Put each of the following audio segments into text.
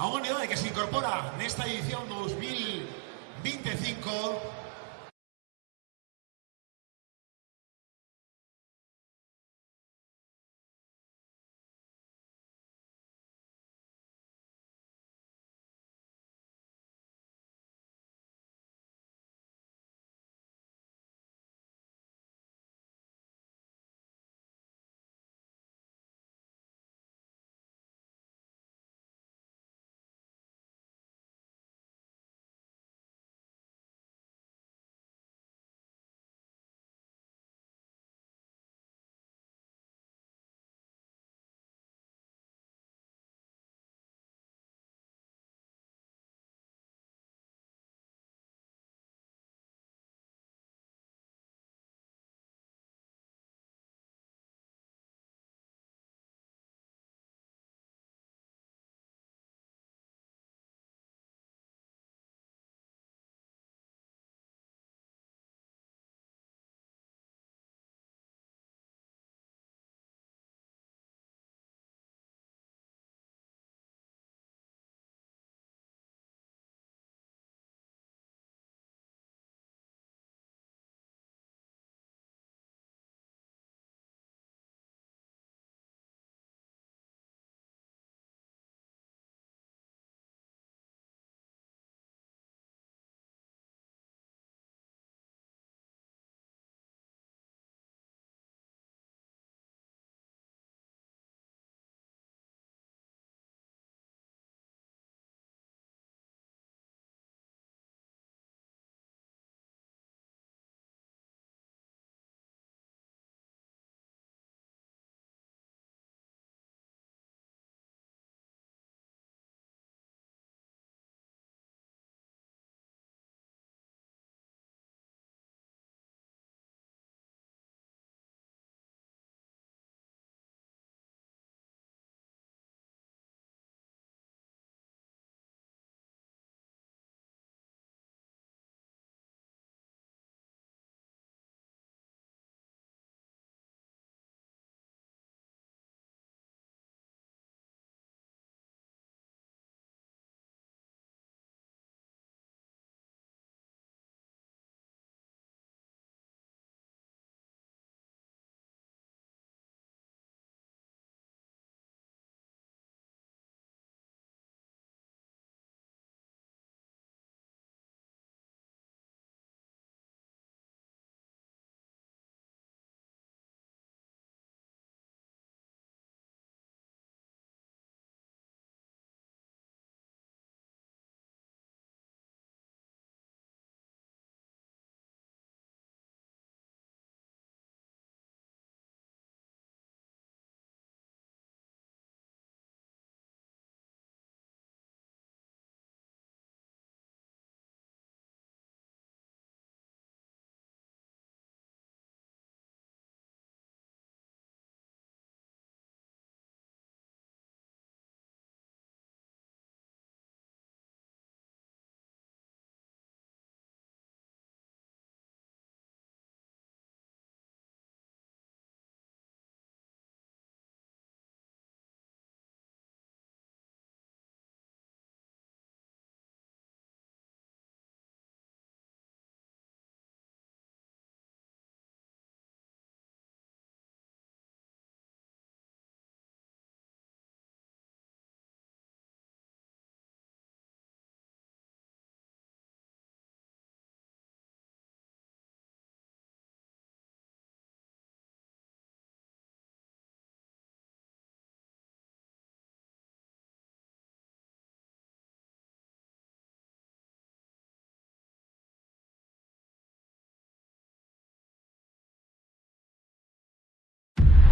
a unha unidade que se incorpora nesta edición 2025.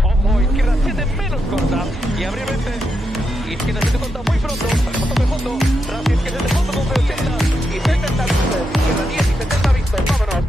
Ojo, izquierda 7 menos corta y a brevemente. Izquierda 7 corta muy pronto, al fondo de fondo. Tras izquierda de fondo con 80 y 70 vistas. Izquierda 10 y 70 vistas, vámonos.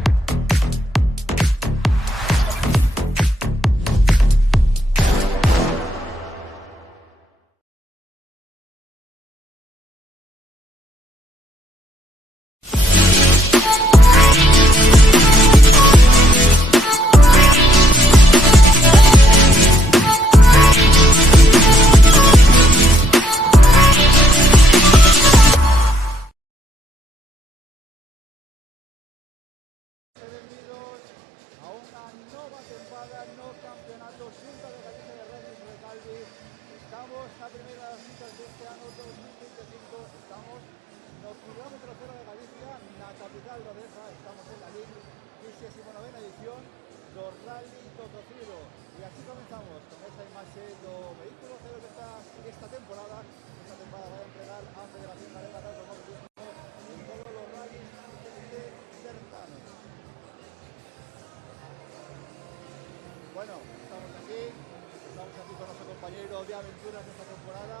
kilómetro cero de Galicia, na capital rodesa. Estamos en la LIC, 29ª edición do Rally do Cocido. E así comenzamos con esa imaxe do vehículo cero que está esta temporada. Esta temporada vai a entregar a Federación Galega de Automovilismo en todos los rallies de certamen. Bueno, estamos aquí con nuestro compañero de aventuras de esta temporada,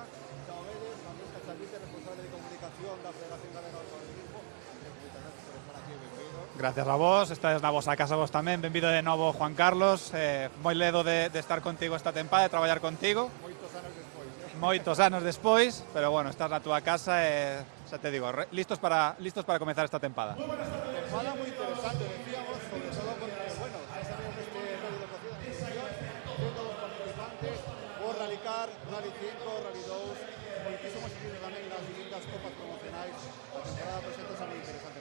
Chao Vélez, Francisca Chavite, responsable de comunicación da Federación Galega de Automovilismo. Moitas gracias por estar aquí, benvido. Gracias a vos, esta é na vosa casa vos tamén, benvido de novo Juan Carlos, moi ledo de estar contigo esta tempada, de traballar contigo. Moitos anos despois, pero bueno, estás na túa casa e xa te digo, listos para comezar esta tempada. Tempada moi interesante, decíamos, sobre todo porque, bueno, ya sabemos que este Rally do Cocido en edición, tendo dos participantes, o Rally Car, Rally 5, Rally 2, moitísimos equipos tamén nas distintas copas promocionais. A temporada presenta xa moi interesante.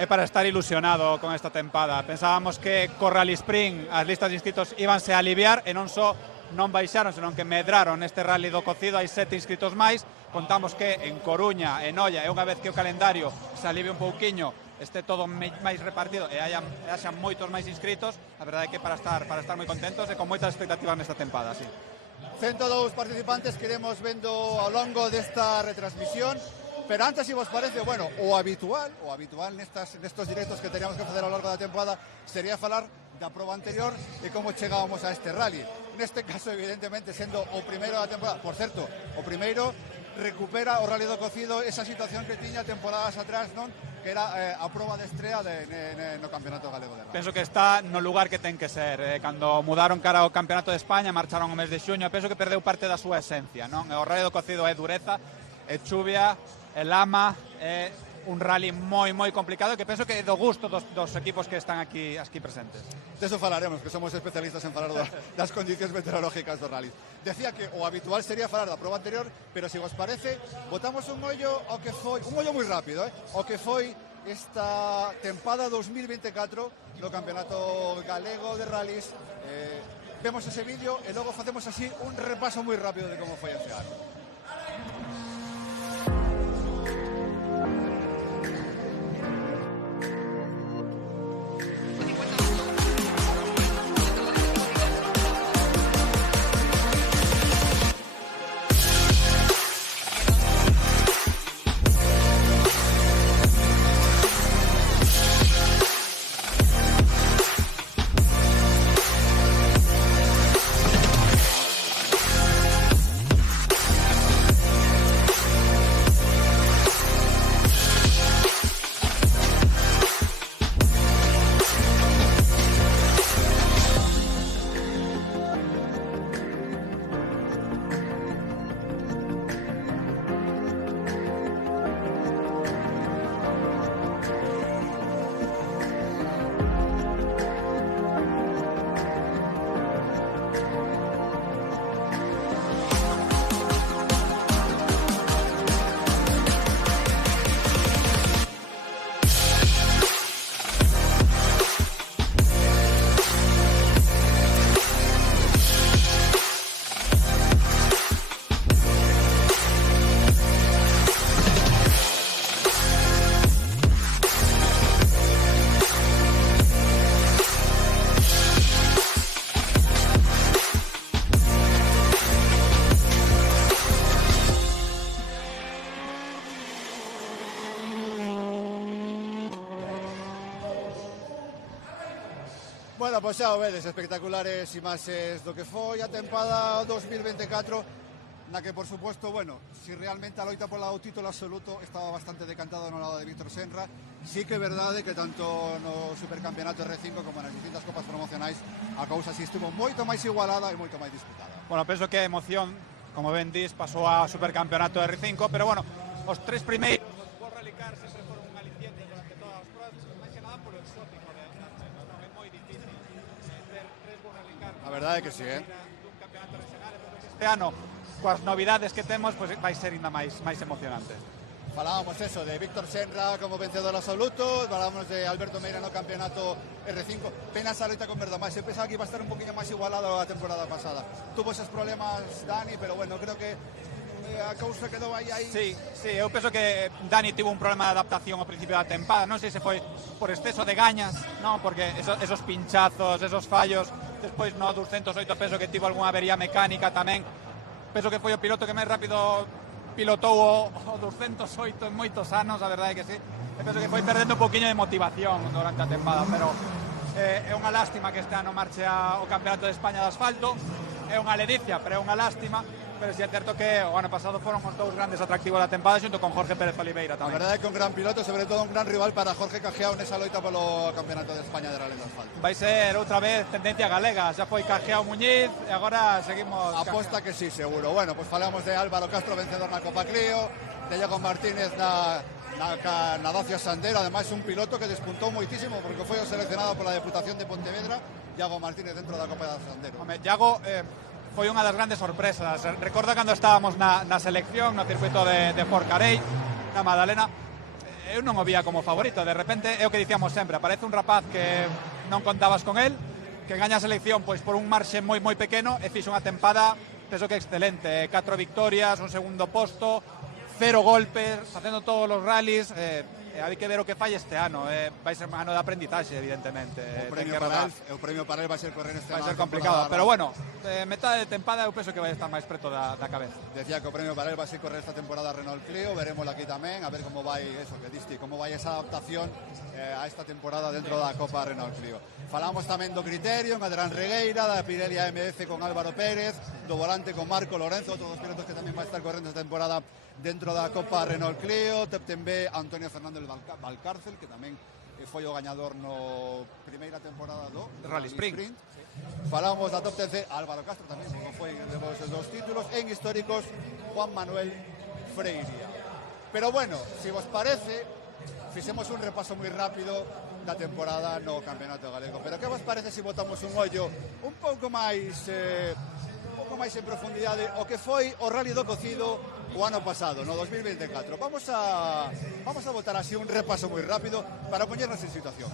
É para estar ilusionado con esta tempada. Pensábamos que co Rally Spring as listas de inscritos íbanse a aliviar e non só non baixaron, senón que medraron neste Rally do Cocido, hai 7 inscritos máis. Contamos que en Coruña, en Noia, e unha vez que o calendario se alivie un pouquiño, este todo máis repartido e haxan moitos máis inscritos, a verdade é que para estar moi contentos e con moitas expectativas nesta tempada, sí. 102 participantes que iremos vendo ao longo desta retransmisión. Pero antes, si vos parece, bueno, o habitual nestos directos que teníamos que facer ao longo da temporada sería falar da proba anterior e como chegábamos a este rally. Neste caso, evidentemente, sendo o primeiro da temporada, por certo, o primeiro recupera o Rally do Cocido esa situación que tiña temporadas atrás, non? Que era a proba de estrea no Campeonato Galego de Rally. Penso que está no lugar que ten que ser. Cando mudaron cara ao Campeonato de España, marcharon o mes de xuño, penso que perdeu parte da súa esencia, non? O Rally do Cocido é dureza, é chuvia, é lama, é un rally moi complicado que penso que é do gusto dos equipos que están aquí presentes. De eso falaremos, que somos especialistas en falar das condicións meteorológicas do rally. Decía que o habitual sería falar da proba anterior, pero se vos parece, botamos un ollo ao que foi, un ollo moi rápido, o que foi esta tempada 2024 do Campeonato Galego de Rallys. Vemos ese vídeo e logo facemos así un repaso moi rápido de como foi este ano. Bueno, pois xa o vedes, espectaculares imaxes do que foi a tempada 2024, na que, por suposto, bueno, si realmente a loita pola título absoluto estaba bastante decantado no lado de Víctor Senra, sí que é verdade que tanto no Supercampeonato R5 como nas distintas copas promocionais a cousa sí estuvo moito máis igualada e moito máis disputada. Bueno, penso que a emoción, como ben dis, pasou a Supercampeonato R5, pero bueno, os tres primeiros o Rally Car sempre foron un aliciente durante todas as pruebas, máis que nada polo exótico de non é moi difícil ter tres bons Rally Car. A verdade é que sí, dun campeonato regional, este ano coas novidades que temos, pois vai ser ainda máis emocionante. Falábamos eso, de Víctor Senra como vencedor absoluto, falábamos de Alberto Meira no campeonato R5, penas a loita con Verdomais, eu pensaba que iba a estar un poquinho máis igualado a temporada pasada. Tuvo esos problemas Dani, pero bueno, creo que a causa quedou aí. Sí, eu penso que Dani tivo un problema de adaptación ao principio da tempada, non sei se foi por exceso de gañas, non, porque esos pinchazos, esos fallos, despois no 208 penso que tivo algunha avería mecánica tamén, penso que foi o piloto que máis rápido pilotou o 208 en moitos anos, a verdade é que sí, e penso que foi perdendo un poquinho de motivación durante a tempada, pero é unha lástima que este ano marche ao Campeonato de España de asfalto, é unha ledicia, pero é unha lástima. Pero sí é certo que o ano pasado foron os dous grandes atractivos da tempada xunto con Jorge Pérez Oliveira A tamén. verdade é que un gran piloto, sobre todo un gran rival para Jorge Cajeao nesa loita polo Campeonato de España de Rally de Asfalto. Vai ser outra vez tendencia galega, xa foi Cajeao Muñiz e agora seguimos... Aposta que sí, seguro. Bueno, pues falamos de Álvaro Castro, vencedor na Copa Clio, de Iago Martínez na Dacia Sandero, además un piloto que despuntou moitísimo porque foi seleccionado pola Deputación de Pontevedra, Iago Martínez dentro da Copa da Sandero. Home, Iago foi unha das grandes sorpresas. Recorda cando estábamos na selección, no circuito de Forcarei, na Madalena, eu non o vía como favorito. De repente, é o que dicíamos sempre, aparece un rapaz que non contabas con él, que gaña a selección pois por un marxe moi pequeno e fixo unha tempada, penso que excelente. 4 victorias, un segundo posto, 0 golpes, facendo todos os rallies. Hai que ver o que fai este ano, vai ser un ano de aprendizaxe, evidentemente. O premio para él vai ser correr este ano. Vai ser complicado, pero bueno, metade de tempada eu penso que vai estar máis preto da cabeza. Decía que o premio para él vai ser correr esta temporada Renault Clio, verémoslo aquí tamén, a ver como vai eso que diste, como vai esa adaptación a esta temporada dentro da Copa Renault Clio. Falamos tamén do Criterion, Adrián Regueira, da Pirelli AMF con Álvaro Pérez, do volante con Marco Lorenzo, outros dos pilotos que tamén vai estar correndo esta temporada dentro da Copa Renault Clio. Top 10B, Antonio Fernández Valcárcel, que tamén foi o gañador no primeira temporada do Rally Sprint. Falamos da Top 10C, Álvaro Castro tamén, como foi de esos dos títulos. En históricos, Juan Manuel Freiria. Pero bueno, se vos parece, fixemos un repaso moi rápido da temporada no Campeonato Galego. Pero que vos parece se botamos un ollo un pouco máis en profundidade o que foi o Rally do Cocido o ano pasado, no 2024. Vamos a botar así un repaso moi rápido para poñernos en situación.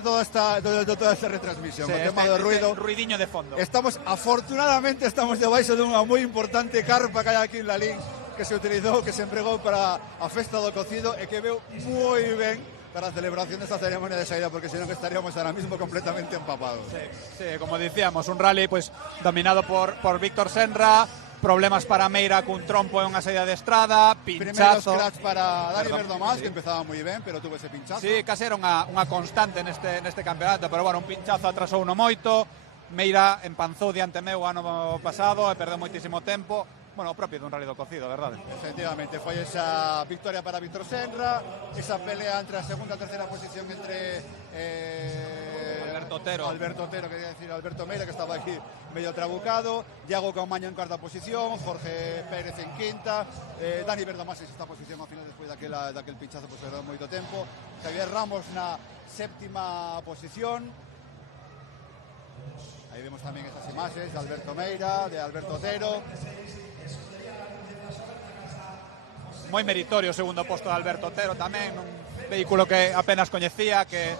Toda esta retransmisión, o tema do ruido, ruidiño de fondo. Afortunadamente estamos debaixo dunha moi importante carpa que hai aquí en Lalín, que se utilizou, que se empregou para a festa do cocido e que veu moi ben para a celebración desta ceremonia de saída, porque senón que estaríamos ahora mismo completamente empapados. Sí, como dicíamos, un rally pues dominado por Víctor Senra, problemas para Meira cun trompo en unha saída de estrada, pinchazo. Primeiro scratch para Dani Verdomás, que empezaba moi ben, pero tuvo ese pinchazo. Sí, case era unha constante neste campeonato, pero bueno, un pinchazo atrasou uno moito. Meira empanzou diante meu ano pasado e perdeu moitísimo tempo. Bueno, o propio dun rally do cocido, verdade? Efectivamente, foi esa victoria para Víctor Senra, esa pelea entre a segunda e terceira posición entre Alberto Otero, quería decir Alberto Meira, que estaba aquí medio trabucado, Iago Caumaño en cuarta posición, Jorge Pérez en quinta, Dani Verdomás en sexta posición ao final despois daquel pinchazo, pues perdeu moito tempo, Javier Ramos na séptima posición. Aí vemos tamén esas imaxes de Alberto Meira, de Alberto Otero. Moi meritorio o segundo posto de Alberto Otero tamén, un vehículo que apenas coñecía, que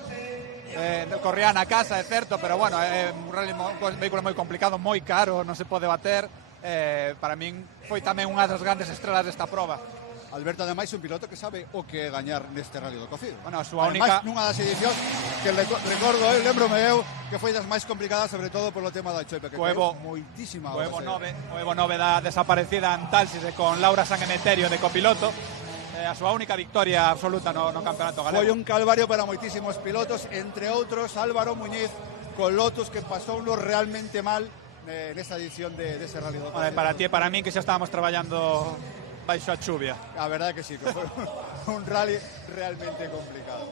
corría na casa, é certo, pero bueno, é un vehículo moi complicado, moi caro, non se pode bater. Para min foi tamén unha das grandes estrelas desta proba. Alberto ademais un piloto que sabe o que gañar neste Rally do Cocido. Bueno, a súa única nunha das edicións que recordo, lembrome eu que foi das máis complicadas, sobre todo polo tema da choipe, que Evo moitísima. O Evo 9 da desaparecida Antalsis con Laura San Emeterio de copiloto. A súa única victoria absoluta no Campeonato Galego. Foi un calvario para moitísimos pilotos, entre outros Álvaro Muñiz con Lotus, que pasou realmente mal nesa edición dese Rally do Cocido. Para ti e para mí, que xa estábamos traballando baixo a chuvia. A verdade que sí, que foi un rally realmente complicado.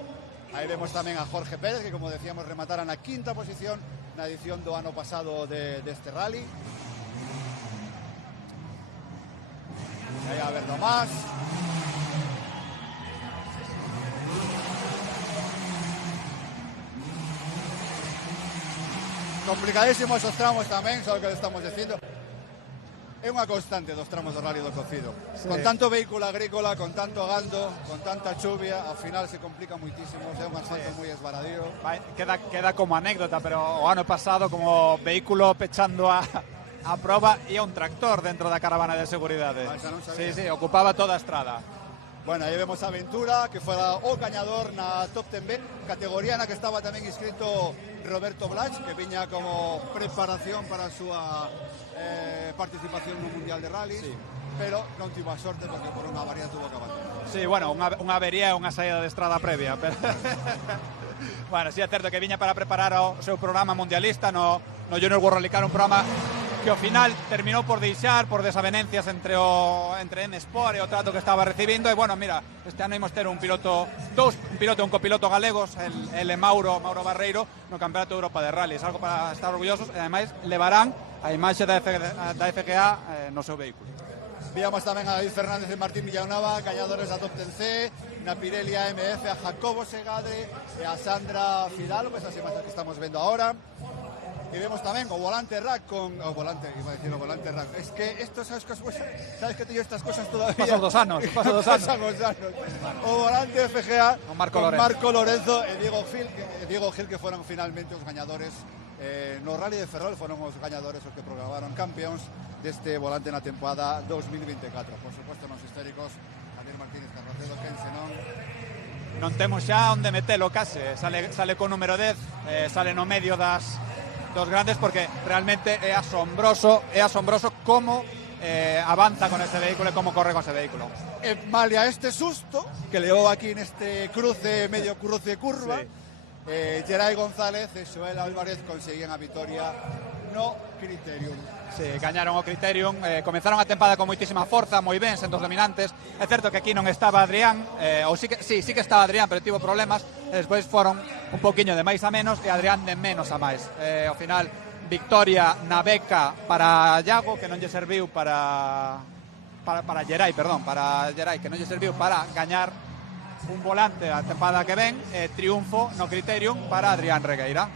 Aí vemos tamén a Jorge Pérez, que como decíamos rematara na quinta posición na edición do ano pasado deste rally. Uno más. Complicadísimos esos tramos tamén, só que estamos dicindo. É unha constante dos tramos do Rally do Cocido. Sí. Con tanto vehículo agrícola, con tanto gando, con tanta chuvia, ao final se complica muitísimo, é un asfalto moi esvaradío. Queda como anécdota, pero o ano pasado como vehículo pechando a proba e un tractor dentro da caravana de seguridade. Sí, ocupaba toda a estrada. Bueno, aí vemos a Aventura, que fora o gañador na Top 10B, categoría na que estaba tamén inscrito Roberto Blach, que viña como preparación para a súa participación no Mundial de Rally, sí. Pero non tivo a sorte porque por unha avaría tuvo que abandonar. Sí, bueno, unha avería e unha saída de estrada previa, pero... Bueno, sí é certo que viña para preparar o seu programa mundialista no Junior World Rally Car, un programa que ao final terminou por deixar por desavenencias entre M-Sport e o trato que estaba recibindo, e bueno, mira, este ano imos ter un piloto e un copiloto galegos, el Mauro Barreiro, no Campeonato de Europa de Rally. É algo para estar orgullosos, e ademais levarán a imaxe da FGA no seu vehículo. Víamos tamén a David Fernández e Martín Villanueva, gañadores da Top 10C, na Pirelli AMF, a Jacobo Segadre e a Sandra Fidalgo, esas imaxes que estamos vendo ahora. Y vemos tamén o volante rack con... O volante rack. Es que esto, ¿sabes que te digo estas cosas todavía? Pasan dos anos. O volante FGA con Marco Lorenzo e Diego Gil, que foron finalmente os gañadores no Rally de Ferrol, foron os gañadores os que programaron campeóns deste volante na temporada 2024. Por suposto, nos históricos, Javier Martínez Carrocedo, Ken Senón. Non temos xa onde metelo case, sale con número 10, sale no medio dos grandes, porque realmente é asombroso como avanza con ese vehículo e como corre con ese vehículo. Malia este susto que levou aquí neste medio cruce curva, sí. Geray González e Xoel Álvarez conseguían a vitoria no Criterium. Sí, gañaron o Criterium, comenzaron a tempada con moitísima forza, moi ben, sentos dominantes. É certo que aquí non estaba Adrián, ou sí que estaba Adrián, pero tivo problemas, e despois foron un poquinho de máis a menos e Adrián de menos a máis. Ao final, victoria na beca para Iago, que non lle serviu para Geray, que non lle serviu para gañar un volante a tempada que ven, triunfo no Criterium para Adrián Regueira.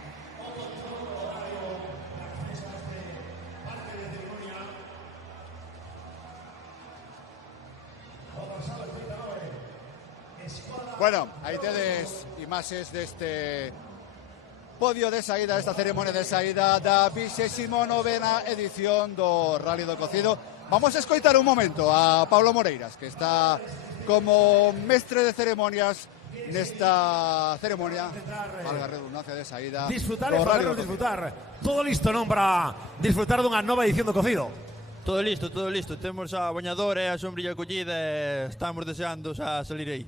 Bueno, aí tedes imaxes deste podio de saída, desta ceremonia de saída da 29ª edición do Rally do Cocido. Vamos a escoitar un momento a Pablo Moreiras, que está como mestre de ceremonias nesta ceremonia, valga redundancia, de saída. Disfrutar e facernos disfrutar. Todo listo, non, para disfrutar dunha nova edición do Cocido? Todo listo. Temos a bañadora e a sombrilla collida e estamos deseando xa salir aí.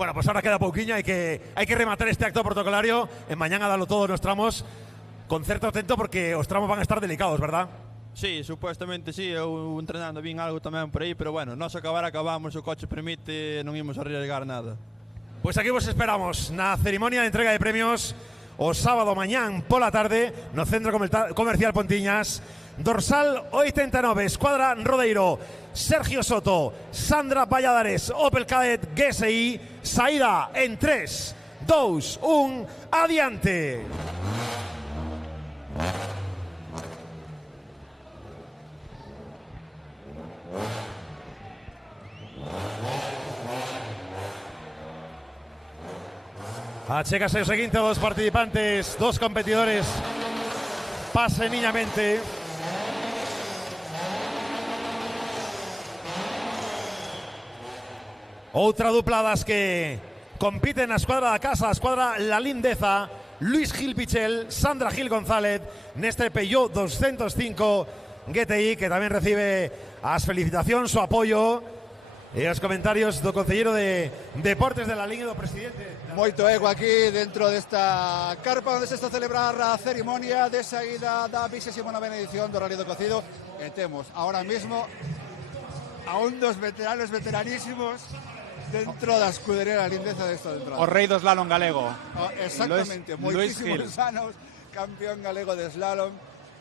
Bueno, pues ahora queda pouquiño, hai que rematar este acto protocolario e mañán a darlo todo nos tramos, con certo atento porque os tramos van a estar delicados, verdad? Sí, supuestamente sí, eu entrenando vin algo tamén por aí, pero bueno, nós acabamos, o coche permite, non imos arriesgar nada. Pues aquí vos esperamos na ceremonia de entrega de premios o sábado mañán pola tarde no Centro Comercial Pontiñas. Dorsal 89, Escuadra Rodeiro, Sergio Soto, Sandra Valladares, Opel Kadett GSI, saída en 3, 2, 1, adiante. Achégase o seguinte a dos participantes, dos competidores, pase niñamente. Outra dupla das que compiten na escuadra da casa, a escuadra La Lindeza, Luis Gil Pichel, Sandra Gil González, neste Peugeot 205 GTI, que tamén recibe as felicitacións, o apoio e os comentarios do concelleiro de Deportes de la Liga do presidente. Moito ego aquí dentro desta carpa onde se está a celebrar a ceremonia de saída da 29ª edición do Rally do Cocido, e temos ahora mismo a un dos veteranísimos dentro da escudería La Lindeza de esta entrada. O rei do slalom galego. Exactamente, moitísimos anos, campeón galego de slalom.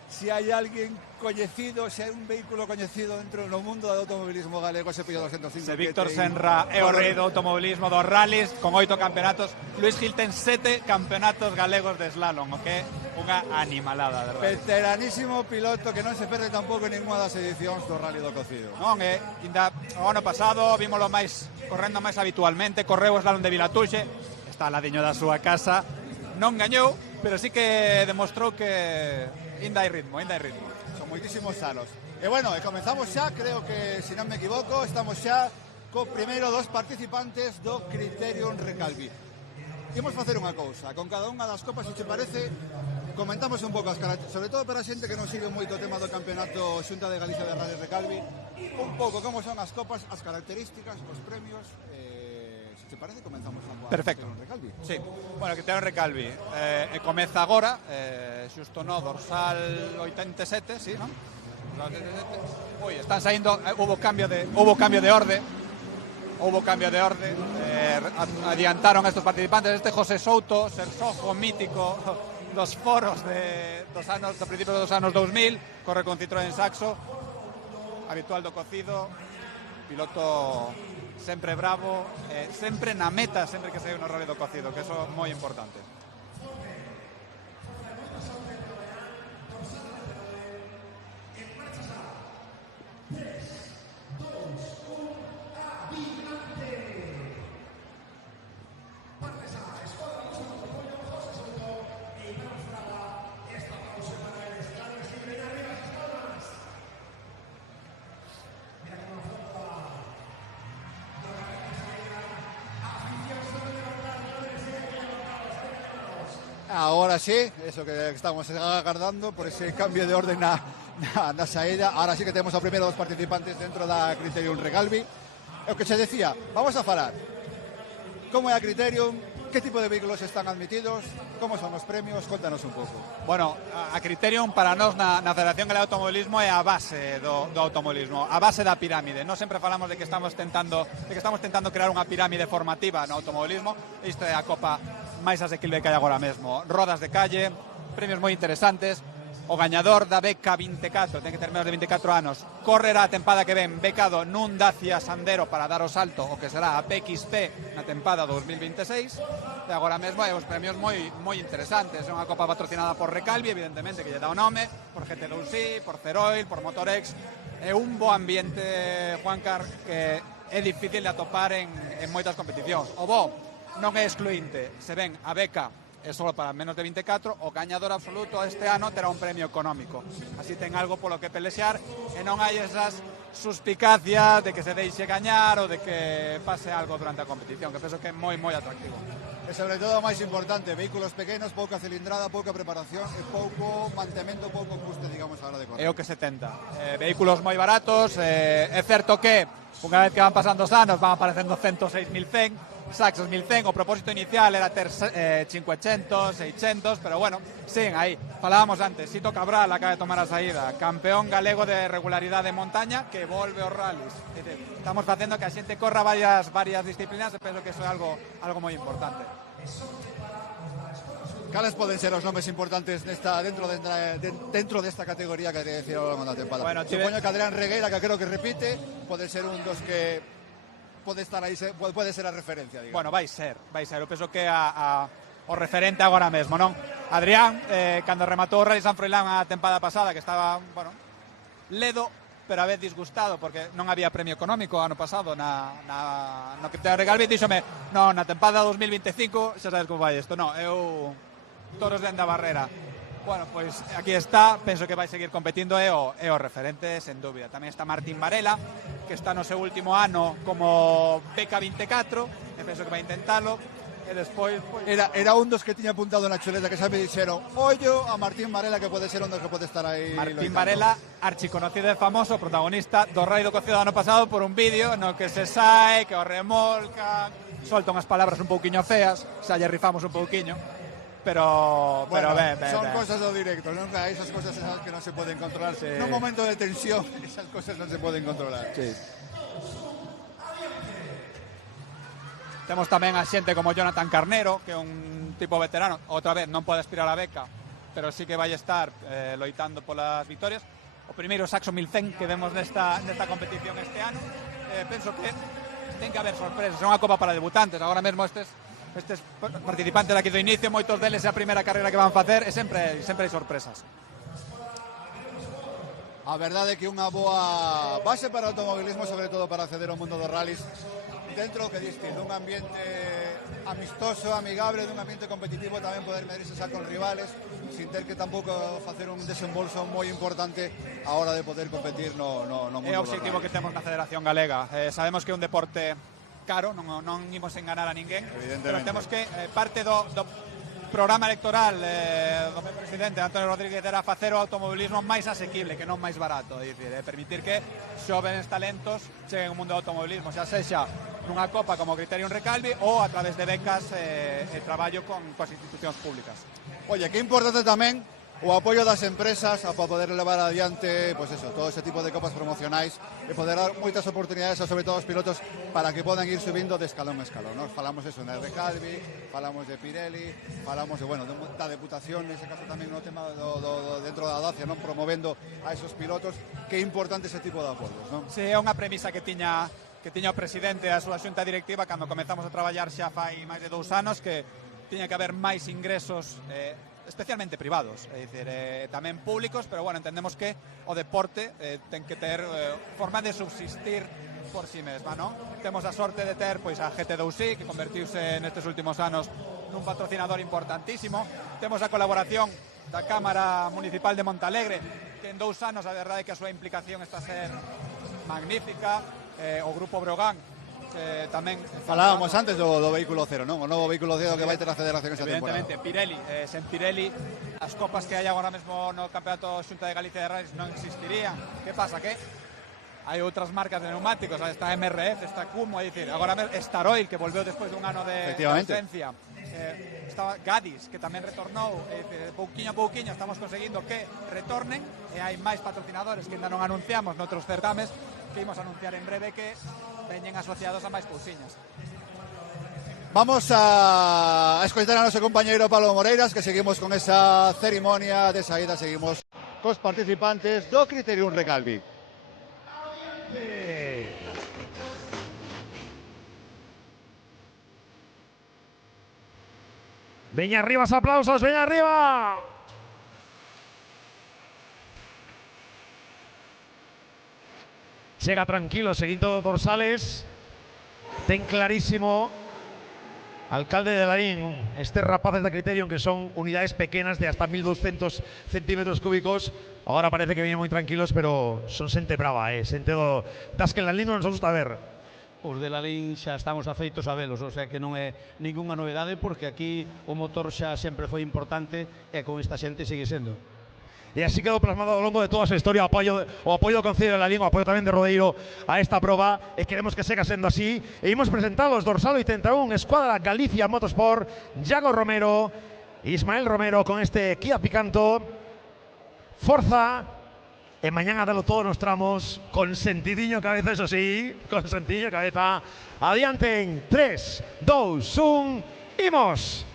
si hai alguén coñecido, se hai un vehículo coñecido dentro do mundo do automobilismo galego, ese Peugeot 205. Se Víctor Senra é o rei do automobilismo dos rallies con 8 campeonatos. Luis Gil ten 7 campeonatos galegos de slalom, o que é unha animalada, de verdade. Veteranísimo piloto que non se perde tampouco en ninguna das edicións do Rally do Cocido. Non, ainda o ano pasado vímolo máis correndo máis habitualmente, correu o slalom de Vilatuxe, está al ladiño da súa casa, non gañou, pero sí que demostrou que ainda hai ritmo, Son moitísimos anos. E bueno, comenzamos xa, creo que, se non me equivoco, estamos xa co primeiro dos participantes do Criterium Recalvi. Imos facer unha cousa, con cada unha das copas, se te parece, comentamos un pouco as características, sobre todo para a xente que non sigue moito o tema do campeonato Xunta de Galicia de Rally Recalvi, un pouco como son as copas, as características, os premios. Se te parece, comenzamos a perfecto. Recalvi. Sí. Bueno, Criterium Recalvi comeza agora, xusto no dorsal 87, sí, non? Ui, están saindo, hubo cambio de orde. Adiantaron a estos participantes. Este José Souto, Sersojo mítico dos foros do principio dos anos 2000, corre con Citroën Saxo, habitual do Cocido, piloto sempre bravo, sempre na meta, sempre que sae no Rally do Cocido, que eso é moi importante. Ahora sí, eso que estamos agardando por ese cambio de orden na saída. Ahora sí que temos a primeiro dos participantes dentro da Criterium Recalvi. O que se decía, vamos a falar como é a Criterium, que tipo de vehículos están admitidos, como son os premios, contanos un pouco. Bueno, a Criterium para nós na Federación Galega de Automobilismo é a base do automobilismo, a base da pirámide. Nós sempre falamos de que estamos tentando crear unha pirámide formativa no automobilismo. Isto é a copa máis asequible que hai agora mesmo. Rodas de calle, premios moi interesantes. O gañador da beca 24, ten que ter menos de 24 anos, correrá a tempada que ven becado nun Dacia Sandero para dar o salto o que será a PXP na tempada 2026. E agora mesmo hai uns premios moi interesantes. É unha copa patrocinada por Recalvi, evidentemente, que lle dá o nome, por GT2i, por Ceroil, por Motorex. É un bo ambiente, Juancar, que é difícil de atopar en moitas competicións. O bo non é excluinte, se ven a beca é só para menos de 24, o gañador absoluto este ano terá un premio económico. Así ten algo polo que pelexar e non hai esas suspicacias de que se deixe gañar ou de que pase algo durante a competición, que penso que é moi atractivo. E sobre todo o máis importante, vehículos pequenos, pouca cilindrada, pouca preparación e pouco mantemento, pouco custe, digamos, a hora de correr. É o que se tenta. Vehículos moi baratos, é certo que unha vez que van pasando os anos van aparecendo 106.100, Saxos 1100, o propósito inicial era ter 500, 600, pero bueno, siguen aí. Falábamos antes, Sito Cabral acaba de tomar a saída, campeón galego de regularidade de montaña que volve aos rallies. Estamos facendo que a xente corra varias disciplinas e penso que iso é algo moi importante. Cales poden ser os nomes importantes dentro desta categoría que quería decir ao longo da tempada? Bueno, supoño que Adrián Regueira, que creo que repite, pode ser un dos que pode estar aí, pode ser a referencia, digamos. Bueno, vai ser. Eu penso que o referente agora mesmo, non? Adrián, cando rematou o Rally San Froilán a tempada pasada, que estaba, bueno, ledo, pero a vez disgustado, porque non había premio económico ano pasado no Criterium Recalvi, díxome, non, na tempada 2025, xa sabes como vai isto, non, eu toros dende a barrera. Bueno, pois aquí está, penso que vai seguir competindo, é o referente, sen dúbida. Tamén está Martín Varela, que está no seu último ano como beca 24, e penso que vai intentalo. E despois era un dos que tiña apuntado na chuleta, que xa me dixeron, ollo a Martín Varela, que pode ser un dos que pode estar aí. Martín Varela, archiconocido e famoso, protagonista do Rally do Cocido do ano pasado por un vídeo no que se sae, que o remolcan, solta unhas palabras un pouquiño feas, xa lle rifamos un pouquiño. Pero ben. Son cosas do directo, non? Esas cosas que non se poden controlar. Sí. Nun momento de tensión, esas cosas non se poden controlar. Sí. Temos tamén a xente como Jonathan Carnero, que é un tipo veterano, outra vez non pode aspirar a beca, pero sí que vai estar loitando polas victorias. O primeiro Saxo 1100 que vemos nesta competición este ano. Penso que ten que haber sorpresas, é unha copa para debutantes. Agora mesmo estes participantes aquí do inicio, moitos deles é a primeira carreira que van facer e sempre hai sorpresas. A verdade é que unha boa base para o automobilismo, sobre todo para acceder ao mundo dos rallies, dentro do que diste, dun ambiente amistoso, amigable, dun ambiente competitivo, tamén poder medirse xa con rivales, sin ter que tampouco facer un desembolso moi importante a hora de poder competir no mundo dos rallies. É o objetivo que temos na Federación Galega. Sabemos que é un deporte caro, non imos enganar a ninguén, pero temos que parte do programa electoral do meu presidente Antonio Rodríguez era facer o automobilismo máis asequible, que non máis barato, é dicir, permitir que xóvenes talentos cheguen ao mundo do automobilismo, xa sexa nunha copa como Criterium Recalvi ou a través de becas e traballo con as institucións públicas. Oye, que importante tamén o apoio das empresas para poder levar adiante, pues eso, todo ese tipo de copas promocionais e poder dar moitas oportunidades, sobre todo aos pilotos, para que podan ir subindo de escalón a escalón, ¿no? Falamos eso na Recalvi, falamos de Pirelli, falamos de, bueno, da Deputación, nese caso tamén no tema dentro da Dacia, non, promovendo a esos pilotos. Que é importante ese tipo de apoios, non? Sí, é unha premisa que tiña o presidente da súa xunta directiva cando comezamos a traballar xa fai máis de 2 anos, que tiña que haber máis ingresos especialmente privados, é dicir, tamén públicos, pero bueno, entendemos que o deporte ten que ter forma de subsistir por si mesma, non? Temos a sorte de ter pois a GT2i, que convertiuse nestes últimos anos nun patrocinador importantísimo. Temos a colaboración da Cámara Municipal de Montalegre, que en 2 anos a verdade é que a súa implicación está a ser magnífica. O Grupo Brogan, tamén falábamos antes do vehículo cero, non? O novo vehículo cero que vai ter a Federación esta temporada. Evidentemente, Pirelli, sen Pirelli as copas que hai agora mesmo no Campeonato Xunta de Galicia de Rallys non existirían. Que pasa? Que hai outras marcas de neumáticos, está MRF, está Kumo, é dicir, agora mesmo Staroil, que volveu despois dun ano de ausencia. Estaba Gadis, que tamén retornou, pouquiño a pouquiño estamos conseguindo que retornen, e hai máis patrocinadores que ainda non anunciamos noutros certames, que imos anunciar en breve, que veñen asociados a máis cousiñas. Vamos a escoitar a noso compañeiro Pablo Moreiras, que seguimos con esa cerimonia de saída, seguimos cos participantes do Criterium Recalvi. Veña arriba os aplausos, veña arriba. Chega tranquilo, seguindo dorsales. Ten clarísimo, alcalde de Larín, estes rapaces da Criterium, que son unidades pequenas de hasta 1200 centímetros cúbicos. Agora parece que vienen moi tranquilos, pero son xente brava, xente das que en Larín non nos gusta ver. Os de Lalín xa estamos afeitos a velos, o sea que non é ningunha novedade, porque aquí o motor xa sempre foi importante e con esta xente sigue sendo. E así quedou plasmado ao longo de toda a súa historia o apoio do Concello de Lalín, o apoio tamén de Rodeiro a esta proba, e queremos que siga sendo así. E imos presentalos, dorsal 81, Escuadra Galicia Motorsport, Iago Romero, Ismael Romero con este Kia Picanto, Forza. E mañana dalo todo nos tramos, con sentidiño cabeza, eso sí, con sentidiño cabeza. Adiante en 3, 2, 1, imos.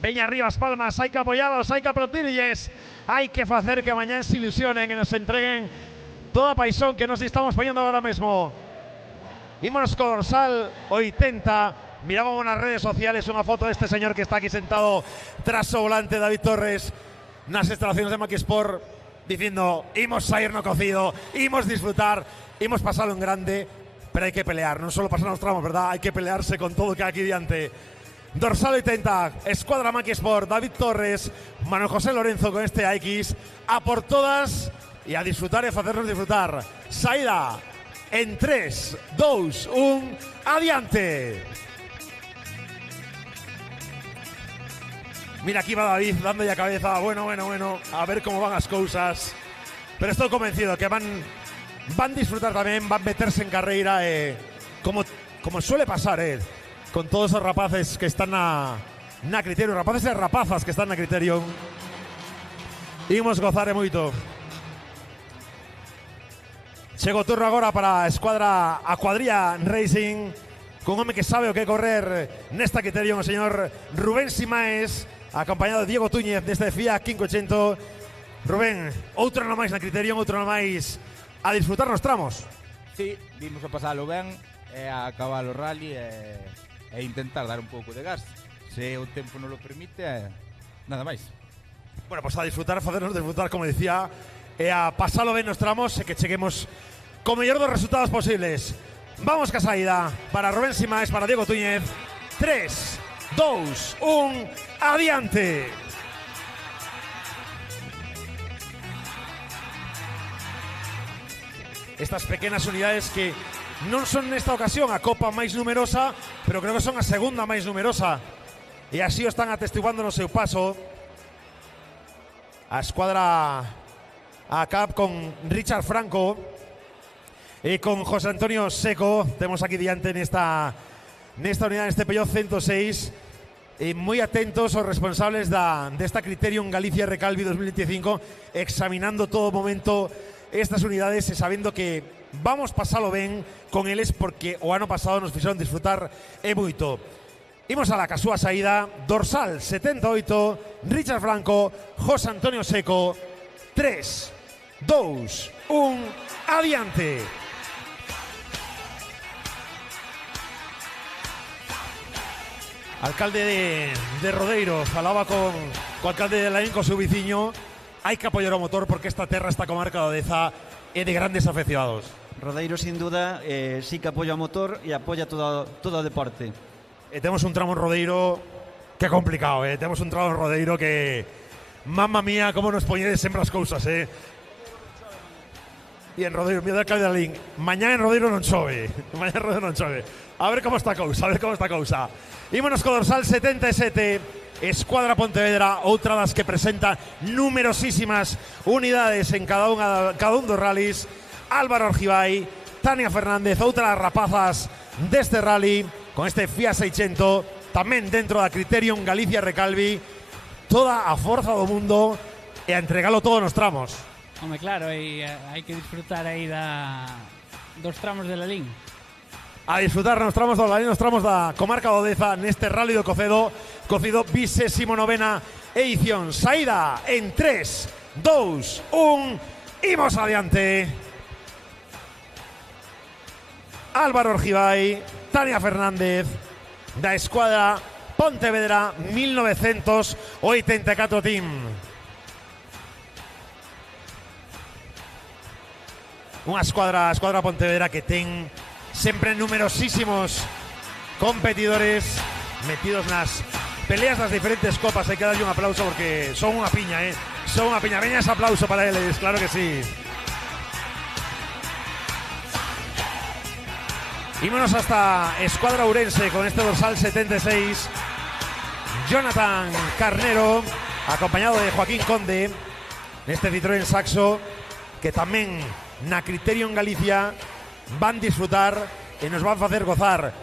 Veña arriba as palmas, hai que apoyalos, hai que aplaudirlles, hai que facer que mañán se ilusionen e nos entreguen toda a paixón que nos estamos poniendo ahora mesmo. Ímonos con dorsal 80, mirábamos nas redes sociales unha foto deste señor que está aquí sentado tras o volante, David Torres, nas instalaciones de Maquisport, dicindo, imos sair no cocido, imos disfrutar, imos pasalo en grande, pero hai que pelear, non só pasar nos tramos, verdad? Hai que pelearse con todo o que hai aquí diante. Dorsal 80, Escuadra Maquisport, David Torres, Manuel José Lorenzo con este AX, a por todas e a disfrutar e a facernos disfrutar. Saída en 3, 2, 1, adiante. Mira, aquí va David dando a cabeza, bueno, a ver como van as cousas. Pero estou convencido que van disfrutar tamén, van meterse en carreira, como suele pasar, con todos os rapaces que están na Criterium, rapaces e rapazas que están na Criterium. Imos gozar moito. Chega o turno agora para a escuadra a cuadrilla Racing, cun home que sabe o que correr nesta Criterion, o señor Rubén Simaes, acompañado de Diego Túñez deste FIA 580. Rubén, outra na máis na Criterion, outra na máis a disfrutar nos tramos. Sí, vimos a pasalo ben, a acabar o rally e intentar dar un pouco de gas. Se o tempo non lo permite, nada máis. Bueno, pues a disfrutar, facernos disfrutar, como decía, e a pasalo ben nos tramos e que cheguemos co mellor dos resultados posibles. Vamos ca saída para Rubén Simaes, para Diego Túñez. 3, 2, 1, adiante. Estas pequenas unidades que non son nesta ocasión a copa máis numerosa, pero creo que son a segunda máis numerosa, e así o están atestiguando no seu paso. A escuadra a CAP con Richard Franco e con José Antonio Seco. Temos aquí diante nesta unidade, neste Peugeot 106, e moi atentos os responsables desta Criterion Galicia Recalvi 2025, examinando todo momento estas unidades e sabendo que vamos pasalo ben con eles, porque o ano pasado nos fixeron disfrutar e moito. Imos a la casúa saída, dorsal 78, Richard Franco, José Antonio Seco. 3, 2, 1, adiante. Alcalde de Rodeiro falaba co alcalde de Laín, co seu viciño. Hai que apoiar o motor porque esta terra, esta comarca de Odeza, é de grandes afeccionados. Rodeiro, sin duda, sí que apoia o motor e apoia todo o deporte. E temos un tramo en Rodeiro que é complicado, temos un tramo en Rodeiro que, mamma mía, como nos poñedes sempre as cousas, E en Rodeiro, mira, alcalde de Laín, mañá en Rodeiro non chove, mañá en Rodeiro non chove. A ver como está a cousa, Ímonos co dorsal 77, Escuadra Pontevedra, outra das que presenta numerosísimas unidades en cada un dos rallies. Álvaro Orgibay, Tania Fernández, outra das rapazas deste rally, con este Fiat 600, tamén dentro da Criterion Galicia Recalvi, toda a forza do mundo e a entregalo todo nos tramos. Home, claro, e hai que disfrutar aí dos tramos de Lalín. A disfrutar nos tramos do Lalín, nos tramos da comarca de Odeza neste rally do Cocedo 29ª edición. Saída en 3, 2, 1, imos adiante. Álvaro Orgibay, Tania Fernández, da escuadra Pontevedra 1984 Team. Unha escuadra Pontevedra que ten sempre numerosísimos competidores metidos nas peleas das diferentes copas. Hai que darlle un aplauso porque son unha piña, son unha piña. Veña ese aplauso para eles, claro que sí. Ímonos hasta Escuadra Ourense con este dorsal 76, Jonathan Carnero, acompañado de Joaquín Conde, neste Citroën Saxo, que tamén na Criterion Galicia van disfrutar e nos van facer gozar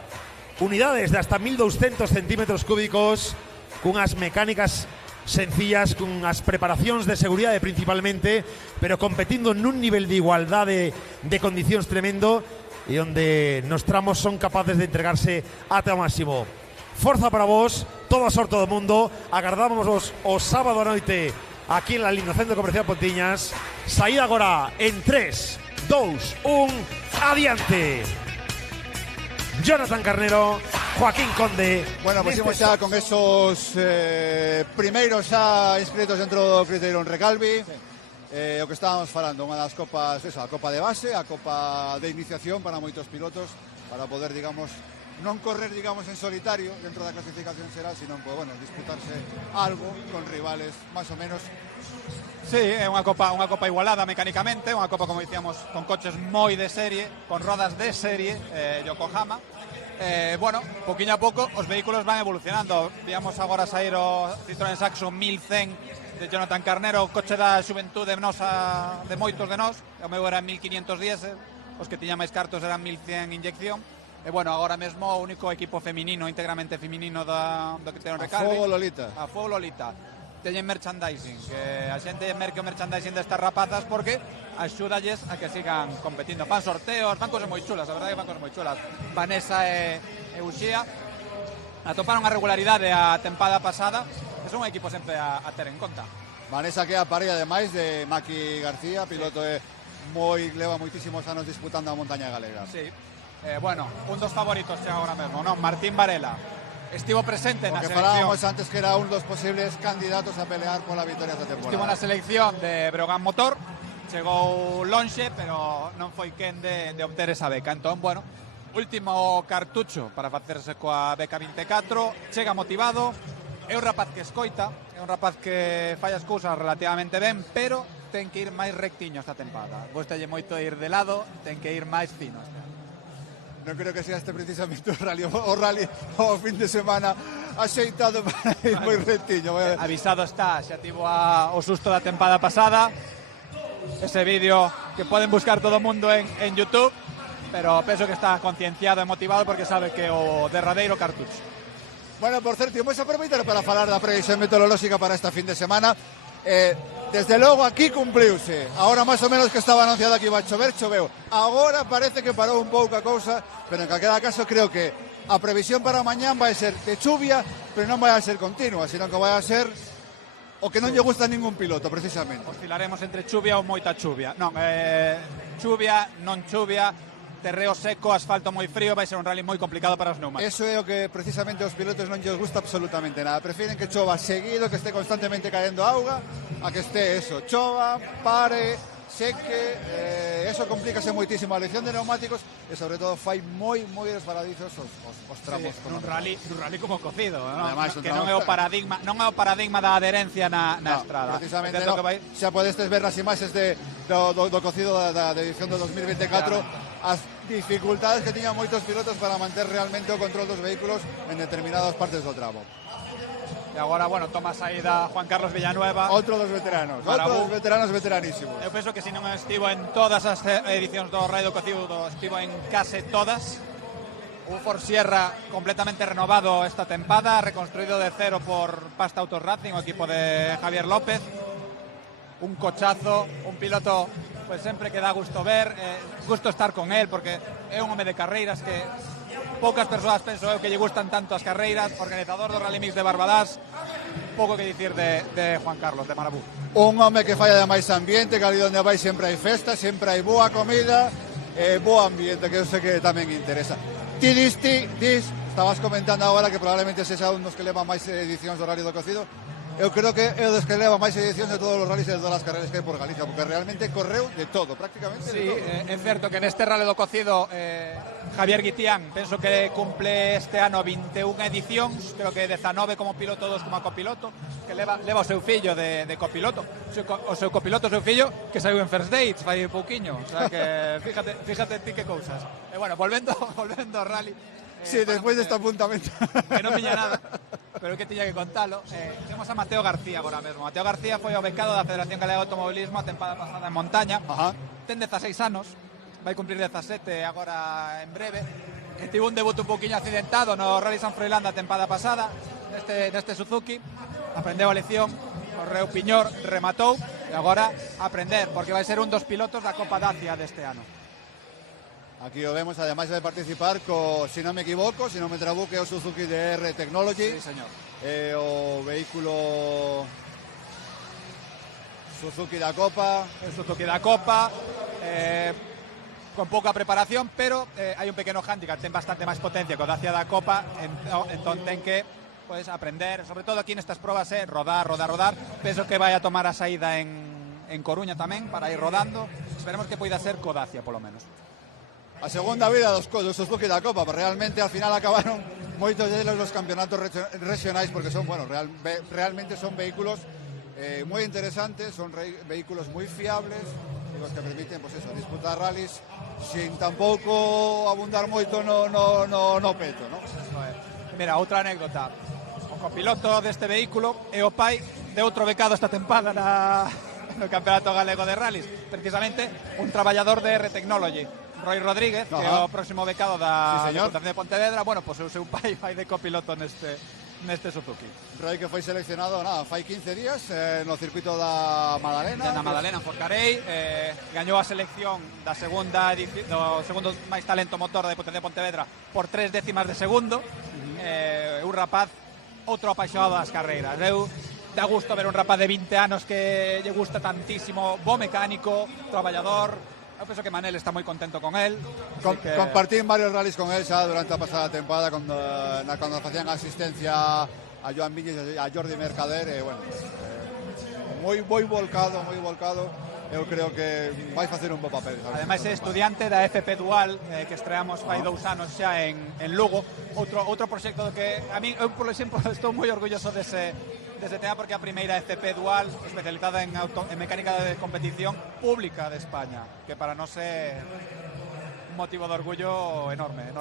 unidades de hasta 1200 centímetros cúbicos, cunhas mecánicas sencillas, cunhas preparacións de seguridade principalmente, pero competindo nun nivel de igualdade de condicións tremendo, e onde nos tramos son capaces de entregarse ata o máximo. Forza para vos, toda a sorte do mundo. Agardamos vos o sábado a noite aquí en Lalín, no Centro Comercial Pontiñas. Saída agora en 3, 2, 1, adiante. Jonathan Carnero, Joaquín Conde. Bueno, pues imos xa con esos primeiros xa inscritos dentro do Criterion Recalvi. O que estábamos falando, unha das copas, a copa de base, a copa de iniciación para moitos pilotos, para poder, digamos, non correr, digamos, en solitario dentro da clasificación xeral, sino, pues, bueno, disputarse algo con rivales máis ou menos. Sí, é unha copa igualada mecánicamente, unha copa, como dicíamos, con coches moi de serie, con rodas de serie, Yokohama. Bueno, poquinho a pouco os vehículos van evolucionando. Víamos agora sair o Citroën Saxo 1100 de Jonathan Carnero, o coche da xuventude nosa, de moitos de nós. O meu era 1500 diesel, os que tiña máis cartos eran 1100 inyección. E bueno, agora mesmo o único equipo feminino, íntegramente feminino do Criterion Recalvi. A Fuego Lolita. A Fuego Lolita. teñen merchandising, que a xente merque o merchandising destas rapazas porque axúdalles a que sigan competindo. Fan sorteos, fan cosas moi chulas, a verdade que fan cosas moi chulas. Vanessa e Uxía atoparon a regularidade a tempada pasada, que son un equipo sempre a ter en conta. Vanessa que é a parella ademais de Maki García, piloto leva moitísimos anos disputando a montaña galega. Sí. Bueno, un dos favoritos agora mesmo, non? Martín Varela estivo presente na Porque selección. falábamos antes que era un dos posibles candidatos a pelear pola victoria esta temporada. Estivo na selección de Breogán Motor, chegou lonxe, pero non foi quen de obter esa beca. Entón, bueno, último cartucho para facerse coa beca 24, chega motivado, é un rapaz que escoita, é un rapaz que fai as cousas relativamente ben, pero ten que ir máis rectiño esta tempada. Gústalle moito ir de lado, ten que ir máis fino. Non creo que sea este precisamente o rally o fin de semana axeitado para ir moi rectiño. Avisado está, xa tivo o susto da tempada pasada. Ese vídeo que poden buscar todo o mundo en YouTube, pero penso que está concienciado e motivado porque sabe que o derradeiro cartucho. Bueno, por certo, vamos a aproveitar para falar da previsión meteorolóxica para esta fin de semana. Desde logo aquí cumpliuse. Agora máis ou menos que estaba anunciado que iba a chover, choveu. Agora parece que parou un pouco a cousa, pero en calquera caso creo que a previsión para mañán vai ser de chuvia, pero non vai a ser continua, sino que vai a ser o que non lle gusta a ningún piloto, precisamente. Oscilaremos entre chuvia ou moita chuvia. Non, chuvia, non chuvia, terreo seco, asfalto moi frío, vai ser un rally moi complicado para os neumáticos. Eso é o que precisamente os pilotos non lles gusta absolutamente nada. Prefieren que chova seguido, que esté constantemente caendo auga, a que esté eso, chova, pare, seque, eso complícase moitísimo a elección de neumáticos e sobre todo fai moi desbaladizos os tramos. Sí, un rally como cocido, ¿no? Además, que non é o paradigma da adherencia na estrada. Precisamente no, xa podestes ver as imaxes do cocido da edición do 2024, as dificultades que tiñan moitos pilotos para manter realmente o control dos vehículos en determinadas partes do tramo. E agora, bueno, toma saída Juan Carlos Villanueva. Outro dos veteranos, veteranísimos. Eu penso que se non estivo en todas as edicións do Rally do Cocido, estivo en case todas. Un Ford Sierra completamente renovado esta tempada, reconstruído de cero por Pasta Autos Racing, o equipo de Javier López. Un cochazo, un piloto pues sempre que dá gusto ver, gusto estar con él, porque é un home de carreiras que poucas persoas penso eu que lle gustan tanto as carreiras, organizador do Rally Mix de Barbadas, pouco que dicir de Juan Carlos, de Marabú. Un home que falla de máis ambiente, que ali onde vai sempre hai festa, sempre hai boa comida, bo ambiente, que eu sei que tamén interesa. Ti estabas comentando agora que probablemente sexa un dos que leva máis edicións do Rally do Cocido. Eu creo que é o dos que leva máis edicións de todos os rallies e de todas as carreras que hai por Galicia, porque realmente correu de todo, prácticamente sí, de todo. É certo que neste Rally do Cocido Javier Guitián, penso que cumple este ano 21 edicións, creo que 19 como piloto, 2 como copiloto, que leva o seu fillo de copiloto, o seu copiloto, o seu fillo, que saiu en First Dates, fai pouquiño, o sea que fíjate ti que cousas. E bueno, volvendo ao Rally, sí, despois deste apuntamento. Que non viña nada, pero que tiña que contalo. Temos a Mateo García agora mesmo. Mateo García foi o becado da Federación Galega de Automobilismo a tempada pasada en montaña. Ten 16 anos, vai cumplir 17 agora en breve. Tivo un debut un poquinho accidentado no Rally San Froilán da tempada pasada, neste Suzuki. Aprendeu a lección, correu Piñor, rematou, e agora aprender, porque vai ser un dos pilotos da Copa Dacia deste ano. Aquí o vemos, ademais de participar se non me equivoco, se non me trabuque, o Suzuki DR Technology. Sí, señor. O vehículo Suzuki da Copa. El Suzuki da Copa, con pouca preparación, pero hai un pequeno hándicap, ten bastante máis potencia que o Dacia da Copa, entón ten que pues, aprender, sobre todo aquí nestas probas, rodar. Penso que vai a tomar a saída en Coruña tamén, para ir rodando. Esperemos que poida ser co Dacia, polo menos. A segunda vida dos Suzuki da Copa, pero realmente al final acabaron moitos deles los campeonatos regionais, porque son, bueno, realmente son vehículos moi interesantes, son vehículos moi fiables, los que permiten, pues eso, disputar rallies sin tampouco abundar moito no peto, ¿no? Mira, outra anécdota. O copiloto deste vehículo é o pai de outro becado esta tempada no Campeonato Galego de Rallys, precisamente un traballador de R Technology, Roy Rodríguez, que é o próximo becado da Diputación de Pontevedra. Bueno, pois o seu pai vai de copiloto neste neste Suzuki. Roy que foi seleccionado, nada, fai 15 días no circuito da Madalena. Na Madalena, en Forcarei, gañou a selección da segunda edición, do segundo máis talento motor da Potencia de Pontevedra por 3 décimas de segundo. Un rapaz, outro apaixonado das carreiras. Eu dá gusto ver un rapaz de 20 anos que lle gusta tantísimo, bo mecánico, traballador. Eu penso que Manel está moi contento con él. Compartín varios rallies con él xa durante a pasada temporada cando facían asistencia a Joan Viñes e a Jordi Mercader, e bueno, moi volcado. Eu creo que vai facer un bo papel, sabes? Ademais é estudiante da FP Dual, que estreamos fai 2 anos xa en Lugo, outro proxecto do que a mí, eu por exemplo, estou moi orgulloso dese tema, porque a primeira FP Dual especializada en mecánica de competición pública de España, que para nós é un motivo de orgullo enorme.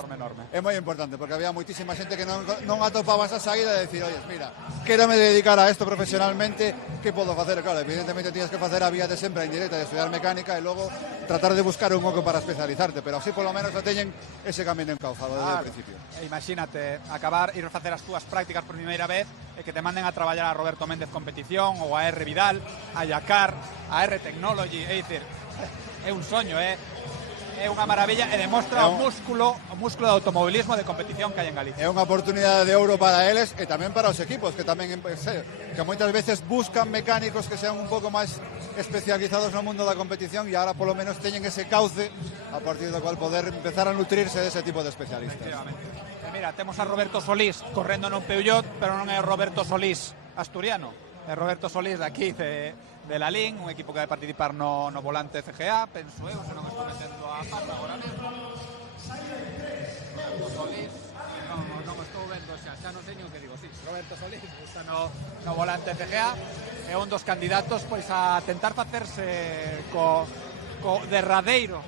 É moi importante, porque había moitísima xente que non atopaba esa saída de decir, oye, mira, quérome dedicar a esto profesionalmente, que podo facer? Claro, evidentemente tienes que facer a vía de sempre en directa de estudiar mecánica e logo tratar de buscar un oco para especializarte, pero así polo menos xa teñen ese camino encauzado desde o principio. Imagínate, ir a facer as túas prácticas por primeira vez e que te manden a traballar a Roberto Méndez Competición ou a R Vidal, a Yacar, a R Technology, é dicir, é un soño, é unha maravilla e demostra o músculo de automobilismo de competición que hai en Galicia. É unha oportunidade de ouro para eles e tamén para os equipos que tamén que moitas veces buscan mecánicos que sean un pouco máis especializados no mundo da competición e agora polo menos teñen ese cauce a partir do cual poder empezar a nutrirse dese tipo de especialistas. Mira, temos a Roberto Solís correndo nun Peugeot, pero non é Roberto Solís asturiano, é Roberto Solís de aquí de la LIN, un equipo que vai participar no volante CGA, penso eu, se non estou metendo a pata agora mesmo. Roberto Solís, non estou vendo xa non sei o que digo, sí, Roberto Solís está no volante CGA, é un dos candidatos pois a tentar facerse co derradeiro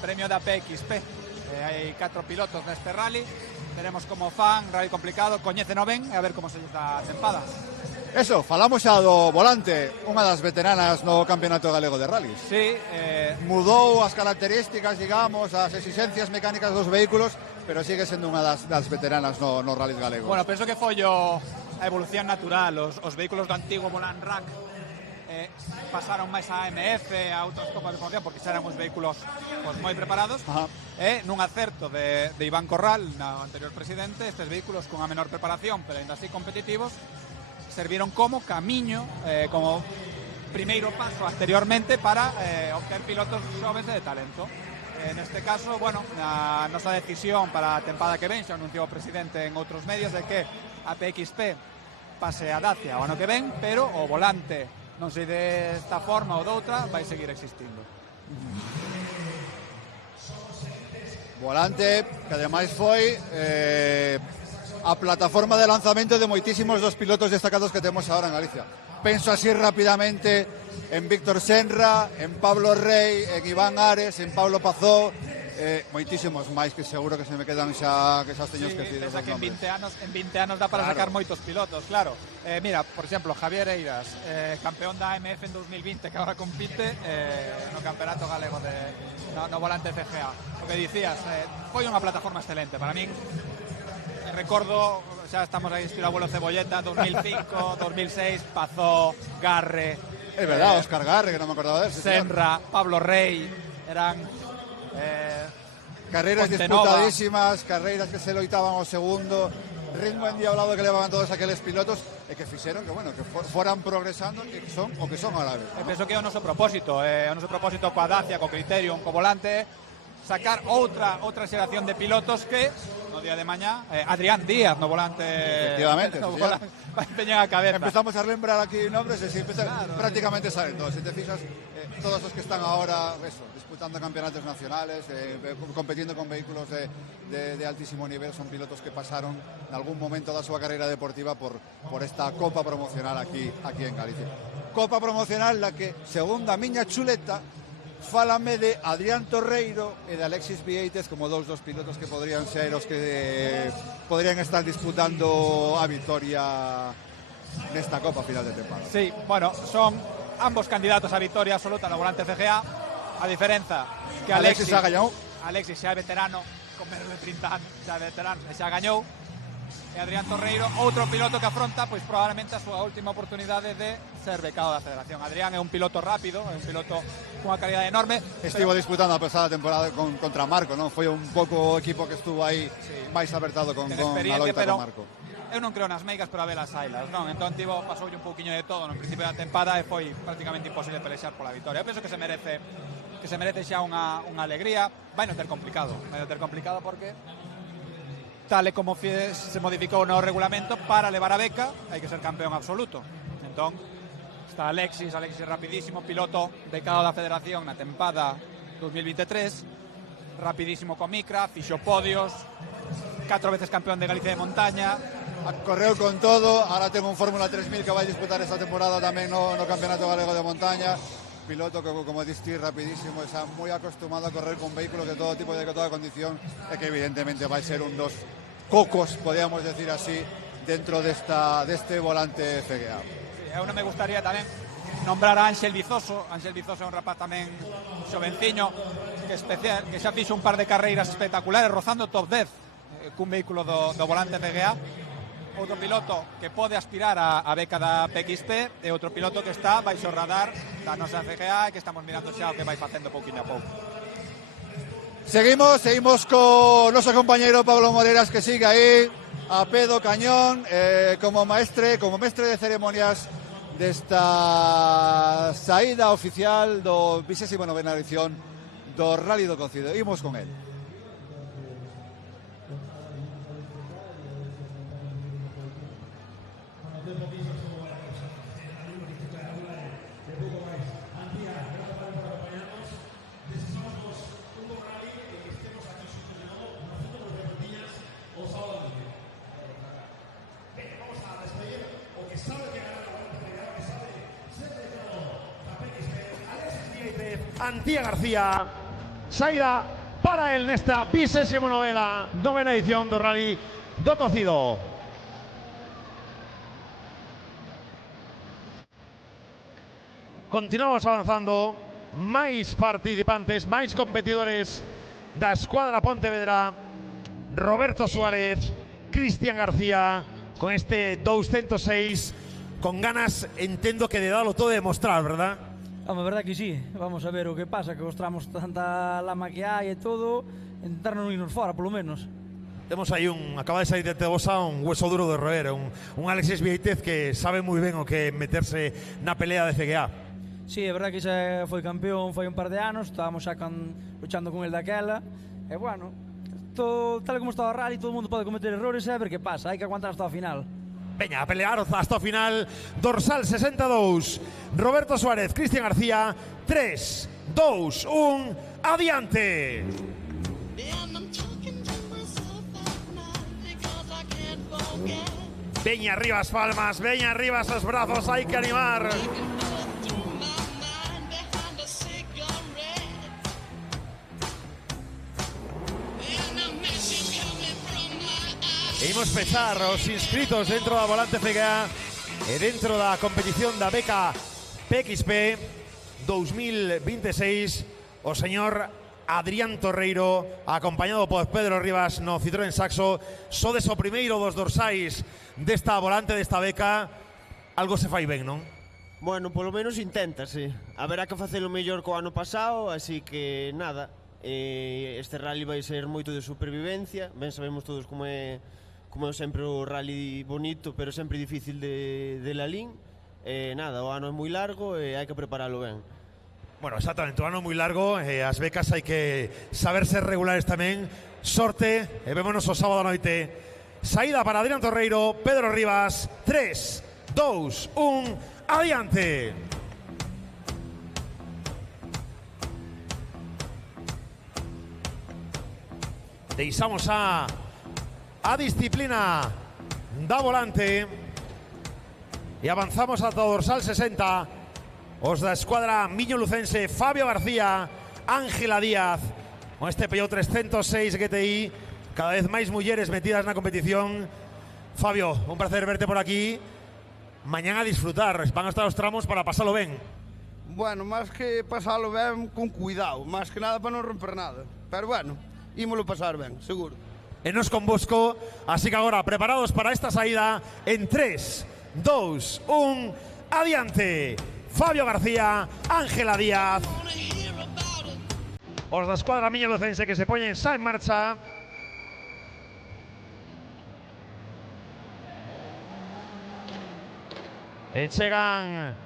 premio da PXP. Hai 4 pilotos neste rally, veremos como fan, rally complicado, coñéceno ben e a ver como se lle dá a tempada. Eso, falamos xa do volante, unha das veteranas no Campeonato Galego de Rallys. Sí, mudou as características, digamos, as exigencias mecánicas dos vehículos, pero sigue sendo unha das veteranas no rallys galegos. Bueno, penso que foi a evolución natural, os vehículos do antigo Molan Rack pasaron máis a AMF, a outras copas de formación, porque xa eran os vehículos moi preparados. E nun acerto de Iván Corral, no anterior presidente, estes vehículos con a menor preparación, pero ainda así competitivos, serviron como camiño, como primeiro paso anteriormente para obter pilotos xoves e de talento. Neste caso, bueno, a nosa decisión para a tempada que ven, xa anunciou o presidente en outros medios, de que a PXP pase a Dacia o ano que ven, pero o volante, non sei desta forma ou doutra, vai seguir existindo. Volante que ademais foi a plataforma de lanzamento de moitísimos dos pilotos destacados que temos agora en Galicia. Penso así rapidamente en Víctor Senra, en Pablo Rey, en Iván Ares, en Pablo Pazó, moitísimos máis que seguro que se me quedan xa que xa os teño esquecidos. Pensa que en 20 anos dá para sacar moitos pilotos, claro. Mira, por exemplo, Javier Eiras, campeón da AMF en 2020, que agora compite no Campeonato Galego no volante CGA. O que dicías, foi unha plataforma excelente para min. Recordo, xa estamos aí estilo abuelo Cebolleta, 2005, 2006, Pazó, Garre. É verdad, Óscar Garre, que non me acordaba de ese. Senra, Pablo Rey, eran carreiras disputadísimas, carreiras que se loitaban ao segundo, ritmo endiablado que levaban todos aqueles pilotos e que fixeron que, bueno, que foran progresando e que son o que son ahora mesmo, ¿no? Penso que é o noso propósito, coa Dacia, co Criterium, co volante, sacar outra xeración de pilotos que no día de mañá, Adrián Díaz no volante, efectivamente, vai empeñar a cabeza. Empezamos a lembrar aquí nombres e prácticamente saben todos. Se te fixas, todos os que están ahora disputando campeonatos nacionales, competindo con vehículos de altísimo nivel, son pilotos que pasaron en algún momento da súa carreira deportiva por esta copa promocional aquí en Galicia. Copa promocional na que, segundo a miña chuleta, fálame de Adrián Torreiro e de Alexis Vieites como dos pilotos que podrían ser os que podrían estar disputando a vitoria nesta Copa final de temporada. Sí, bueno, son ambos candidatos a vitoria absoluta no volante CGA, a diferenza que Alexis xa gañou. Alexis xa é veterano, con menos de 30 anos, xa é veterano, xa gañou. e Adrián Torreiro, outro piloto que afronta pois probablemente a súa última oportunidade de ser becado da Federación. Adrián é un piloto rápido, é un piloto cunha calidade enorme. Estivo disputando a pasada temporada contra Marco, non? Foi un pouco o equipo que estuvo aí máis apertado con a loita con Marco. Eu non creo nas meigas, pero a ver as ailas, non? Entón pasoulle un pouquiño de todo no principio da tempada e foi prácticamente imposible pelexar pola vitória. Eu penso que se merece xa unha alegría. Vai non ter complicado porque tal e como se modificou no regulamento para levar a beca hai que ser campeón absoluto. Entón está Alexis rapidísimo, piloto becado da Federación na tempada 2023, rapidísimo con Micra, fixo podios, 4 veces campeón de Galicia de montaña, correu con todo. Ahora ten un Fórmula 3000 que vai disputar esta temporada tamén no Campeonato Galego de Montaña. Piloto que, como diste, rapidísimo, está moi acostumado a correr con vehículos de todo tipo e de toda condición, e que evidentemente vai ser un dos cocos, podríamos decir así, dentro deste volante FGA. Sí, eu non me gustaría tamén nombrar a Ángel Vizoso. Ángel Vizoso é un rapaz tamén xovenciño que xa fixo un par de carreiras espectaculares, rozando top 10 cun vehículo do volante FGA. Outro piloto que pode aspirar a beca da PXP e outro piloto que está baixo o radar da nosa FGA e que estamos mirando xa o que vai facendo pouquinho a pouco. Seguimos con noso compañeiro Pablo Moreras, que sigue aí a pé do cañón como mestre de ceremonias desta saída oficial do 29ª edición do Rally do Cocido. Imos con el. Antía García, saída para el nesta 29ª edición do Rally do Cocido. Continuamos avanzando, máis participantes, máis competidores da escuadra Pontevedra. Roberto Suárez, Cristian García, con este 206, con ganas, entendo que de darlo todo e demostrar, verdad? Home, verdad que sí. Vamos a ver o que pasa, que mostramos tanta lama que hai e todo, intentar non irnos fora, polo menos. Temos aí acaba de sair de Tebosa un hueso duro de roer, un Alexis Vieitez que sabe moi ben o que meterse na pelea de CGA. Sí, é verdad que xa foi campeón foi un par de anos, estábamos xa luchando con el daquela, e bueno, tal como está o rally, todo o mundo pode cometer errores e a ver que pasa, hai que aguantar hasta o final. Veña, a pelear hasta o final. Dorsal 62, Roberto Suárez, Cristian García, 3, 2, 1, adiante. Veña arriba as palmas, veña arriba esos brazos, hai que animar. E imos pechar os inscritos dentro da Volante FGA e dentro da competición da beca PXP 2026, o señor Adrián Torreiro, acompañado por Pedro Rivas no Citroën Saxo. Sodes o primeiro dos dorsais desta volante desta beca. Algo se fai ben, non? Bueno, polo menos inténtase. Haberá que facelo mellor co ano pasado, así que nada. Este rally vai ser moito de supervivencia. Ben sabemos todos como é sempre o rally bonito, pero sempre difícil de Lalín. Nada, o ano é moi largo e hai que preparalo ben. Bueno, exactamente, o ano é moi largo e as becas hai que saber ser regulares tamén. Sorte e vémonos o sábado a noite. Saída para Adrián Torreiro, Pedro Rivas, 3, 2, 1, adiante. Deixamos a disciplina da volante e avanzamos ata o dorsal 60. Os da escuadra Miño Lucense, Fabio García, Ángela Díaz, con este Peugeot 306 GTI, cada vez máis mulleres metidas na competición. Fabio, un placer verte por aquí. Mañán a disfrutar, van a estar os tramos para pasalo ben. Bueno, máis que pasalo ben, con cuidado, máis que nada para non romper nada. Pero bueno, ímolo pasar ben, seguro. e nos convosco. Así que agora, preparados para esta saída, en 3, 2, 1, adiante. Fabio García, Ángela Díaz. Os da escuadra miña docense que se poñen xa en marcha. E chegan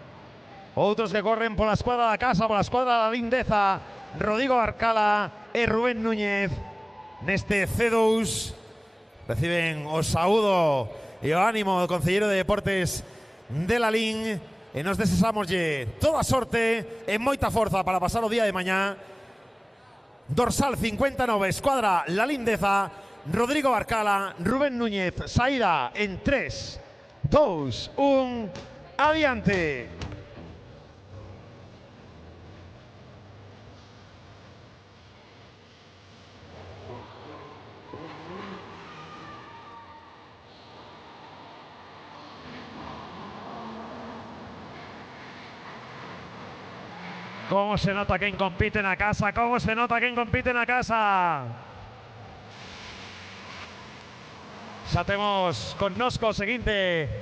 outros que corren pola escuadra da casa, pola escuadra da lindeza. Rodrigo Barcala e Rubén Núñez neste C2. Reciben o saúdo e o ánimo do concelleiro de Deportes de Lalín e nos desesámoslle toda sorte e moita forza para pasar o día de mañá. Dorsal 59, escuadra La Lindeza, Rodrigo Barcala, Rubén Núñez, saída en 3, 2, 1, adiante. Cómo se nota quen compite na casa, cómo se nota quen compite na casa. Xa temos connosco o seguinte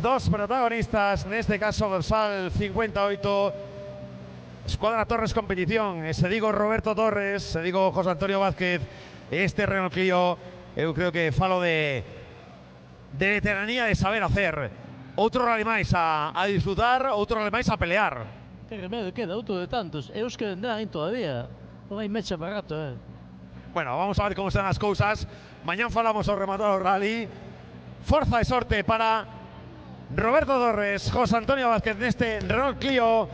dos protagonistas, neste caso dorsal 58, escuadra Torres Competición, e se digo Roberto Torres, se digo José Antonio Vázquez, este Renault Clio, eu creo que falo de veteranía, de saber hacer. Outro rally máis a disfrutar, outro rally máis a pelear. Que remedio queda, outro de tantos. E os que vendrán aí todavía. Non hai mecha barato, Bueno, vamos a ver como están as cousas. Mañán falamos ao rematar o rally. Forza e sorte para Roberto Torres, José Antonio Vázquez neste Renault Clio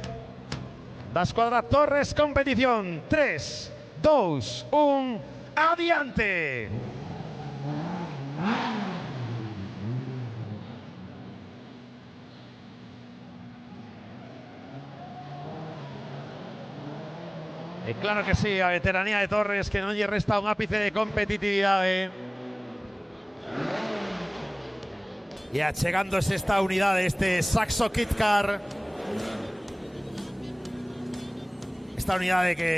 da escuadra Torres Competición. 3, 2, 1, adiante. E claro que sí, a veteranía de Torres, que non lle resta un ápice de competitividade. E achegándose esta unidade, este Saxo Kit Car. Esta unidade que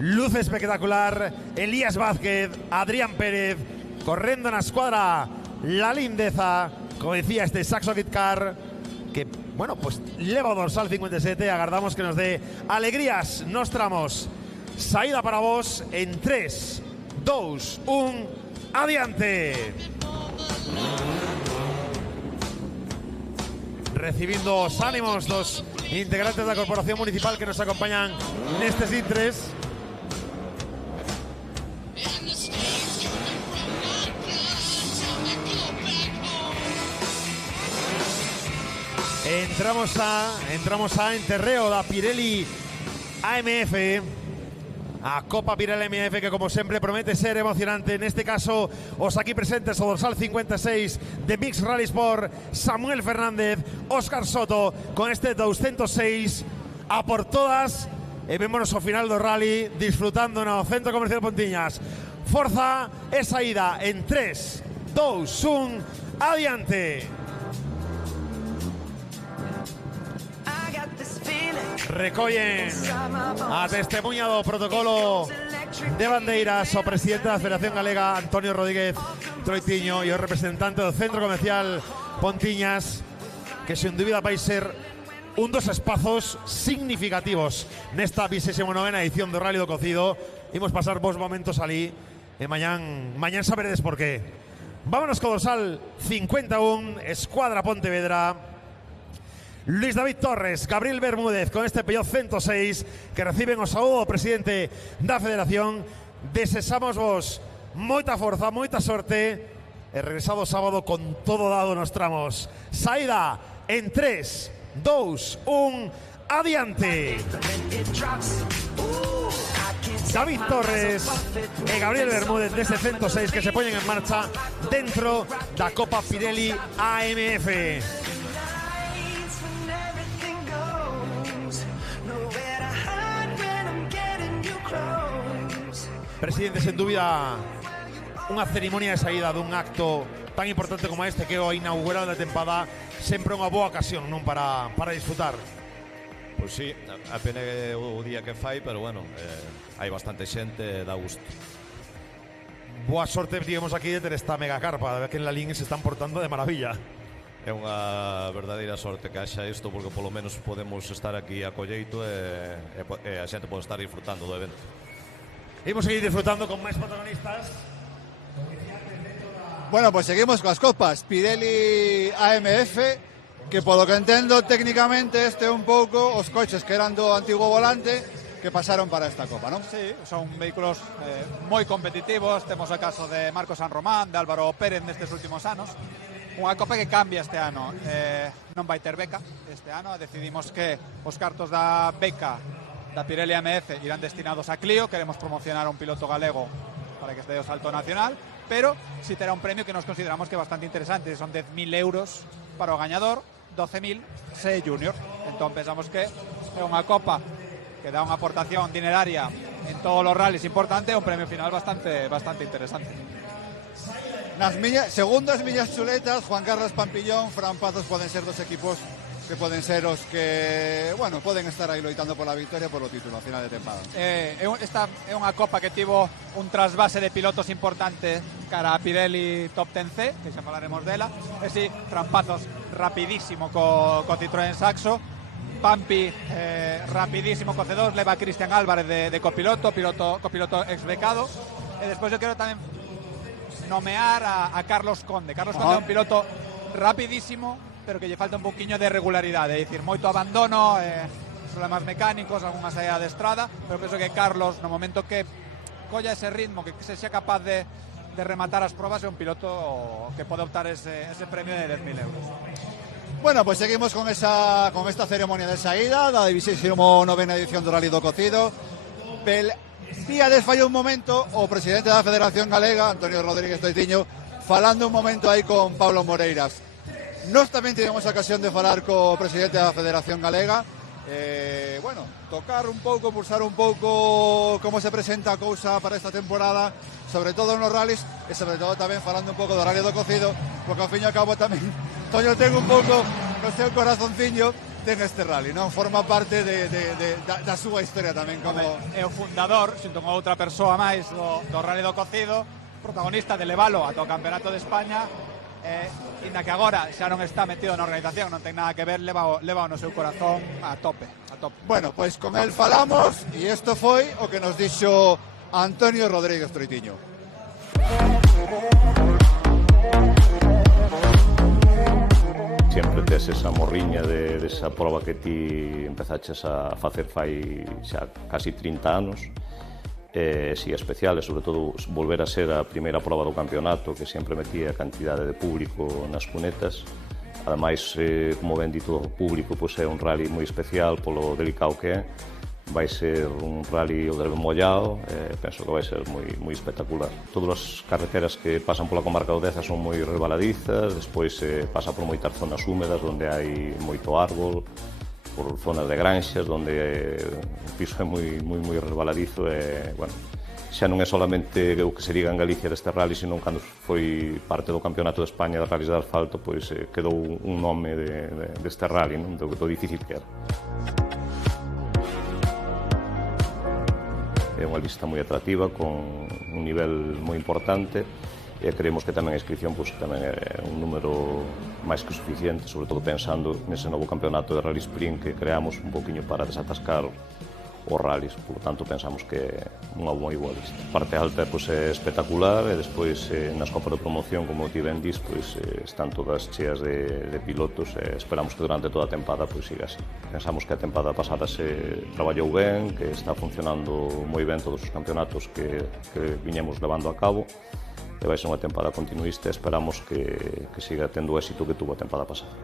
luce espectacular. Elías Vázquez, Adrián Pérez, correndo na escuadra La Lindeza. Como decía, este Saxo Kit Car, que, bueno, pues leva o dorsal 57. Agardamos que nos dé alegrías nos tramos. Saída para vos en 3, 2, 1, adiante. Recibindo os ánimos dos integrantes da Corporación Municipal que nos acompañan nestes intres. Entramos a enterreo da Pirelli AMF, a Copa Pirelli AMF, que como sempre promete ser emocionante. Neste caso, os aquí presentes o dorsal 56 de Mix Rally Sport, Samuel Fernández, Óscar Soto, con este 206 a por todas. E vémonos ao final do rally disfrutando no Centro Comercial Pontiñas. Forza e saída en 3, 2, 1, adiante. Recollen a testemunha do protocolo de bandeiras o presidente da Federación Galega, Antonio Rodríguez Troitiño, e o representante do Centro Comercial Pontiñas, que sen dúbida vai ser un dos espazos significativos nesta 29ª edición do Rally do Cocido. Imos pasar bons momentos ali e mañán saberedes por qué. Vámonos co dorsal 51, Escuadra Pontevedra. Luis David Torres, Gabriel Bermúdez con este Peugeot 106 que reciben o saúdo do presidente da Federación. Desexamos vos moita forza, moita sorte e regresado sábado con todo dado nos tramos. Saída en 3, 2, 1, adiante. David Torres e Gabriel Bermúdez deste 106 que se poñen en marcha dentro da Copa Pirelli AMF. Presidente, sen dúbida unha cerimonia de saída dun acto tan importante como este, que é o inaugural da tempada, sempre unha boa ocasión, non, para disfrutar. Pois sí, a pena o día que fai, pero bueno, hai bastante xente, dá gusto. boa sorte, digamos, aquí de ter esta mega carpa, de ver que en la línea se están portando de maravilla. É unha verdadeira sorte que haxa isto, porque polo menos podemos estar aquí a colleito e a xente pode estar disfrutando do evento. Imos seguir disfrutando con máis protagonistas. Bueno, pues seguimos con las copas. Pirelli AMF, que por lo que entiendo técnicamente este un pouco os coches que eran do antigo volante que pasaron para esta copa, ¿no? Sí, son vehículos moi competitivos. Temos o caso de Marco San Román, de Álvaro Pérez nestes últimos anos. Unha copa que cambia este ano, non vai ter beca este ano. Decidimos que os cartos da beca da Pirelli AMF irán destinados a Clio. Queremos promocionar a un piloto galego para que este o salto nacional, pero si terá un premio que nos consideramos que é bastante interesante. Son 10.000 euros para o gañador, 12.000 se é junior. Entón pensamos que é unha copa que dá unha aportación dineraria en todos os rallies importante, un premio final bastante interesante. Según as miñas chuletas, Juan Carlos Pampillón, Fran Pazos poden ser dos equipos que poden ser os que, bueno, poden estar aí loitando pola victoria polo título a final de tempada. Esta é unha copa que tivo un trasvase de pilotos importante cara a Pirelli Top 10C, que xa falaremos dela. E si, Fran Pazos rapidísimo co Citroën Saxo, Pampi rapidísimo co C2, leva a Cristian Álvarez de copiloto ex becado. E despois eu quero tamén nomear a Carlos Conde. Carlos Conde é un piloto rapidísimo, pero que lle falta un poquinho de regularidade, é dicir, moito abandono, problemas mecánicos, algunha saída de estrada, pero penso que Carlos, no momento que colla ese ritmo, que se xa capaz de rematar as probas, é un piloto que pode optar ese premio de 10.000 euros. Bueno, pues seguimos con esta ceremonia de saída da 29ª edición do Rally do Cocido. Díades fallou un momento o presidente da Federación Galega, Antonio Rodríguez Toitiño, falando un momento aí con Pablo Moreiras. Nós tamén tivemos a ocasión de falar co presidente da Federación Galega, bueno, tocar un pouco, pulsar un pouco como se presenta a cousa para esta temporada, sobre todo nos rallies e sobre todo tamén falando un pouco do Rally do Cocido, porque ao fin e ao cabo tamén Toño ten un pouco no seu corazonciño ten este rally, non? Forma parte da súa historia tamén como... É o fundador, xunto con outra persoa máis do Rally do Cocido, protagonista de levalo ata o Campeonato de España, inda que agora xa non está metido na organización, non ten nada que ver, leva no seu corazón a tope. Bueno, pois con el falamos e isto foi o que nos dixo Antonio Rodríguez Troitiño. Sempre tes esa morriña desa proba que ti empezaches a facer fai xa casi 30 anos. Si é especial, e sobre todo volver a ser a primeira proba do campeonato que sempre metía a cantidade de público nas cunetas. Ademais, como ben dito o público, pois é un rally moi especial polo delicado que é. Vai ser un rally o del mollado, penso que vai ser moi espectacular. Todas as carreteras que pasan pola comarca do Deza son moi resbaladizas, despois pasa por moitas zonas húmedas onde hai moito árbol, por zonas de granxas onde o piso é moi resbaladizo e, bueno, xa non é solamente o que se diga en Galicia deste rally, sino cando foi parte do Campeonato de España de rallies de asfalto, pois quedou un nome deste rally, non? Do difícil que era. É unha lista moi atractiva, con un nivel moi importante, e creemos que tamén a inscripción tamén é un número máis que suficiente, sobre todo pensando nese novo campeonato de Rally Sprint que creamos un poquinho para desatascar os rallies, por tanto pensamos que é unha moi boa lista. A parte alta é espectacular e despois nas copas de promoción, como ti ben dis, están todas cheas de pilotos e esperamos que durante toda a tempada siga así. Pensamos que a tempada pasada se traballou ben, que está funcionando moi ben todos os campeonatos que viñemos levando a cabo e vai ser unha tempada continuista e esperamos que siga tendo o éxito que tuvo a tempada pasada.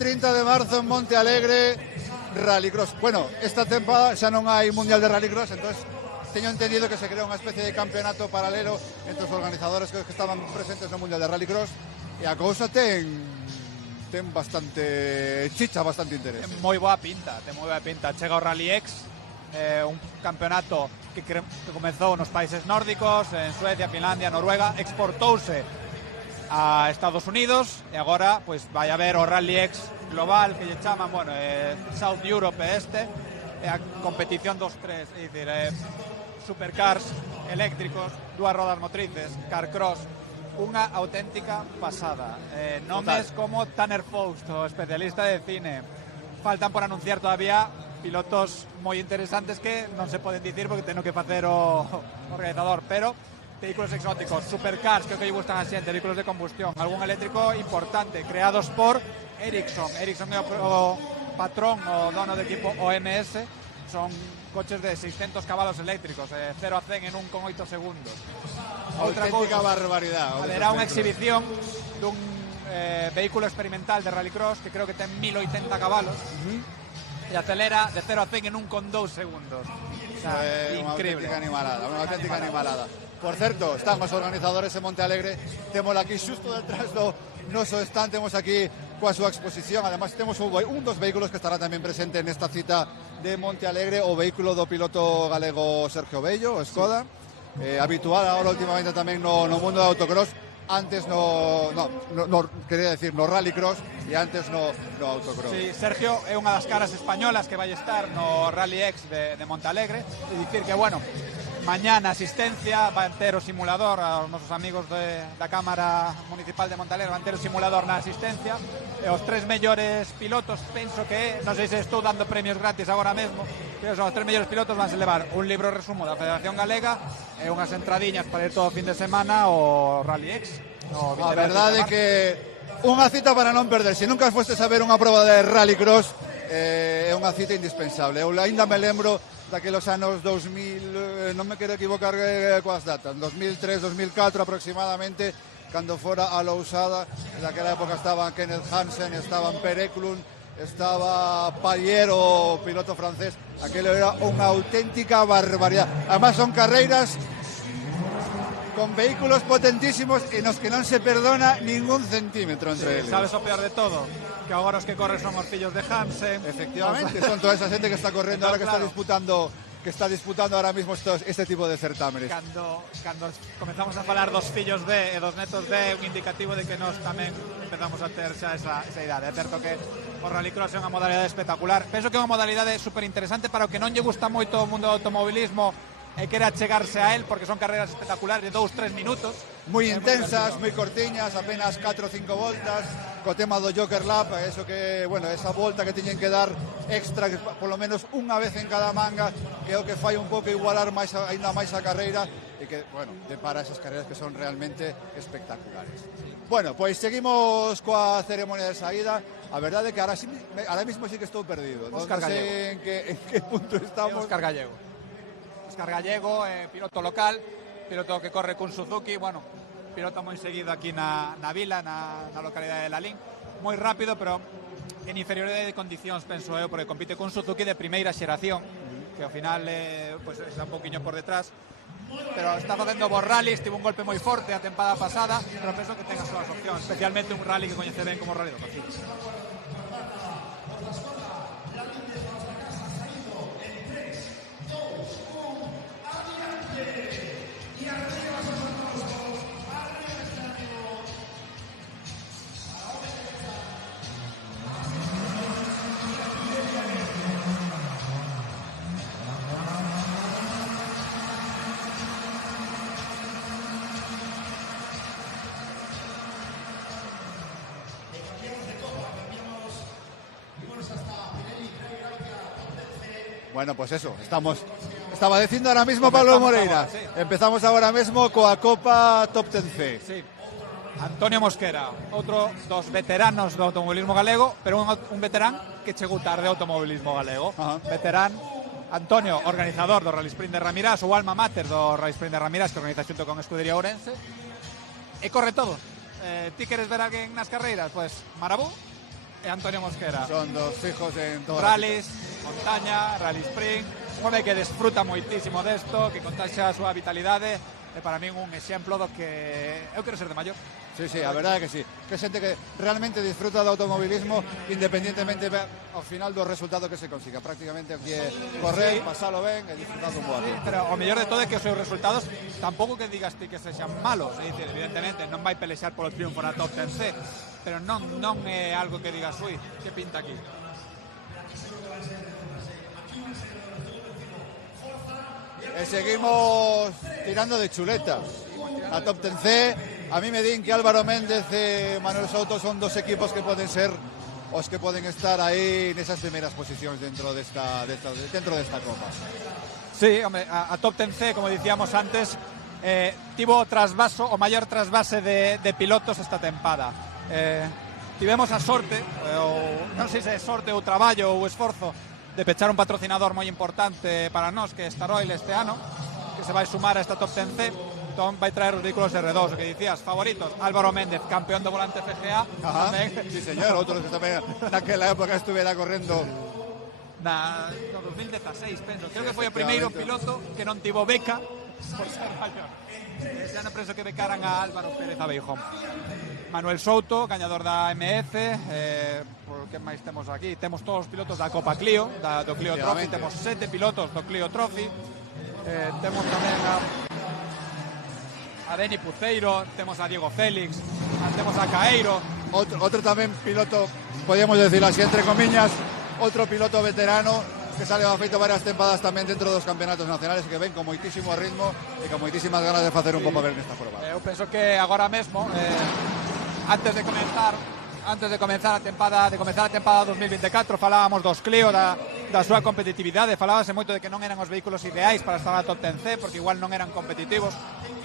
30 de marzo en Monte Alegre, Rallycross. Bueno, esta temporada xa non hai Mundial de Rallycross, entonces teño entendido que se crea unha especie de campeonato paralelo entre os organizadores que estaban presentes no Mundial de Rallycross, e a cousa ten bastante chicha, bastante interés. Ten moi boa pinta, Chega o Rally X, un campeonato que comezou nos países nórdicos, en Suecia, Finlandia, Noruega, exportouse a Estados Unidos e agora pois vai haber o Rally X global, que lle chaman, bueno, South Europe é a competición dos tres, é dicir, supercars eléctricos, dúas rodas motrices, carcross, unha auténtica pasada. Nomes como Tanner Faust, o especialista de cine. Faltan por anunciar todavía pilotos moi interesantes que non se poden dicir porque teño que facer o organizador, pero vehículos exóticos, supercars, que lle gustan a xente, vehículos de combustión, algún eléctrico importante, creados por Ericsson. Ericsson é o patrón, o dono do equipo OMS, son coches de 600 caballos eléctricos, 0 a 100 en 1,8 segundos. Auténtica barbaridade. Haberá unha exhibición dun vehículo experimental de Rallycross que creo que ten 1080 caballos e acelera de 0 a 100 en 1,2 segundos. O sea, increíble. Unha auténtica animalada. Por certo, están os organizadores de Monte Alegre, temos aquí xusto detrás do noso stand, temos aquí coa súa exposición, además temos un dos vehículos que estará tamén presente nesta cita de Monte Alegre, o vehículo do piloto galego Sergio Bello, o Skoda, habitual agora últimamente tamén no mundo do autocross, antes quería decir no Rallycross e antes no autocross. Sí, Sergio é unha das caras españolas que vai estar no Rally X de Monte Alegre, e dicir que, bueno, mañá na asistencia van ter o simulador, aos nosos amigos da Cámara Municipal de Monte Alegre van ter o simulador na asistencia, e os tres mellores pilotos, penso que, non sei se estou dando premios gratis agora mesmo, que os tres mellores pilotos vanse levar un libro resumo da Federación Galega e unhas entradiñas para ir todo o fin de semana ao Rally X. A verdade é que unha cita para non perder. Se nunca fostes a ver unha proba de Rallycross, é unha cita indispensable. Eu ainda me lembro daquelos anos 2000, non me quero equivocar coas datas, 2003, 2004 aproximadamente, cando fora a Lousada. Naquela época estaban Kenneth Hansen, estaban Per Eklund, estaba Paliero, piloto francés. Aquelo era unha auténtica barbaridade. Además son carreiras con vehículos potentísimos e nos que non se perdona ningún centímetro entre eles. Sabes o peor de todo? Que agora os que corren son os fillos de Hansen. Efectivamente, son toda esa xente que está correndo ahora, que está disputando ahora mismo este tipo de certámenes. Cando comenzamos a falar dos fillos de e dos netos de, un indicativo de que nós tamén empezamos a ter xa esa idade. É certo que o Rallycross é unha modalidade espectacular. Penso que é unha modalidade super interesante para o que non lle gusta moito o mundo do automobilismo e quere achegarse a él, porque son carreras espectaculares de 2-3 minutos. Moi intensas, moi cortiñas, apenas 4 ou 5 voltas, co tema do Joker Lap, eso que, bueno, esa volta que teñen que dar extra, que polo menos unha vez en cada manga, que é o que fai un pouco igualar ainda máis a carreira, e que, bueno, depara esas carreras que son realmente espectaculares. Bueno, pois seguimos coa ceremonia de saída. A verdade é que ahora mismo sí que estou perdido. Non sei en que punto estamos. Óscar Gallego, piloto local, piloto que corre con Suzuki, bueno, piloto moi seguido aquí na vila, na localidade de Lalín, moi rápido, pero en inferioridade de condicións, penso eu, porque compite con Suzuki de primeira xeración, que ao final pues, está un poquinho por detrás, pero está facendo bons rallies, tivo un golpe moi forte a tempada pasada, pero penso que ten as súas opcións, especialmente un rally que coñece ben como o Rally do Pacífico. Bueno, pues eso, estaba dicindo ahora mismo Pablo Moreira. Sí. Empezamos ahora mesmo coa Copa Top 10C. Sí. Antonio Mosquera, outro dos veteranos do automobilismo galego, pero un veterán que chegou tarde ao automobilismo galego. Veterán Antonio, organizador do Rally Sprint de Ramirás, o alma mater do Rally Sprint de Ramirás, que organiza xunto con Escudería Ourense, e corre todo. Ti queres ver alguén nas carreiras? Pois Marabú, e Antonio Mosquera. Son dos fijos en todas rallies, montaña, rally sprint, un home que desfruta moitísimo desto, que contaxa a súa vitalidade, e para min un exemplo do que eu quero ser de maior. Sí, sí, a verdade é que sí. Que xente que realmente disfruta do automobilismo independientemente ao final do resultado que se consiga. Prácticamente aquí é correr, pasalo ben e disfrutar dun bo sí, pero o mellor de todo é que os seus resultados tampouco que digas ti que sexan malos, é dicir, evidentemente non vai pelexar polo triunfo na Top 10C, pero non é algo que digas, ui, que pinta aquí. E seguimos tirando de chuleta. A Top 10C, a mí me din que Álvaro Méndez e Manuel Souto son dos equipos que poden ser os que poden estar aí nesas primeiras posicións dentro desta Copa. Sí, hombre, a Top 10C, como dicíamos antes, tivo trasvaso, o maior trasvase de pilotos esta tempada. Tivemos a sorte, non sei se é sorte ou traballo ou esforzo, de pechar un patrocinador moi importante para nós, que é Star Oil este ano, que se vai sumar a esta Top 10C. Entón vai traer os vehículos R2, o que dicías, favoritos, Álvaro Méndez, campeón do volante FGA. Sí, señor, outro que tamén naquela época estuvera correndo no 2016, penso. Creo que foi o primeiro piloto que non tivo beca por ser maior. Xa non penso que becaran a Álvaro Pérez Abeijón. Manuel Souto, gañador da MF, por que máis temos aquí? Temos todos os pilotos da Copa Clio, do Clio Trophy, temos 7 pilotos do Clio Trophy, temos tamén a Deni Puceiro, temos a Diego Félix, temos a Caeiro. Outro tamén piloto, podíamos decir así entre comillas, outro piloto veterano que xa leva feito varias tempadas tamén dentro dos campeonatos nacionales, que ven con moitísimo ritmo e con moitísimas ganas de facer un bo papel nesta prova. Eu penso que agora mesmo, antes de comenzar a tempada 2024, falábamos dos Clio, da súa competitividade, falábase moito de que non eran os vehículos ideais para estar na Top 10C, porque igual non eran competitivos.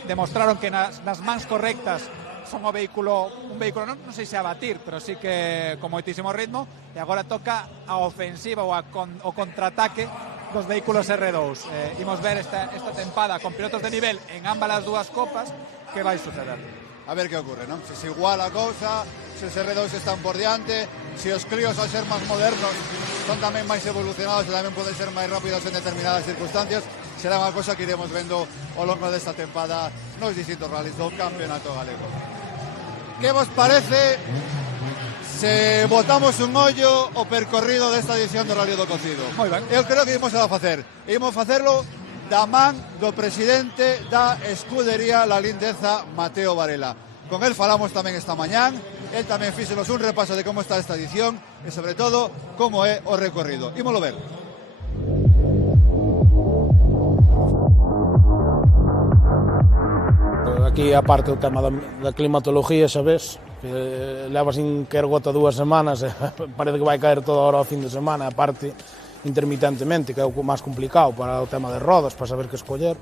Demostraron que nas mans correctas son un vehículo non sei se a batir, pero sí que con moitísimo ritmo, e agora toca a ofensiva ou o contraataque dos vehículos R2. Imos ver esta tempada con pilotos de nivel en ambas as dúas copas, que vai suceder. A ver que ocurre, non? Se iguala a cousa, se os R2 están por diante, se os Clios ao ser máis modernos son tamén máis evolucionados e tamén poden ser máis rápidos en determinadas circunstancias, será unha cosa que iremos vendo ao longo desta tempada nos distintos rallies do campeonato galego. Que vos parece se botamos un ollo o percorrido desta edición do Rally do Cocido? Moi ben. Eu creo que imos a facer. Imos facerlo da man do presidente da escudería La Lindeza, Mateo Varela. Con él falamos tamén esta mañán. Él tamén fíxenos un repaso de como está esta edición e, sobre todo, como é o recorrido. Ímolo ver. Aquí, aparte, o tema da climatología, sabes, que leva sin caer gota 2 semanas, parece que vai caer toda hora ao fin de semana, aparte, intermitentemente, que é o máis complicado para o tema de rodas, para saber que escoller.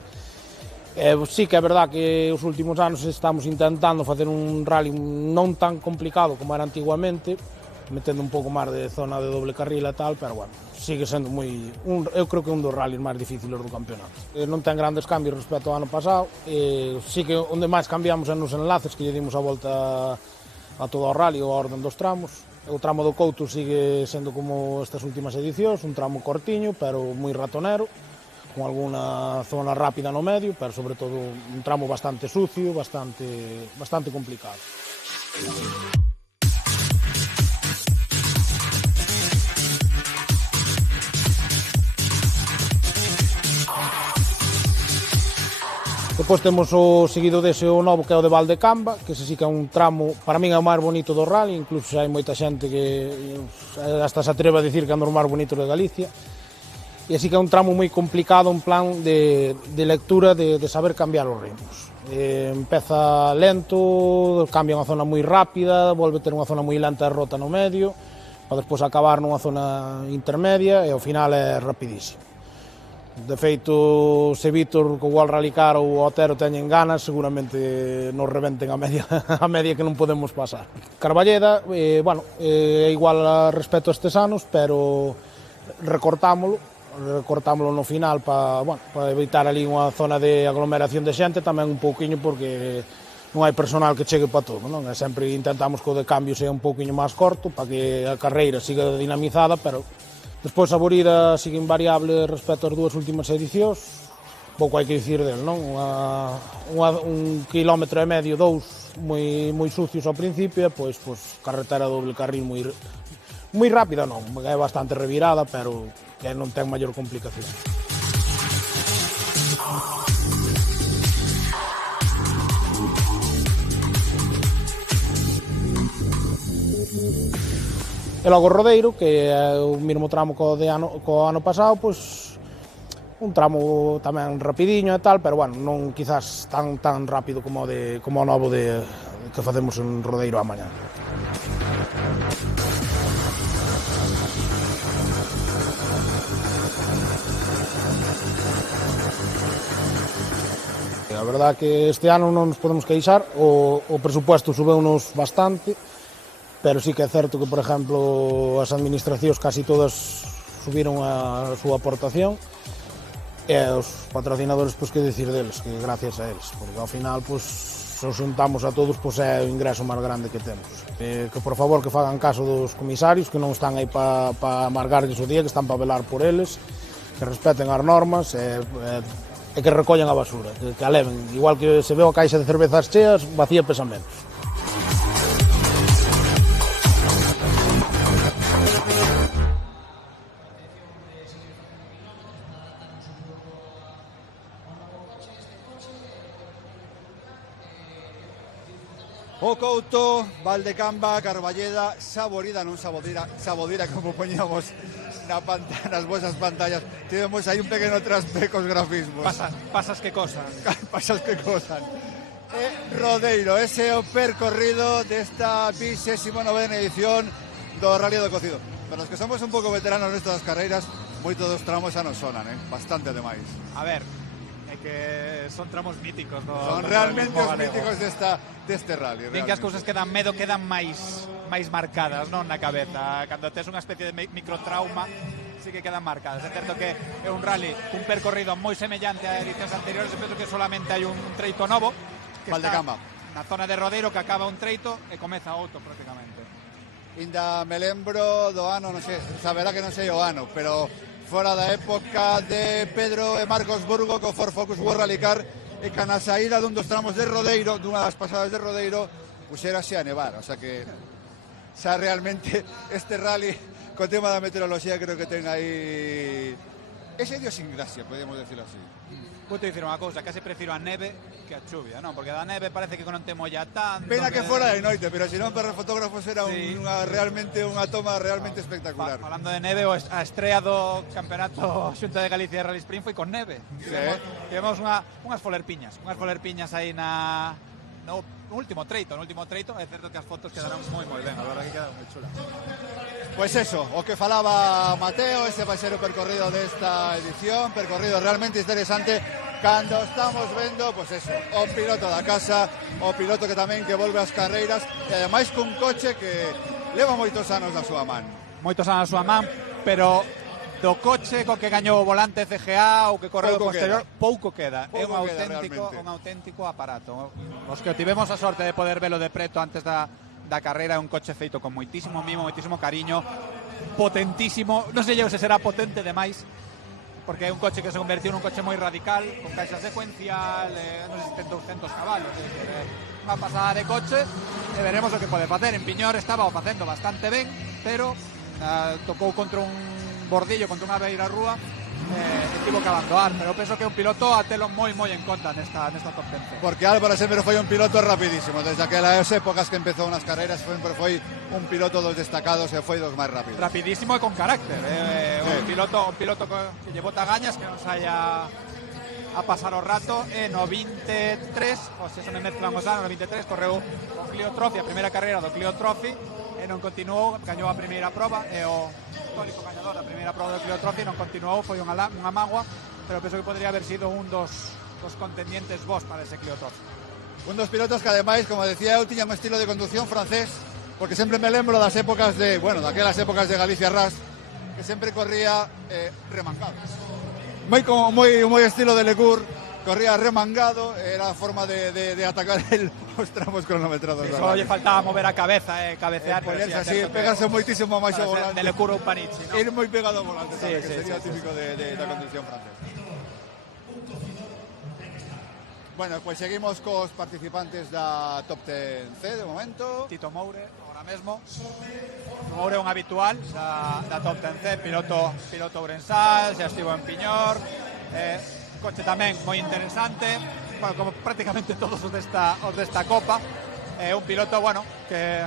Sí que é verdad que os últimos anos estamos intentando facer un rally non tan complicado como era antiguamente, metendo un pouco máis de zona de doble carril e tal, pero bueno, sigue sendo eu creo que un dos rallies máis difíciles do campeonato. Non ten grandes cambios respecto ao ano pasado, sí que onde máis cambiamos é nos enlaces, que lle dimos a volta a todo o rally ou a orden dos tramos. O tramo do Couto sigue sendo como estas últimas edicións, un tramo cortiño, pero moi ratonero, con alguna zona rápida no medio, pero sobre todo un tramo bastante sucio, bastante complicado. Depois temos o seguido dese o novo, que é o de Valdecamba, que ese sí que é un tramo, para min é o máis bonito do rally, incluso hai moita xente que hasta se atreve a dicir que é o máis bonito de Galicia. E así que é un tramo moi complicado en plan de lectura, de saber cambiar os ritmos. Empeza lento, cambia unha zona moi rápida, volve ter unha zona moi lenta e rota no medio, para despois acabar nunha zona intermedia e ao final é rapidísimo. De feito, se Víctor, co World Rally Car ou o Otero teñen ganas, seguramente nos rebenten a media que non podemos pasar. Carballeda, é igual a respecto a estes anos, pero recortámolo no final para evitar ali unha zona de aglomeración de xente, tamén un pouquiño porque non hai personal que chegue para todo, non? E sempre intentamos que o de cambio sea un pouquiño máis corto para que a carreira siga dinamizada, pero despois a aburrida sigue invariable respecto ás dúas últimas edicións. Pouco hai que dicir del, non? Un kilómetro e medio, 2 moi sucios ao principio, e pois carretera doble carril moi rápida, non, é bastante revirada, pero que non ten maior complicación. E logo o Rodeiro, que é o mesmo tramo co ano pasado, pois un tramo tamén rapidiño e tal, pero bueno, non quizás tan rápido como o novo que facemos en Rodeiro a mañá. A verdade que este ano non nos podemos queixar, o presupuesto subeunos bastante, pero sí que é certo que, por exemplo, as administracións casi todas subiron a súa aportación, e os patrocinadores, pois que dicir deles, que gracias a eles, porque ao final, pois, se os juntamos a todos, pois é o ingreso máis grande que temos. Que por favor que fagan caso dos comisarios, que non están aí para amargarlles o día, que están para velar por eles, que respeten as normas e que recollen a basura, que a leven. Igual que se ve a caixa de cervezas cheas, vacía pesa menos. O Couto, Valdecamba, Carballeda, Saborida, non Sabodira, como poñamos nas vosas pantallas. Tivemos aí un pequeno traspe cos grafismos. Pasas que cosan. Pasas que cosan. E Rodeiro, ese é o percorrido desta 29ª edición do Rally do Cocido. Para os que somos un pouco veteranos nestas carreiras, moitos dos tramos xa nos sonan, bastante demais. A ver, é que son tramos míticos. Son realmente os míticos deste rally. Din que as cousas que dan medo quedan máis marcadas, non, na cabeza. Cando tes unha especie de microtrauma, sí que quedan marcadas. É certo que é un rally, un percorrido moi semellante a edicións anteriores, penso que solamente hai un treito novo, que Valdecamba, na zona de Rodeiro, que acaba un treito e comeza outro prácticamente. Inda me lembro do ano, non sei, saberá que non sei o ano, pero fora da época de Pedro e Marcos Burgo co Ford Focus World Rally Car, e que na saída dun dos tramos de Rodeiro, dunha das pasadas de Rodeiro, puxérase a nevar, o sea que xa realmente este rally co tema da meteoroloxía creo que ten aí esa idiosincrasia, podemos decirlo así. Vou te dicir unha cousa, case prefiro a neve que a chuvia, non? Porque da neve parece que non te molla tanto. Pena que fora de noite, pero se non para os fotógrafos era realmente unha toma realmente espectacular. Falando de neve, a estrea do campeonato Xunta de Galicia de Rally Sprint foi con neve. Tivemos unhas folerpiñas aí no último treito, é certo que as fotos quedaron moi ben, a verdade que quedaron moi chulas. Pois eso, o que falaba Mateo, ese vai ser o percorrido desta edición, percorrido realmente interesante, cando estamos vendo, pois eso, o piloto da casa, o piloto que tamén que volve ás carreiras, e ademais cun coche que leva moitos anos na súa man. Pero do coche co que gañou o volante CGA ou que correu posterior, pouco queda. É un auténtico aparato. Os que tivemos a sorte de poder velo de preto antes da carreira, é un coche feito con moitísimo mimo, moitísimo cariño, potentísimo, non sei se será potente demais, porque é un coche que se convertiu nun coche moi radical, con caixas secuencial, non sei se ten 200 cabalos, unha pasada de coche, e veremos o que pode facer. En Piñor estaba o facendo bastante ben, pero tocou contra un bordillo, contra unha beira rúa, tivo que abandonar, pero penso que é un piloto a telo moi en conta nesta top 10. Porque Álvaro sempre foi un piloto rapidísimo, desde aquelas épocas que empezou nas carreiras sempre foi un piloto dos destacados e foi dos máis rápidos. Rapidísimo e con carácter, un piloto que lle bota gañas, que non saia a pasar o rato, e no 23, ou se me mezclan os anos, no 23 correu o Clio Trophy, a primeira carreira do Clio Trophy, e non continuou, gañou a primeira proba, e o histórico gañador da primeira proba do Clio Trophy non continuou, foi unha mágoa, pero penso que podría haber sido un dos contendientes vos para ese Clio Trophy. Un dos pilotos que ademais, como decía eu, tiña un estilo de conducción francés, porque sempre me lembro das épocas daquelas épocas de Galicia Ras, que sempre corría remangado. Moi estilo de Lecour, corría remangado, era a forma de atacar os tramos cronometrados. Só lle faltaba mover a cabeza, cabecear. Ponerse así, pegarse moitísimo máis ao volante. De lecura un Panichi, ¿no? Ir moi pegado ao volante, sí, que sería típico da condición francesa. Bueno, pues seguimos cos participantes da Top 10C de momento. Tito Moure, ahora mesmo. Tito Moure é un habitual da Top 10C, piloto ourensal, xa estivo en Piñor. Coche tamén moi interesante, bueno, como prácticamente todos os desta Copa. Un piloto, bueno, que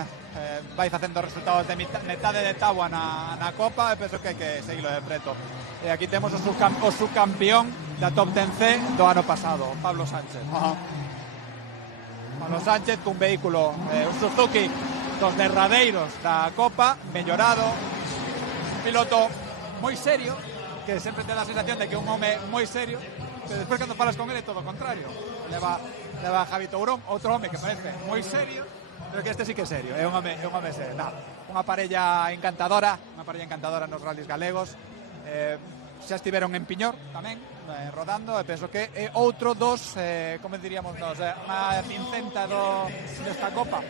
vai facendo resultados de metade de táboa na Copa, e penso que hai que seguilo de preto. Aquí temos o subcampeón da Top 10C do ano pasado, Pablo Sánchez. Pablo Sánchez cun vehículo, un Suzuki dos derradeiros da Copa, mellorado, un piloto moi serio, que sempre te dá a sensación de que é un home moi serio, pero despois cando falas con ele é todo o contrario. Leva Javi Tourón, outro home que parece moi serio, pero que este sí que é serio, é un home serio. Unha parella encantadora nos rallies galegos. Xa estiveron en Piñor tamén, rodando, e penso que é outro dos, como diríamos nós, unha cincenta desta Copa.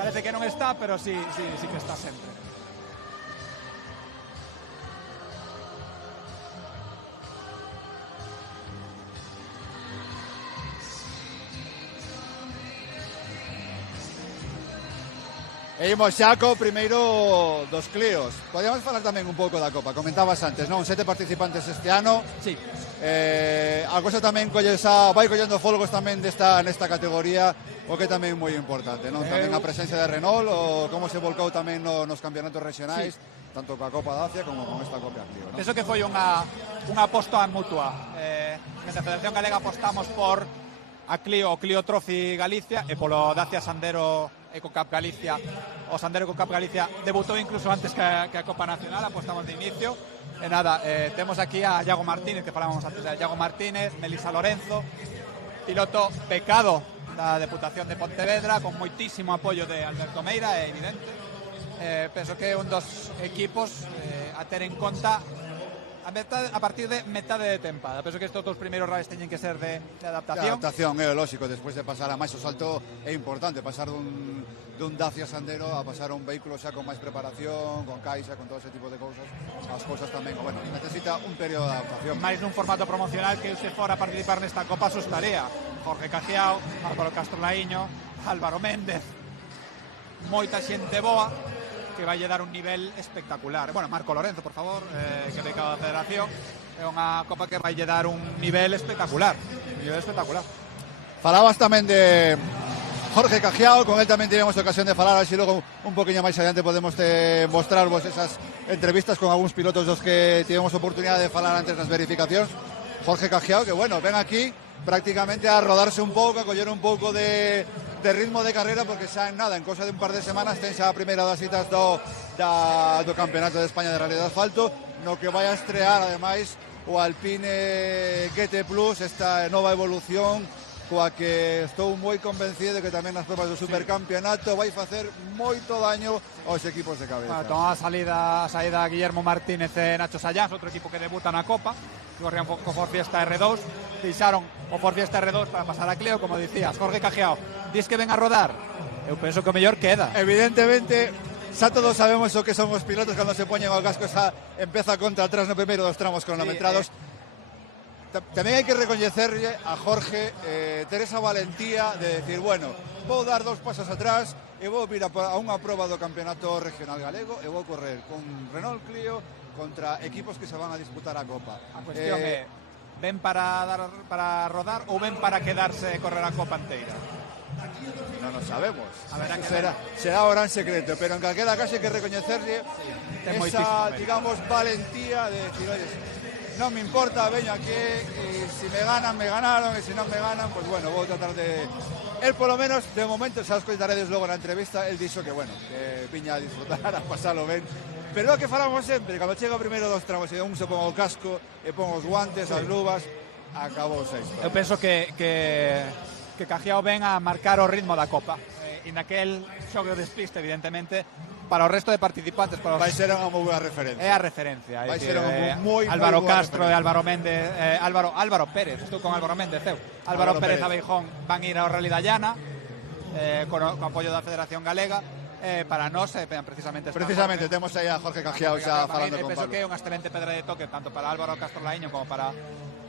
Parece que non está, pero sí que está sempre. E imos xa co primeiro dos Clios. Podíamos falar tamén un pouco da Copa. Comentabas antes, non? 7 participantes este ano. Sí. A cosa tamén vai collendo folgos tamén nesta categoría, o que tamén moi importante, non? Tamén a presencia de Renault, o como se volcou tamén nos campeonatos regionais, tanto coa Copa Dacia como con esta Copa Clio, non? Penso que foi unha aposta mutua. Desde a Federación Galega apostamos por a Clio, o Clio Trophy Galicia, e polo Dacia Sandero EcoCup Galicia. O Sandero EcoCup Galicia debutou incluso antes que a Copa Nacional, apostamos de inicio. E nada, temos aquí a Iago Martínez, que falábamos antes de Iago Martínez, Melisa Lorenzo, piloto becado da Deputación de Pontevedra, con moitísimo apoio de Alberto Meira, é evidente. Penso que é un dos equipos a ter en conta a partir de metade de tempada. Penso que estes dos primeiros rallies teñen que ser de adaptación. De adaptación, é lógico, despois de pasar a máis o salto é importante, pasar dun Dacia Sandero a pasar a un vehículo xa con máis preparación, con caixa, con todo ese tipo de cousas. As cousas tamén, bueno, necesita un período de adaptación. Mais nun formato promocional que se fora a participar nesta Copa asustaría. Jorge Cajiao, Álvaro Castrolaíño, Álvaro Méndez, moita xente boa que vai dar un nivel espectacular. Bueno, Marco Lorenzo, por favor, que becado da Federación. É unha Copa que vai dar un nivel espectacular. Falabas tamén de Jorge Cajiao, con él tamén tivemos ocasión de falar, así logo un poquinho máis adiante podemos mostrarvos esas entrevistas con algúns pilotos dos que tivemos oportunidade de falar antes das verificacións. Jorge Cajiao, que bueno, ven aquí prácticamente a rodarse un pouco, a coller un pouco de ritmo de carrera, porque xa en nada, en cosa de un par de semanas ten xa a primeira das citas do Campeonato de España de Rally de Asfalto, no que vai a estrear ademais o Alpine GT Plus, esta nova evolución coa que estou moi convencido de que tamén nas provas do Supercampeonato vai facer moito daño aos equipos de cabeza. Toma a saída Guillermo Martínez e Nacho Sayans, outro equipo que debuta na Copa, corrían co Ford Fiesta R2, deixaron o Ford Fiesta R2 para pasar a Clio, como dicías. Jorge Cajiao, dis que ven a rodar? Eu penso que o mellor queda. Evidentemente, xa todos sabemos o que son os pilotos cando se poñen ao casco, xa empeza contra atrás no primeiro dos tramos cronometrados. Tamén hai que recoñecerlle a Jorge ter esa valentía de decir, bueno, vou dar 2 pasos atrás e vou vir a unha proba do Campeonato Regional Galego e vou correr con Renault Clio contra equipos que se van a disputar a Copa. A cuestión é, ven para rodar ou ven para quedarse e correr a Copa inteira? Non o sabemos. Será o gran secreto, pero en calquera caso hai que recoñecerlle esa, digamos, valentía de decir, oye, non me importa, veño aquí, e se me ganan, me ganaron, e se non me ganan, pues bueno, vou tratar de... Él, polo menos, de momento, xa os coitaredes logo na entrevista, él dixo que, bueno, que viña a disfrutar, a pasalo ben. Pero é que falamos sempre, cando chega o primeiro dos tramos e un se pon o casco, e pon os guantes, as luvas, acabou a historia. Eu penso que Cajiao ven a marcar o ritmo da Copa. e naquel xogo de despiste, evidentemente, para o resto de participantes, para os... vai ser unha moi boa referencia. É a referencia. Vai ser unha moi Álvaro boa Castro e referencia. Álvaro Méndez, Álvaro Pérez, estou con Álvaro Méndez, Álvaro Pérez e Beijón van ir ao Rally da Llana, con apoio da Federación Galega, para nós, precisamente temos aí a Jorge Cajiao xa falando con penso Pablo. que é unha excelente pedra de toque tanto para Álvaro Castro Laíño como para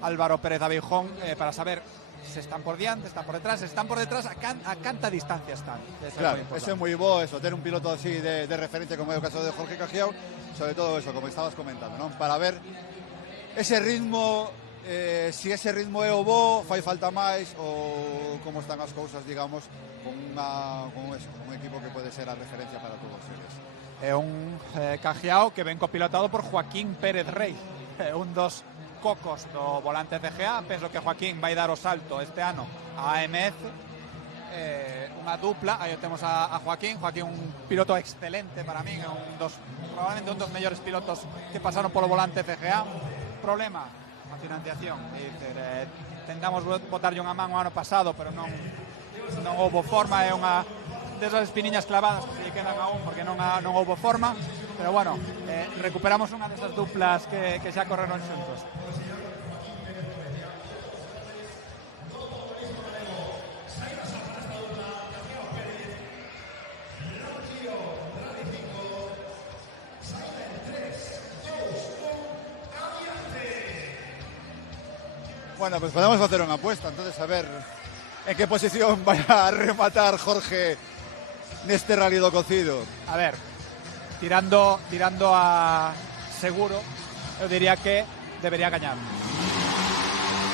Álvaro Pérez Abeijón, para saber se están por diante, están por detrás, se están por detrás, a canta distancia están. Claro, eso é moi bo, eso, ter un piloto así de referente como é o caso de Jorge Cajiao, sobre todo eso, como estabas comentando, non? Para ver ese ritmo, si ese ritmo é o bo, fai falta máis, ou como están as cousas, digamos, con un equipo que pode ser a referencia para todos eles. É un Cajiao que ven copilotado por Joaquín Pérez Rey, un dos cocos do volante CGA. Penso que Joaquín vai dar o salto este ano a AMF, unha dupla. Aí temos a Joaquín, un piloto excelente para min, probablemente un dos mellores pilotos que pasaron polo volante CGA. Problema, a financiación, tentamos botarlle unha man o ano pasado, pero non houbo forma, é unha desas espiniñas clavadas que se quedan aún porque non houbo forma, pero bueno, recuperamos unha desas duplas que xa correron xuntos. Bueno, pues podemos facer unha apuesta, entonces a ver en que posición vai a rematar Jorge neste rally do cocido. A ver, tirando a seguro, eu diría que debería gañar.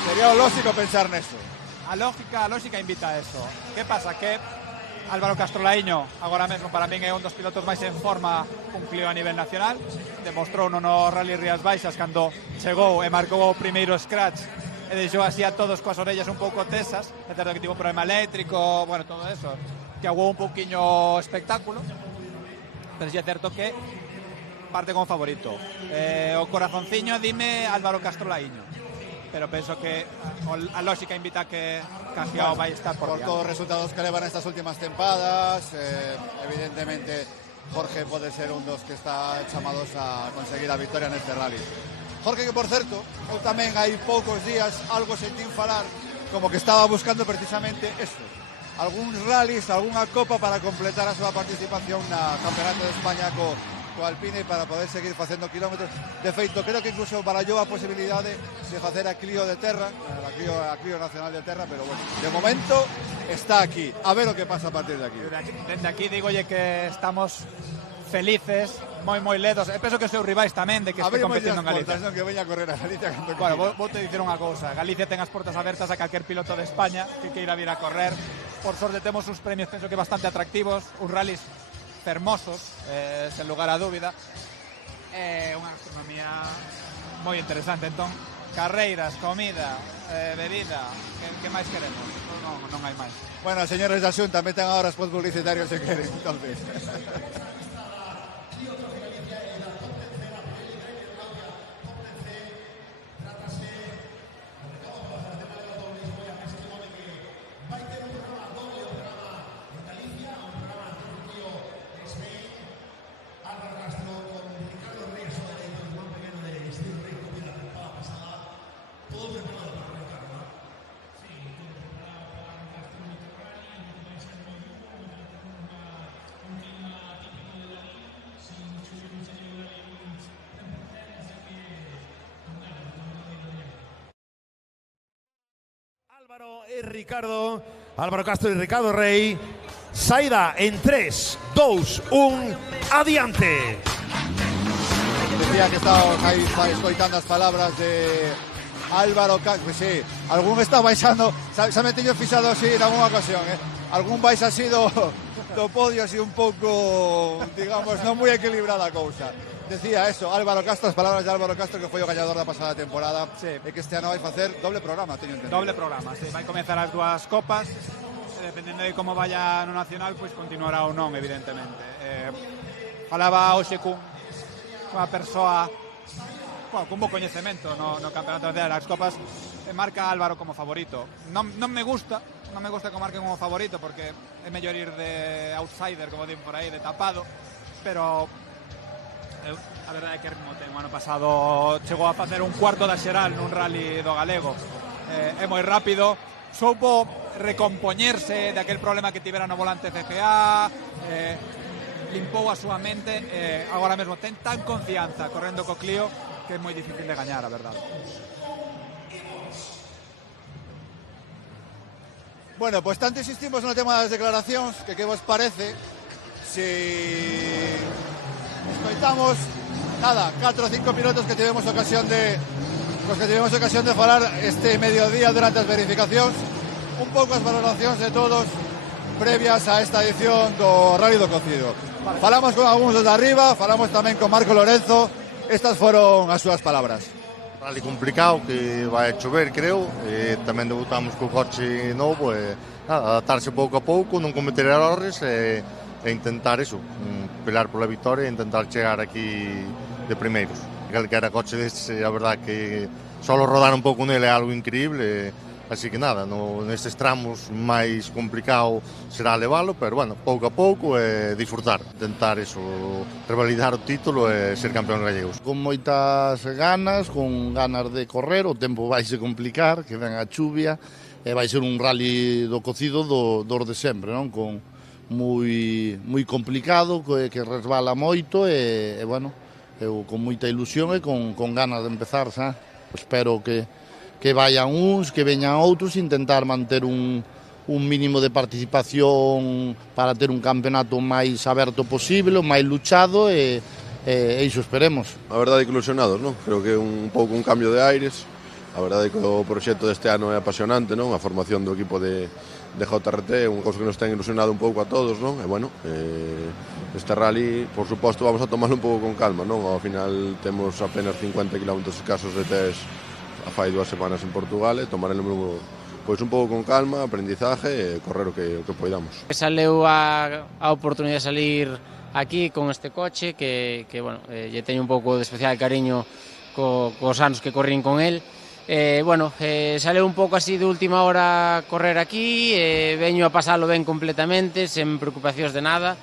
Sería o lógico pensar neso. A lógica invita a eso. Que pasa? Que Álvaro Castro Laíño agora mesmo para min é un dos pilotos máis en forma cumplido a nivel nacional. Demostrou no Rally Rías Baixas cando chegou e marcou o primeiro scratch e deixou así a todos coas orellas un pouco tesas. É certo que tivo un problema eléctrico, bueno, todo eso, que aguou un pouquiño espectáculo, pero sí é certo que parte con favorito. O corazonciño dime Álvaro Castro Laíño, pero penso que a lógica invita a que Cajiao vai estar por todos os resultados que levan estas últimas tempadas. Evidentemente Jorge pode ser un dos que está chamados a conseguir a victoria neste rally. Jorge, que por certo, eu tamén hai poucos días algo sentín falar como que estaba buscando precisamente eso, algúns rallies, algunha copa para completar a súa participación na Campeonato de España co Alpine para poder seguir facendo kilómetros. De feito, creo que incluso barallou a posibilidade de facer a Clio de terra, a Clio Nacional de terra, pero bueno, de momento está aquí. A ver o que pasa a partir de aquí. Dende aquí digolle que estamos felices, moi ledos. E penso que os seus rivais tamén de que este competindo en Galicia. Non que veña a correr a Galicia cando bueno, vou te dicir unha cousa. Galicia ten as portas abertas a calquer piloto de España que queira vir a correr. Por sorte temos uns premios, penso que bastante atractivos, uns rallies fermosos, sen lugar a dúbida. Unha gastronomía moi interesante. Entón, carreiras, comida, bebida, que máis queremos? Non hai máis. Bueno, señores da Xunta, metan agora spot publicitarios se queren, entonces. Álvaro Castro y Ricardo Rey. Saída en 3, 2, 1, adiante. Decía que estaba aí escoitando as palabras de Álvaro Castro. Pues sí, algún está baixando, xa me teño fixado así en alguna ocasión, algún baixa así do podio así un pouco, digamos, non moi equilibrada a cousa. Decía eso, Álvaro Castro, as palabras de Álvaro Castro, que foi o gañador da pasada temporada, e que este ano vai facer doble programa, teño entendido. Doble programa, sí, vai comenzar as dúas copas, dependendo de como vaya no nacional, pois continuará ou non, evidentemente. Falaba hoxe cunha persoa bueno, con bo coñecemento no campeonato de las copas, marca Álvaro como favorito. Non me gusta que marquen como favorito, porque é mellor ir de outsider, como din por aí, de tapado, pero a verdade é que ritmo ten. O ano pasado chegou a facer un cuarto da xeral nun rally do galego. É moi rápido, soupo recompoñerse de aquel problema que tivera no volante CGA, limpou a súa mente, agora mesmo ten tan confianza correndo co Clio que é moi difícil de gañar, a verdade. Bueno, pues tanto insistimos no tema das declaracións, que vos parece si escoitamos nada, 4 ou 5 minutos que tivemos ocasión de falar este mediodía durante as verificacións, un pouco as valoracións de todos previas a esta edición do Rally do Cocido. Falamos con algúns de arriba, falamos tamén con Marco Lorenzo. Estas foron as súas palabras. Rally complicado, que vai a chover, creo. Tamén debutamos co coche novo, adaptarse pouco a pouco, non cometer errores e intentar eso, pelear pola victoria e intentar chegar aquí de primeiros. Calquera coche deste, a verdad que solo rodar un pouco nele é algo increíble, así que nada, nestes tramos máis complicado será leválo, pero bueno, pouco a pouco disfrutar, intentar eso, revalidar o título e ser campeón gallegos. Con moitas ganas, con ganas de correr, o tempo vaise complicar, que ven a chuvia, e vai ser un rally do Cocido dos de sempre, non? Con moi complicado, que resbala moito e bueno, eu con moita ilusión e con ganas de empezar, xa. Espero que vayan uns, que veñan outros, intentar manter un mínimo de participación para ter un campeonato máis aberto posible, máis luchado e iso esperemos. A verdade é que ilusionados, non? Creo que é un pouco un cambio de aires. A verdade é que o proxecto deste ano é apasionante, non? A formación do equipo de JRT é unha cousa que nos ten ilusionado un pouco a todos, non? E bueno, este rally, por suposto, vamos a tomarlo un pouco con calma, non? Ao final temos apenas 50 km escasos de test a fai 2 semanas en Portugal e tomarelo pois un pouco con calma, aprendizaje e correr o que poidamos. Saleu a oportunidade de salir aquí con este coche que bueno, lle teño un pouco de especial cariño cos anos que corrín con el. Bueno, saleu un pouco así de última hora correr aquí, veño a pasalo ben completamente, sen preocupacións de nada.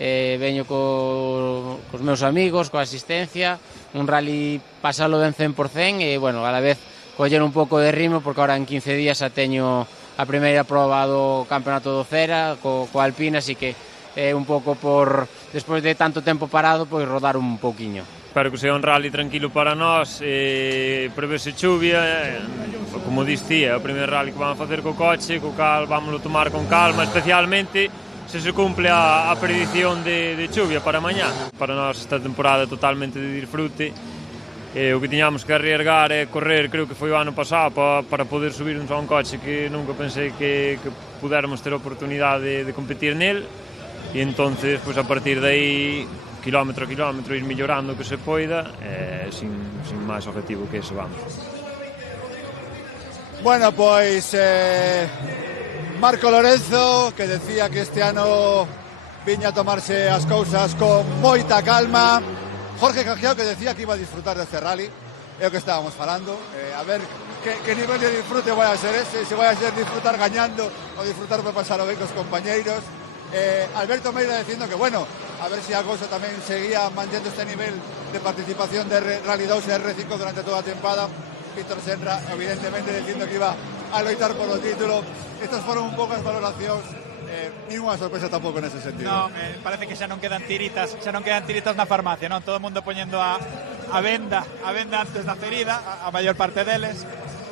Veño cos meus amigos, coa asistencia, un rally pasalo ben 100% e, bueno, a la vez coller un pouco de ritmo, porque ahora en 15 días xa teño a primeira proba do campeonato do Cera coa Alpina, así que un pouco por, despois de tanto tempo parado, pois rodar un pouquiño. Espero que sea un rally tranquilo para nós, prevese chuvia, como dicía, é o primeiro rally que vamos a facer co coche, co cal vámoslo tomar con calma, especialmente se cumple a predición de chuvia para mañá. Para nós esta temporada é totalmente de disfrute, o que tiñamos que arriesgar é correr, creo que foi o ano pasado, para poder subirnos a un coche que nunca pensei que puderamos ter a oportunidade de competir nel, e entonces, pues, a partir de aí, kilómetro a kilómetro, ir mellorando o que se poida, sin máis objetivo que ese, vamos. Bueno, pois Marco Lorenzo, que decía que este ano viña a tomarse as cousas con moita calma. Jorge Canjeo, que decía que iba a disfrutar deste rally, é o que estábamos falando. A ver que nivel de disfrute vai a ser ese, se vai a ser disfrutar gañando ou disfrutar por pasar o ben cos compañeiros. Alberto Meira dicindo que, bueno, a ver se a cousa tamén seguía mantendo este nivel de participación de Rally 2 e R5 durante toda a tempada. Víctor Senra, evidentemente, dicindo que iba a loitar polo título. Estas foron un pouco as valoracións, ninguna sorpresa tampouco nese sentido. Non, parece que xa non quedan tiritas na farmacia, non? Todo o mundo poñendo a venda antes da ferida, a maior parte deles,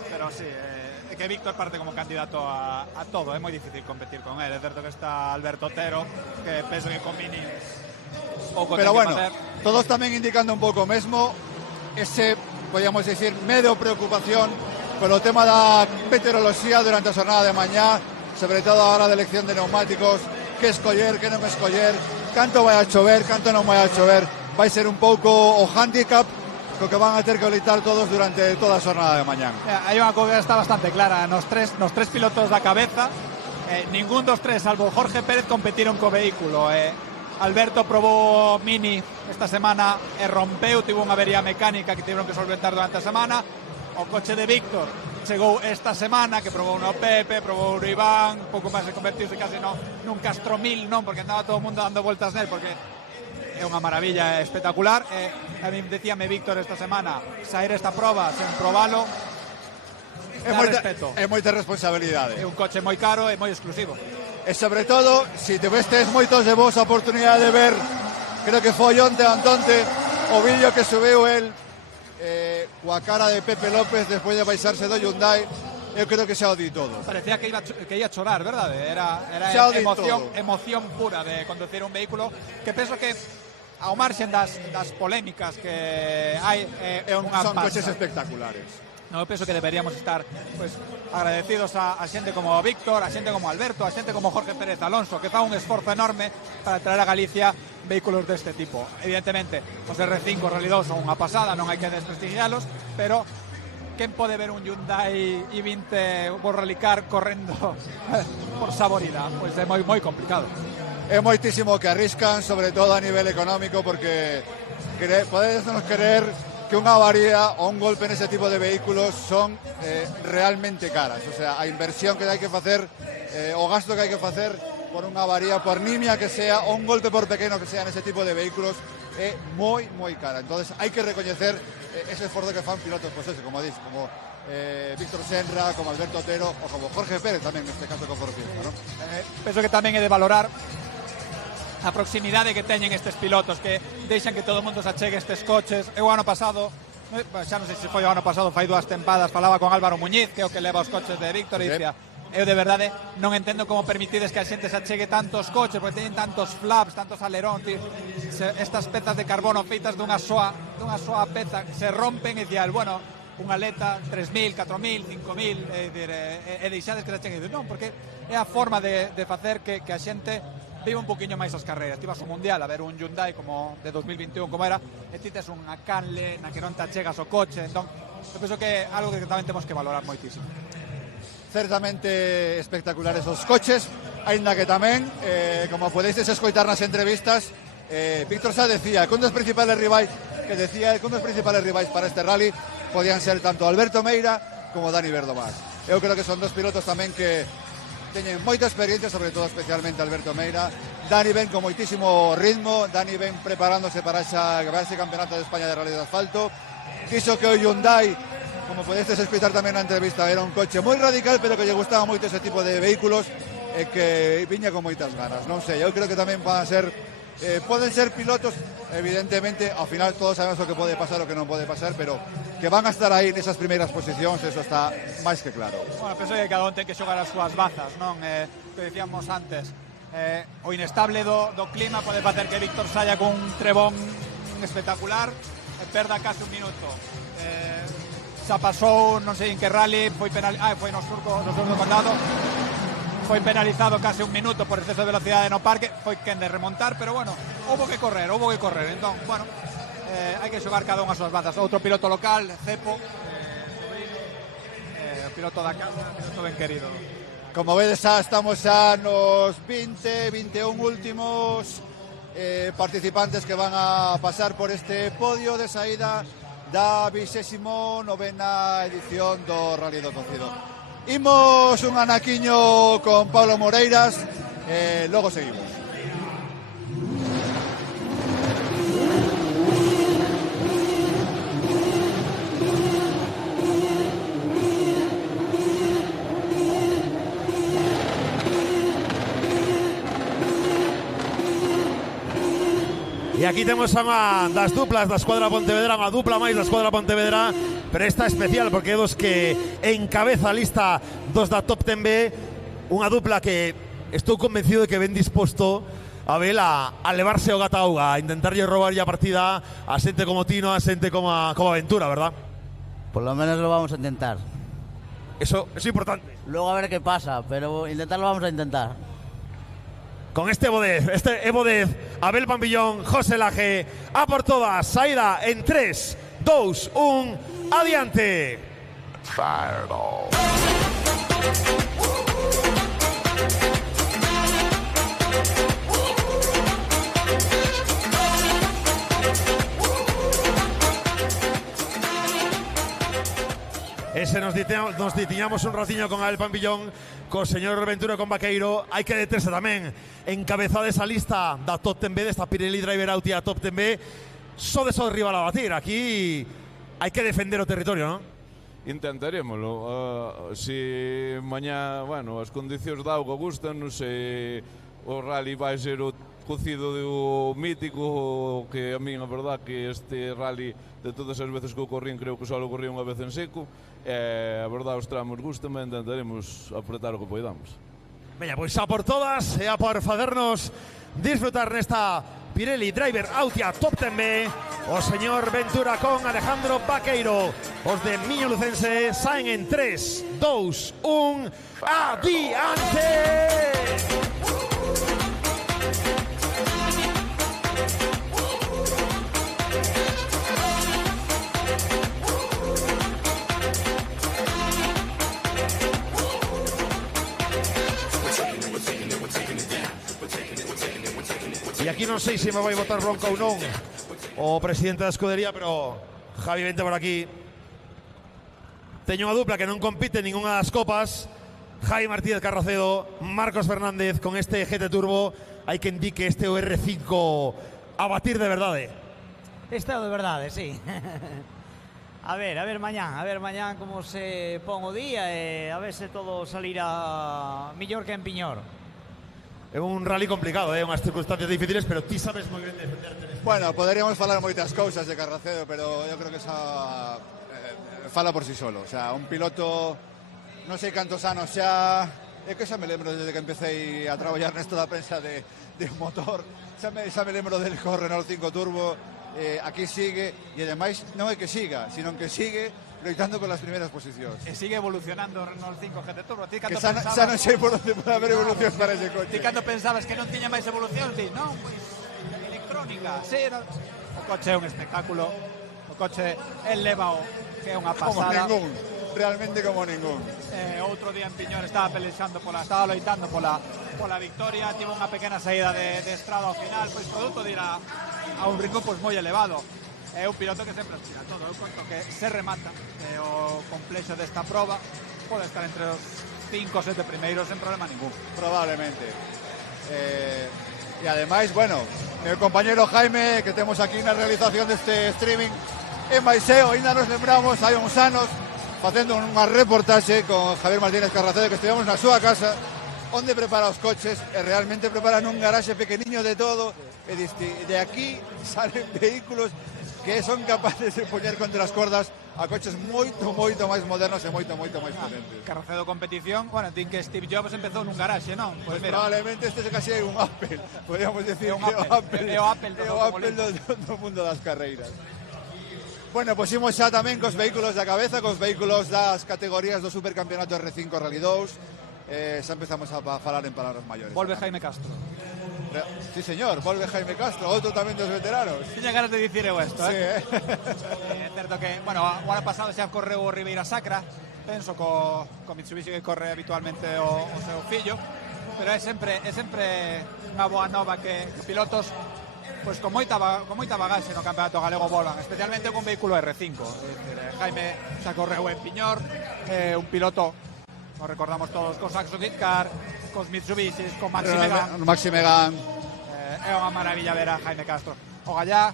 pero sí, é que Víctor parte como candidato a todo, é moi difícil competir con él. É certo que está Alberto Otero, que penso que con Mini pero bueno, todos tamén indicando un pouco mesmo ese, podríamos decir, medio preocupación polo tema da meteoroloxía durante a jornada de mañá, sobre todo a hora de elección de neumáticos, que escoller, que non escoller, canto vai a chover, canto non vai a chover. Vai ser un pouco o handicap co que van a ter que loitar todos durante toda a jornada de mañá. Hai unha cousa que está bastante clara, nos tres pilotos da cabeza, ningún dos tres, salvo Jorge Pérez, competiron co vehículo. Alberto probou Mini esta semana e rompeu, tivo unha avería mecánica que tiveron que solventar durante a semana. O coche de Víctor chegou esta semana, que probou no Pepe, probou no Iván, pouco máis de convertirse casi nun Castro 1000, non, porque andaba todo o mundo dando voltas nel, porque é unha maravilla espectacular. A mí decíame Víctor esta semana, sair esta proba sen probalo, é moita responsabilidade. É un coche moi caro e moi exclusivo. E sobre todo, se tivestes moitos de vos a oportunidade de ver, creo que foi onte antonte, o vídeo que subiu el coa cara de Pepe López despois de baixarse do Hyundai, eu creo que xa o di todo. Parecía que ia chorar, verdade? Era emoción pura de conducir un vehículo, que penso que ao marxen das polémicas que hai son coches espectaculares. Eu penso que deberíamos estar agradecidos a xente como Víctor, a xente como Alberto, a xente como Jorge Pérez Alonso, que fa un esforzo enorme para traer a Galicia vehículos deste tipo. Evidentemente, os R5 Rally 2 son unha pasada, non hai que desprestigialos, pero quen pode ver un Hyundai i20 por Rallycar correndo por Saborida? Pois é moi complicado. É moitísimo que arriscan, sobre todo a nivel económico, porque podemos creer que unha avaría ou un golpe nese tipo de vehículos son realmente caras. O sea, a inversión que hai que facer, o gasto que hai que facer por unha avaría, por nimia que sea, ou un golpe por pequeno que sea nese tipo de vehículos, é moi cara. Entonces hai que recoñecer ese esforzo que fan pilotos, pues eso, como dis, como Víctor Senra, como Alberto Otero ou como Jorge Pérez tamén, neste caso con Forfiesta, ¿no? Penso que tamén é de valorar a proximidade que teñen estes pilotos, que deixan que todo o mundo se achegue estes coches. Eu ano pasado, xa non sei se foi o ano pasado, fai 2 tempadas, falaba con Álvaro Muñiz, que é o que leva os coches de Víctor, e dicía, eu de verdade non entendo como permitides que a xente se achegue tantos coches, porque teñen tantos flaps, tantos aleróns, estas pezas de carbono feitas dunha soa peza, se rompen e dicía, bueno, unha aleta 3.000, 4.000, 5.000, e deixades que se achegue. Non, porque é a forma de facer que a xente vive un poquinho máis as carreras. Ti vas ao Mundial a ver un Hyundai como de 2021 como era, e ti tes unha canle na que non te achegas o coche. Entón, eu penso que é algo que tamén temos que valorar moitísimo. Certamente espectaculares os coches, aínda que tamén, como podeis escoitar nas entrevistas, Víctor Sá decía que un dos principales rivais para este rally podían ser tanto Alberto Meira como Dani Verdomás. Eu creo que son dos pilotos tamén que teñen moita experiencia, sobre todo especialmente Alberto Meira. Dani ven con moitísimo ritmo, Dani ven preparándose para ese campeonato de España de rally de asfalto. Quiso que o Hyundai, como podedes escutar tamén na entrevista, era un coche moi radical, pero que lle gustaba moito ese tipo de vehículos e que viña con moitas ganas. Non sei, eu creo que tamén poden ser pilotos, evidentemente, ao final todos sabemos o que pode pasar o que non pode pasar, pero que van a estar aí nesas primeiras posicións, eso está máis que claro. Bueno, penso que cada un ten que xogar as súas bazas, non? Que decíamos antes, o inestable do clima pode facer que Víctor saia con un trebón espectacular e perda case un minuto. Xa pasou, non sei en que rally, foi no surco do condado, foi penalizado case un minuto por exceso de velocidade no parque, foi quen de remontar, pero bueno, houbo que correr, entón, bueno, hai que xogar cada unha as súas bazas. Outro piloto local, Cepo, o piloto da casa, piloto ben querido. Como vedes, estamos xa nos 20, 21 últimos participantes que van a pasar por este podio de saída da 29ª edición do Rally do Cocido. Imos un anaquiño con Pablo Moreiras, logo seguimos. E aquí temos unha das duplas da escuadra Pontevedra, unha dupla máis da escuadra Pontevedra, pero esta especial porque é dos que encabeza a lista dos da Top 10B, unha dupla que estou convencido de que ven disposto a ver a levarse o gata auga, a intentarlle robar a partida a xente como Tino, a xente como Aventura, ¿verdad? Por lo menos lo vamos a intentar. Eso es importante. Luego a ver qué pasa, pero intentarlo vamos a intentar. Con este Evo 10, Abel Pampillón, José Laje, a por todas, saída en 3, 2, 1, adiante. Fireball. Ese nos ditiñamos un ratiño con Abel Pampillón, co señor Ventura con Vaqueiro. Hai que deterse tamén encabezada esa lista da Top 10B, desta Pirelli Driver Auti a Top 10B. Só de rival a batir. Aquí hai que defender o territorio, non? Intentarémoslo. Se mañá, bueno, as condicións da auga gustan, non sei, o rally vai ser o cocido do mítico, que a min a verdad que este rally de todas as veces que ocorrían creo que só ocorría unha vez en seco, a verdad os tramos gustan, intentaremos apretar o que poidamos. Veña, pois a por todas e a por facernos disfrutar nesta Pirelli Driver Auti a Top 10B o señor Ventura con Alejandro Vaqueiro. Os de Miño Lucense saen en 3, 2, 1, ¡adiante! E aquí non sei se me vai botar bronca ou non o presidente da escudería, pero Javi, vente por aquí. Teño unha dupla que non compite en ninguna das copas. Javi Martínez Carracedo, Marcos Fernández con este GT Turbo. Hai quen di que este é o R5 a batir de verdade. Este é o de verdade, sí. A ver mañán como se pon o día e a ver se todo salirá millor que en Piñor. É un rally complicado, unhas circunstancias difíciles, pero ti sabes moi ben defenderte. Bueno, poderíamos falar moitas cousas de Carracedo, pero eu creo que esa fala por sí solo. O sea, un piloto, non sei cantos anos xa, é que xa me lembro desde que empecé a traballar nesto da prensa de motor, xa me lembro del Renault 5 Turbo, aquí sigue, e ademais non é que siga, sino que sigue loitando con las primeras posicións. E sigue evolucionando o Renault 5 GT Turbo. Ti cando pensabas... Xa non sei por onde pode haber evolución para ese coche. Ti cando pensabas que non tiña máis evolución, ti, non, pois electrónica. Sí, no. O coche é un espectáculo. O coche eleva o que é unha pasada. Como ningún, realmente como ningún. Outro día en Piñón estaba loitando pola victoria, tivo unha pequena saída de estrada ao final, pois produto de ir a un ritmo pois moi elevado. É un piloto que sempre aspira todo. Eu conto que se remata o complexo desta proba, pode estar entre os 5 ou 7 primeiros sen problema ningún. Probablemente. E ademais, bueno, meu compañero Jaime, que temos aquí na realización deste streaming, en Maiseo, ainda nos lembramos, hai uns anos, facendo unha reportaxe con Javier Martínez Carracedo, que estivemos na súa casa, onde prepara os coches, e realmente preparan un garaxe pequeniño de todo, e de aquí salen vehículos que son capaces de poñer contra as cordas a coches moito máis modernos e moito máis potentes. Carracedo competición, bueno, din que Steve Jobs empezou nun garaxe, non? Pues mira, probablemente este se casi é un Apple, podríamos decir que é o Apple do mundo das carreiras. Bueno, pois imos xa tamén cos vehículos da cabeza, cos vehículos das categorías do Supercampeonato R5 Rally 2. Xa empezamos a falar en palabras maiores. Volve Jaime Castro. Sí, señor, volve Jaime Castro, outro tamén dos veteranos. Tiña ganas de dicir eu isto, sí, É certo que, bueno, o ano pasado xa correu o Ribeira Sacra, penso co Mitsubishi que corre habitualmente o seu fillo, pero é sempre unha boa nova que pilotos pois con moita bagaxe no Campeonato Galego volan, especialmente con vehículo R5. Jaime xa correu en Piñor, un piloto, nos recordamos todos, con Saxo Kit-Car, cos Mitsubishi, con Maxi Megane. É unha maravilla ver a Jaime Castro. O Gallá,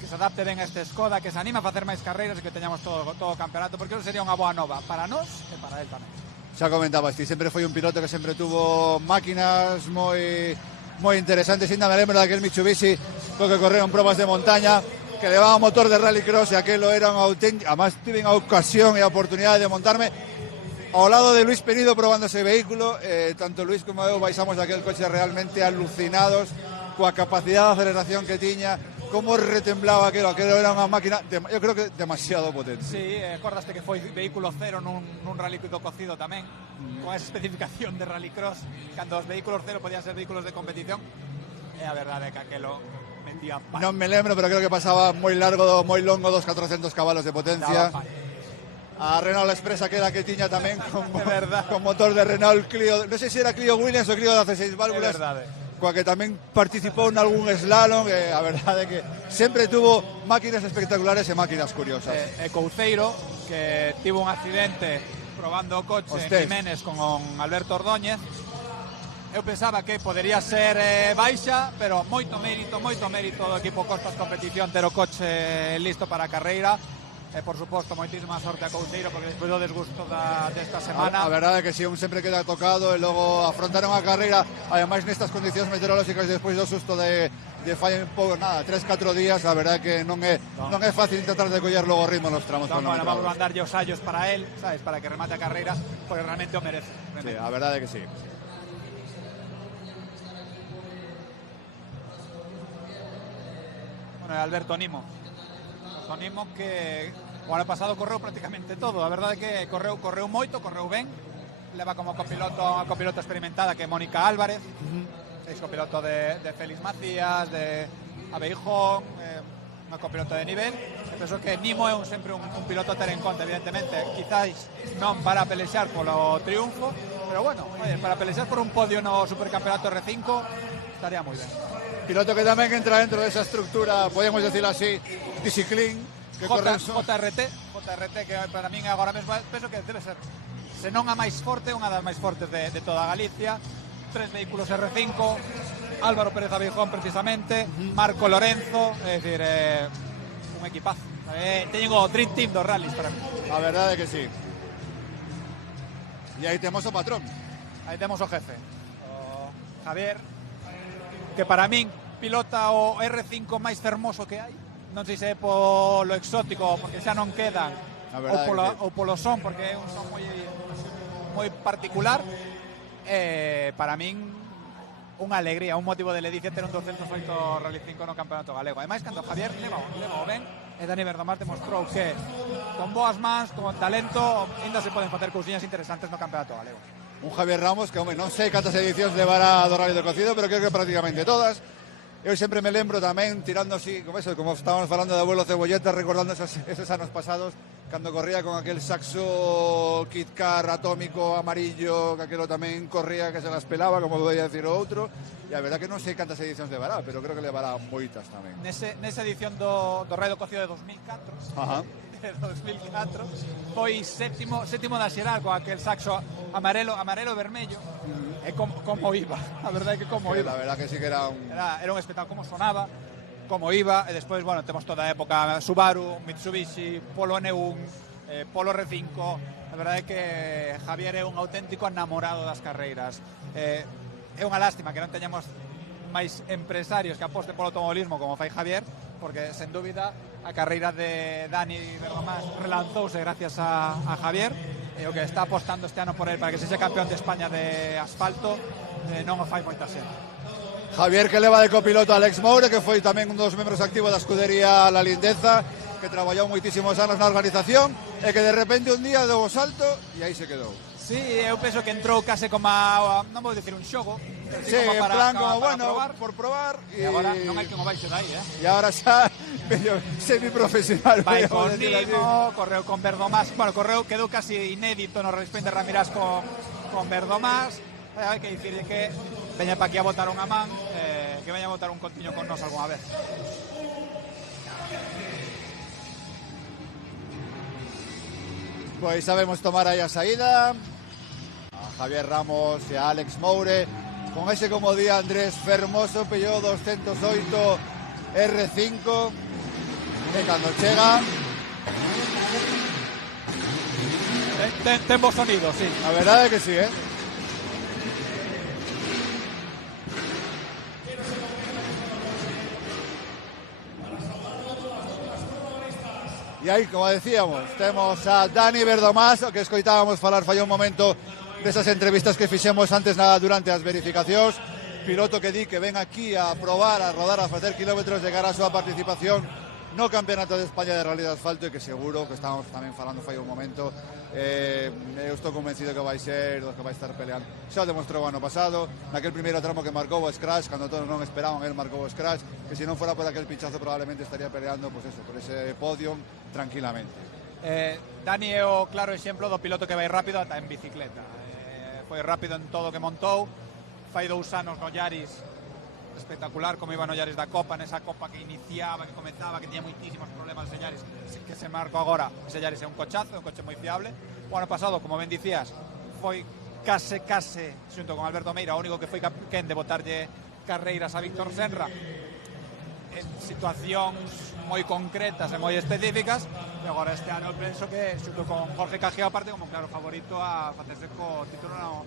que se adapte ben a este Skoda, que se anima a facer máis carreiras e que teñamos todo o campeonato, porque eso sería unha boa nova para nós e para él tamén. Xa comentabas, ti sempre foi un piloto que sempre tuvo máquinas moi interesantes. Ainda me lembro daquel Mitsubishi co que correron probas de montaña, que levaba motor de rallycross e aquelo era un auténtico. Además, tive a ocasión e a oportunidade de montarme ao lado de Luis Penido probando ese vehículo. Tanto Luis como eu baixamos daquel coche realmente alucinados coa capacidade de aceleración que tiña, como retemblaba aquelo era unha máquina, eu creo que demasiado potente. Sí, acordaste que foi vehículo cero nun rally do cocido tamén, con esa especificación de rallycross, cando os vehículos cero podían ser vehículos de competición, e a verdade é que aquelo metía pan. Non me lembro, pero creo que pasaba moi longo dos 400 cabalos de potencia. A Renault Express aquela que tiña tamén con motor de Renault Clio, non sei se era Clio Williams ou Clio de 16 válvulas, coa que tamén participou nalgún slalom, a verdade é que sempre tuvo máquinas espectaculares e máquinas curiosas. E Couceiro, que tivo un accidente probando o coche en Jiménez con Alberto Ordóñez, eu pensaba que podería ser baixa, pero moito mérito do equipo Costas Competición ter o coche listo para a carreira. E, por suposto, moitísima sorte a Couceiro, porque despois do desgusto desta semana... A verdade é que si, un sempre queda tocado, e logo afrontaron a carreira, ademais nestas condicións meteorolóxicas, despois do susto de fallen pouco, nada, 3-4 días, a verdade é que non é fácil intentar de coller logo ritmo nos tramos cronometrados. Vamos a mandarlle os sallos para él, sabes, para que remate a carreira, porque realmente o merece. Sí, a verdade é que sí. Bueno, Alberto Nimo que o ano pasado correu prácticamente todo, a verdade é que correu moito, correu ben, leva como copiloto experimentada que é Mónica Álvarez, ex copiloto de Félix Macías, de Abeijón, unha copiloto de nivel. E penso que Nimo é sempre un piloto a ter en conta, evidentemente, quizás non para pelexar polo triunfo, pero bueno, para pelexar por un podio no Supercampeonato R5 estaría moi ben. Piloto que tamén entra dentro desa estructura, podemos decir así, Discipline, que JRT, que para min agora mesmo penso que debe ser, se non a máis forte, unha das máis fortes de toda Galicia. 3 vehículos R5, Álvaro Pérez Abeijón precisamente, Marco Lorenzo, é dicir, un equipazo. Teñen o Dream Team dos rallies para mí. A verdade é que sí. E aí temos o patrón. Aí temos o jefe, o Javier, que para min pilota o R5 máis fermoso que hai. Non sei se é polo exótico, porque xa non quedan, ou polo son, porque é un son moi particular. Para min unha alegría, un motivo de ledicia ter un 208 Rally 5 no Campeonato Galego. Ademais, cando Javier leva o ben, e Dani Verdomás demostrou que con boas mans, con talento, ainda se poden facer cousiñas interesantes no Campeonato Galego. Un Javier Ramos que, non sei cantas edicións levará do Rally do Cocido, pero creo que prácticamente todas. Eu sempre me lembro tamén, tirando así, como estábamos falando de abuelo Cebolleta, recordando esos anos pasados, cando corría con aquel saxo Kit Car atómico amarillo, que aquelo tamén corría que se las pelaba, como podía decir o outro, e a verdad que non sei cantas edicións levará, pero creo que levará moitas tamén. Nesa edición do Rally do Cocido de 2004, de 2004, foi sétimo da xeral con aquel saxo amarelo vermello, e como iba, a verdade é que como iba. A verdade que sí que era un espectáculo, como sonaba, como iba, e despois, bueno, temos toda a época Subaru, Mitsubishi, Polo N1, Polo R5, a verdade é que Javier é un auténtico enamorado das carreiras. É unha lástima que non teñamos máis empresarios que aposten polo automobilismo como fai Javier, porque, sen dúbida, a carreira de Dani Verdomás relanzouse gracias a Javier, e o que está apostando este ano por él para que sexa campeón de España de asfalto non o fai moita xente. Javier, que leva de copiloto a Alex Moure, que foi tamén un dos membros activos da escudería La Lindeza, que traballou moitísimos anos na organización e que de repente un día deu o salto e aí se quedou. Sí, eu penso que entrou case como non vou dicir un xogo, sí, en plan como, bueno, por probar, e agora non hai que mo baixe dai, e agora xa medio semiprofesional. Vai con Nimo, correu con Verdomás, bueno, quedou casi inédito no Rally Sprint de Ramirás con Verdomás. Hai que dicirlle que veña pa aquí a botar unha man, que veña a botar un contiño con nos algunha vez. Pois sabemos tomar aí a saída a Javier Ramos e a Alex Moure con ese, como di Andrés, fermoso Peugeot 208 R5, e cando chega ten bo sonido, sí. A verdade é que sí, E aí, como decíamos, temos a Dani Verdomás, o que escoitábamos falar fai un momento desas entrevistas que fixemos antes durante as verificacións. Piloto que di que ven aquí a probar, a rodar, a facer kilómetros de cara a súa participación no Campeonato de España de Rally de Asfalto, e que seguro que estábamos tamén falando fai un momento, eu estou convencido que vai ser dos que vai estar peleando. Xa o demostrou o ano pasado, naquel primeiro tramo que marcou o Scratch, cando todos non esperaban, el marcou o Scratch, que se non fora por aquel pinchazo probablemente estaría peleando, pues eso, por ese podium tranquilamente. Dani é o claro exemplo do piloto que vai rápido ata en bicicleta. Foi rápido en todo o que montou, fai 2 anos no Yaris espectacular como iban Ollares da Copa, nesa Copa que iniciaba, que comezaba, que tiña moitísimos problemas Sellares, que se marcou agora. Sellares é un cochazo, é un coche moi fiable. O ano pasado, como ben dicías, foi case, xunto con Alberto Meira, o único que foi quen de botarlle carreiras a Víctor Senra en situacións moi concretas e moi específicas, e agora este ano penso que xunto con Jorge Cajeo aparte como claro favorito a facerse co título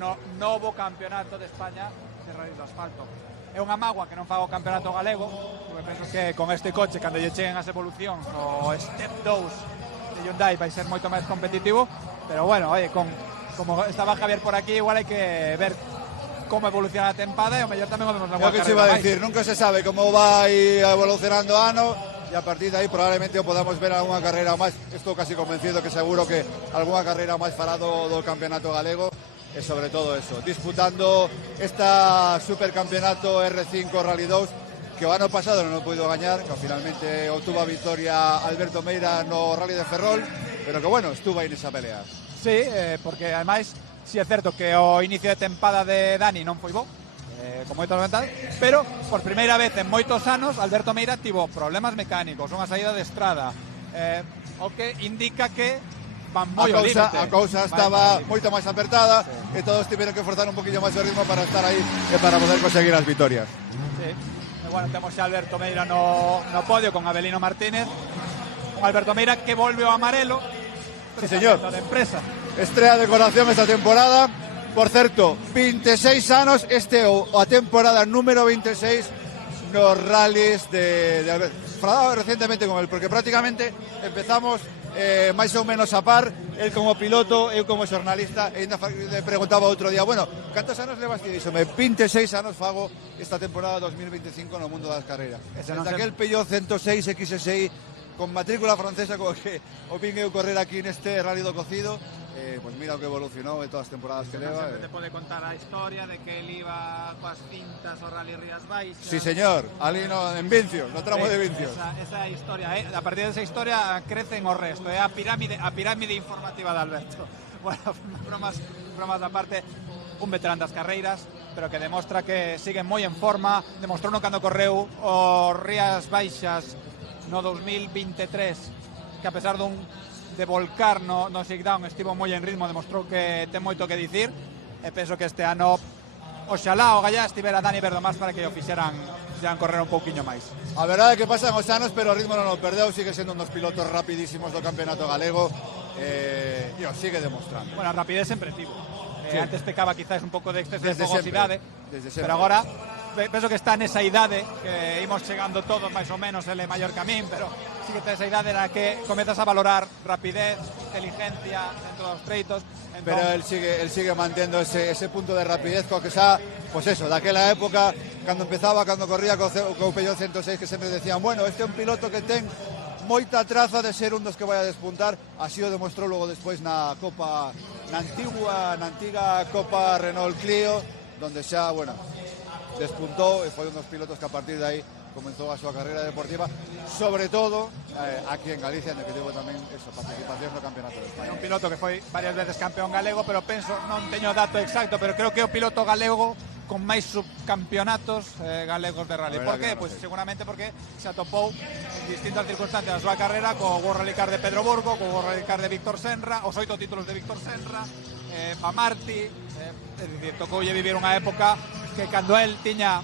no novo campeonato de España de rallies de asfalto. É unha mágoa que non faga o campeonato galego, porque penso que con este coche, cando lle cheguen as evolucións, o Step 2 de Hyundai vai ser moito máis competitivo, pero bueno, oye, como estaba Javier por aquí, igual hai que ver como evoluciona a tempada e o mellor tamén o vemos na Lo que se iba a decir, nunca se sabe cómo va evolucionando ano y a partir de ahí probablemente podamos ver alguna carrera máis. Estou casi convencido que seguro que alguna carrera máis fará do campeonato galego e sobre todo eso, disputando esta supercampeonato R5 Rally 2 que o ano pasado non puido gañar, que finalmente obtuvo a victoria Alberto Meira no Rally de Ferrol, pero que bueno, estuvo aí nesa pelea. Sí, porque ademais si é certo que o inicio de tempada de Dani non foi bo, con moitos ventas, pero por primeira vez en moitos anos Alberto Meira tivo problemas mecánicos, unha saída de estrada, o que indica que van moi ao límite. A cousa estaba moito máis apertada e todos tiveron que forzar un poquillo máis o ritmo para estar aí e para poder conseguir as vitorias. Sí, e bueno, temos xa Alberto Meira no podio con Avelino Martínez, un Alberto Meira que volve ao amarelo. Sí, señor. De empresa. Estrella de colación esta temporada. Por certo, 26 anos, a temporada número 26 nos rallies de Alberto. Falaba recientemente con él, porque prácticamente empezamos máis ou menos a par, él como piloto, eu como xornalista, e ainda le preguntaba outro día, bueno, cantos anos levas? E dixome, 26 anos fago esta temporada 2025 no mundo das carreras. Desde aquel Peugeot 106 XSI con matrícula francesa co que o vin eu correr aquí neste Rally do Cocido, pues mira o que evolucionou en todas as temporadas que leva. Sempre te pode contar a historia de que él iba coas cintas ao Rally Rías Baixas. Sí, señor, ali en Vincios, no tramo de Vincios. Esa historia, a partir desa historia crecen o resto, a pirámide informativa de Alberto. Bueno, bromas aparte, un veterán das carreiras, pero que demostra que sigue moi en forma, demostrou no cando correu o Rías Baixas no 2023, que a pesar de volcar no shakedown estivo moi en ritmo, demostrou que ten moito que dicir, e penso que este ano oxalá o Gallá estivera Dani Verdomás para que o fixeran correr un pouquiño máis. A verdade é que pasan os anos, pero o ritmo non o perdeu, sigue sendo un dos pilotos rapidísimos do campeonato galego e o sigue demostrando. Bueno, a rapidez sempre tivo. Sí. Antes pecaba quizás un pouco de exceso de fogosidade, pero agora penso que está nesa idade que imos chegando todos máis ou menos, ele maior que a min, pero sí que ten esa idade na que comezas a valorar rapidez, inteligencia dentro dos treitos. Pero él sigue mantendo ese punto de rapidez co que xa, pues eso, daquela época cando corría co Peugeot 106, que sempre decían, bueno, este é un piloto que ten moita traza de ser un dos que vai a despuntar, así o demostrou logo despois na antiga Copa Renault Clio, donde xa, bueno, despuntou e foi un dos pilotos que a partir de aí comenzou a súa carreira deportiva, sobre todo aquí en Galicia, en que tivo tamén participación no Campeonato de España. Un piloto que foi varias veces campeón galego, pero penso, non teño dato exacto, pero creo que é o piloto galego con máis subcampeonatos galegos de rally. Por qué? Pues seguramente porque se atopou en distintas circunstancias a súa carreira co World Rally Car de Pedro Burgo, co World Rally Car de Víctor Senra, os 8 títulos de Víctor Senra, pa Marti, é dicir, tocoulle vivir unha época que cando el tiña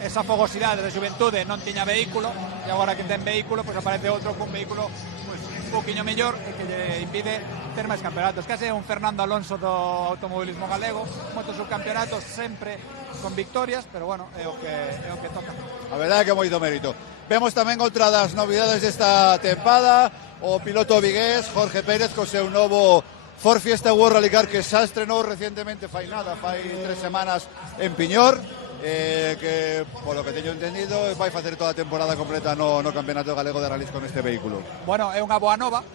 esa fogosidade de xuventude non tiña vehículo, e agora que ten vehículo, pues aparece outro con vehículo pues un poquinho mellor e que lle impide ter máis campeonatos. Case un Fernando Alonso do automobilismo galego, moitos subcampeonatos sempre con victorias, pero bueno, é o que toca. A verdade é que moito mérito. Vemos tamén outra das novidades desta tempada, o piloto vigués Jorge Pérez co seu novo Ford Fiesta World Rally Car que xa estrenou recientemente, fai 3 semanas en Piñor, que polo que teño entendido vai facer toda a temporada completa no Campeonato Galego de Rallys con este vehículo. Bueno, é unha boa nova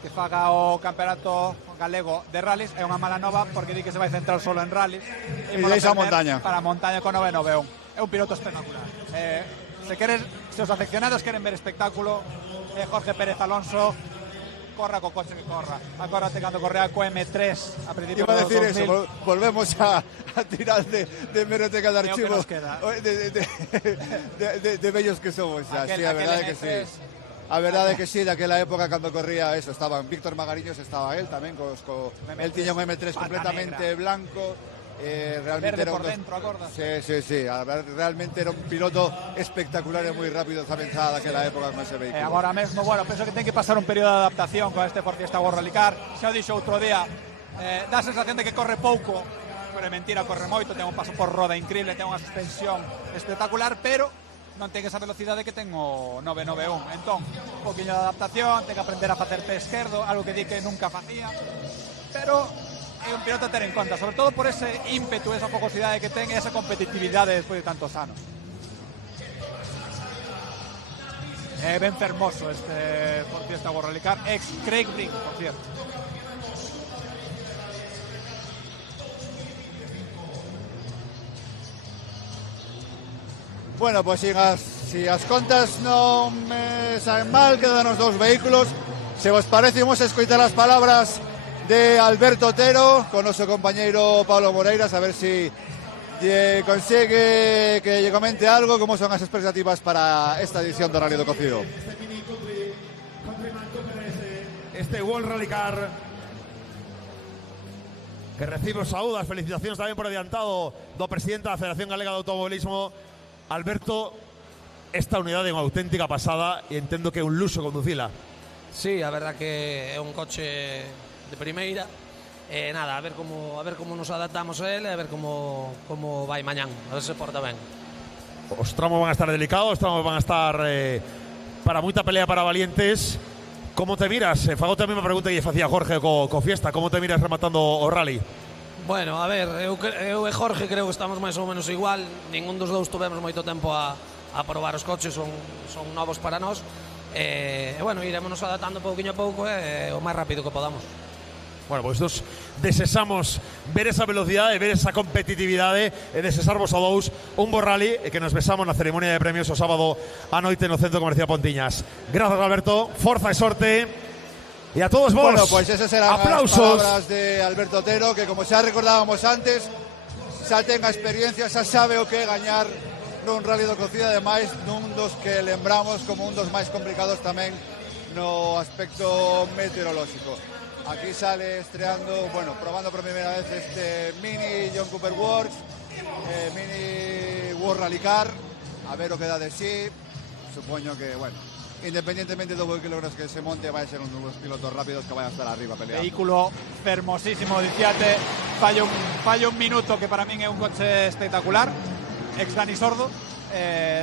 que faga o Campeonato Galego de Rallys, é unha mala nova porque di que se vai centrar solo en rallys e deixa a montaña. Para a montaña con 991. É un piloto espectacular. Se os afeccionados queren ver espectáculo, Jorge Pérez Alonso corra co coche que corra. Acórdate cando correa co M3 a principios Iba a dos decir 2000. eso, volvemos a tirar de hemeroteca de É o que archivo nos queda. de bellos que somos xa. Sí, a Aquel verdade que M3. sí. A verdade que sí, daquela época cando corría eso, estaban Víctor Magariños, estaba él tamén, el tiña un M3 completamente blanco. Realmente Verde era por dentro, acordas? Sí. Realmente era un piloto espectacular e moi rápido tamén daquela época con ese vehículo. Agora mesmo, bueno, penso que ten que pasar un período de adaptación con este Ford Fiesta World Rally Car. Xa o dixo outro día, dá a sensación de que corre pouco, pero é mentira, corre moito, ten un paso por roda increíble, ten unha suspensión espectacular, pero non ten esa velocidade que ten o 991. Entón, un poquinho de adaptación, ten que aprender a facer pé esquerdo, algo que di que nunca facía, pero é un piloto a ter en conta, sobre todo por ese ímpetu, esa fogosidade que ten e esa competitividade despois de tantos anos. É ben fermoso este Ford Fiesta World Rally Car, ex Craig Brink, por cierto. Bueno, pues si as contas non me saben mal, quedan os dous vehículos. Se vos parece, vamos a escoitar as palabras de Alberto Otero con noso compañeiro Pablo Moreiras, a ver si consigue que lle comente algo, como son as expectativas para esta edición do Rally do Cocido. Este World Rally Car que recibe os saúdas, felicitacións tamén por adiantado do presidente da Federación Galega de Automobilismo, Alberto. Esta unidade é unha auténtica pasada e entendo que é un luxo conducila. Sí, a verdad que é un coche de primeira. Nada, a ver como nos adaptamos a ele, a ver como vai mañán, a ver se porta ben. Os tramos van a estar delicados, os tramos van a estar para moita pelea para valientes. Como te miras? Fagote a mesma pregunta que facía Jorge co Fiesta, como te miras rematando o rally? Bueno, a ver, eu e Jorge creo que estamos máis ou menos igual. Ningún dos dous tuvemos moito tempo a probar os coches, son novos para nós. Bueno, iremos adaptando pouquinho a pouco o máis rápido que podamos. Bueno, pois nos desexamos ver esa velocidade, ver esa competitividade e desexarvos a dous un bo rally e que nos besamos na ceremonia de premios o sábado a noite no Centro Comercial Pontiñas. Grazas, Alberto, forza e sorte. E a todos vos, bueno, pues esas eran aplausos. As palabras de Alberto Otero, que como xa recordábamos antes, xa ten a experiencia, xa sabe o que é gañar nun Rally do Cocido, ademais nun dos que lembramos como un dos máis complicados tamén no aspecto meteorolóxico. Aquí sale estreando, bueno, probando por primeira vez este Mini John Cooper Works, Mini World Rally Car, a ver o que dá de sí. Supoño que, bueno, independientemente do vehículo que se monte, vai ser un dos pilotos rápidos que vai a estar arriba peleando. Vehículo fermosísimo, dicíate, falla un minuto, que para min é un coche espectacular, ex Dani Sordo,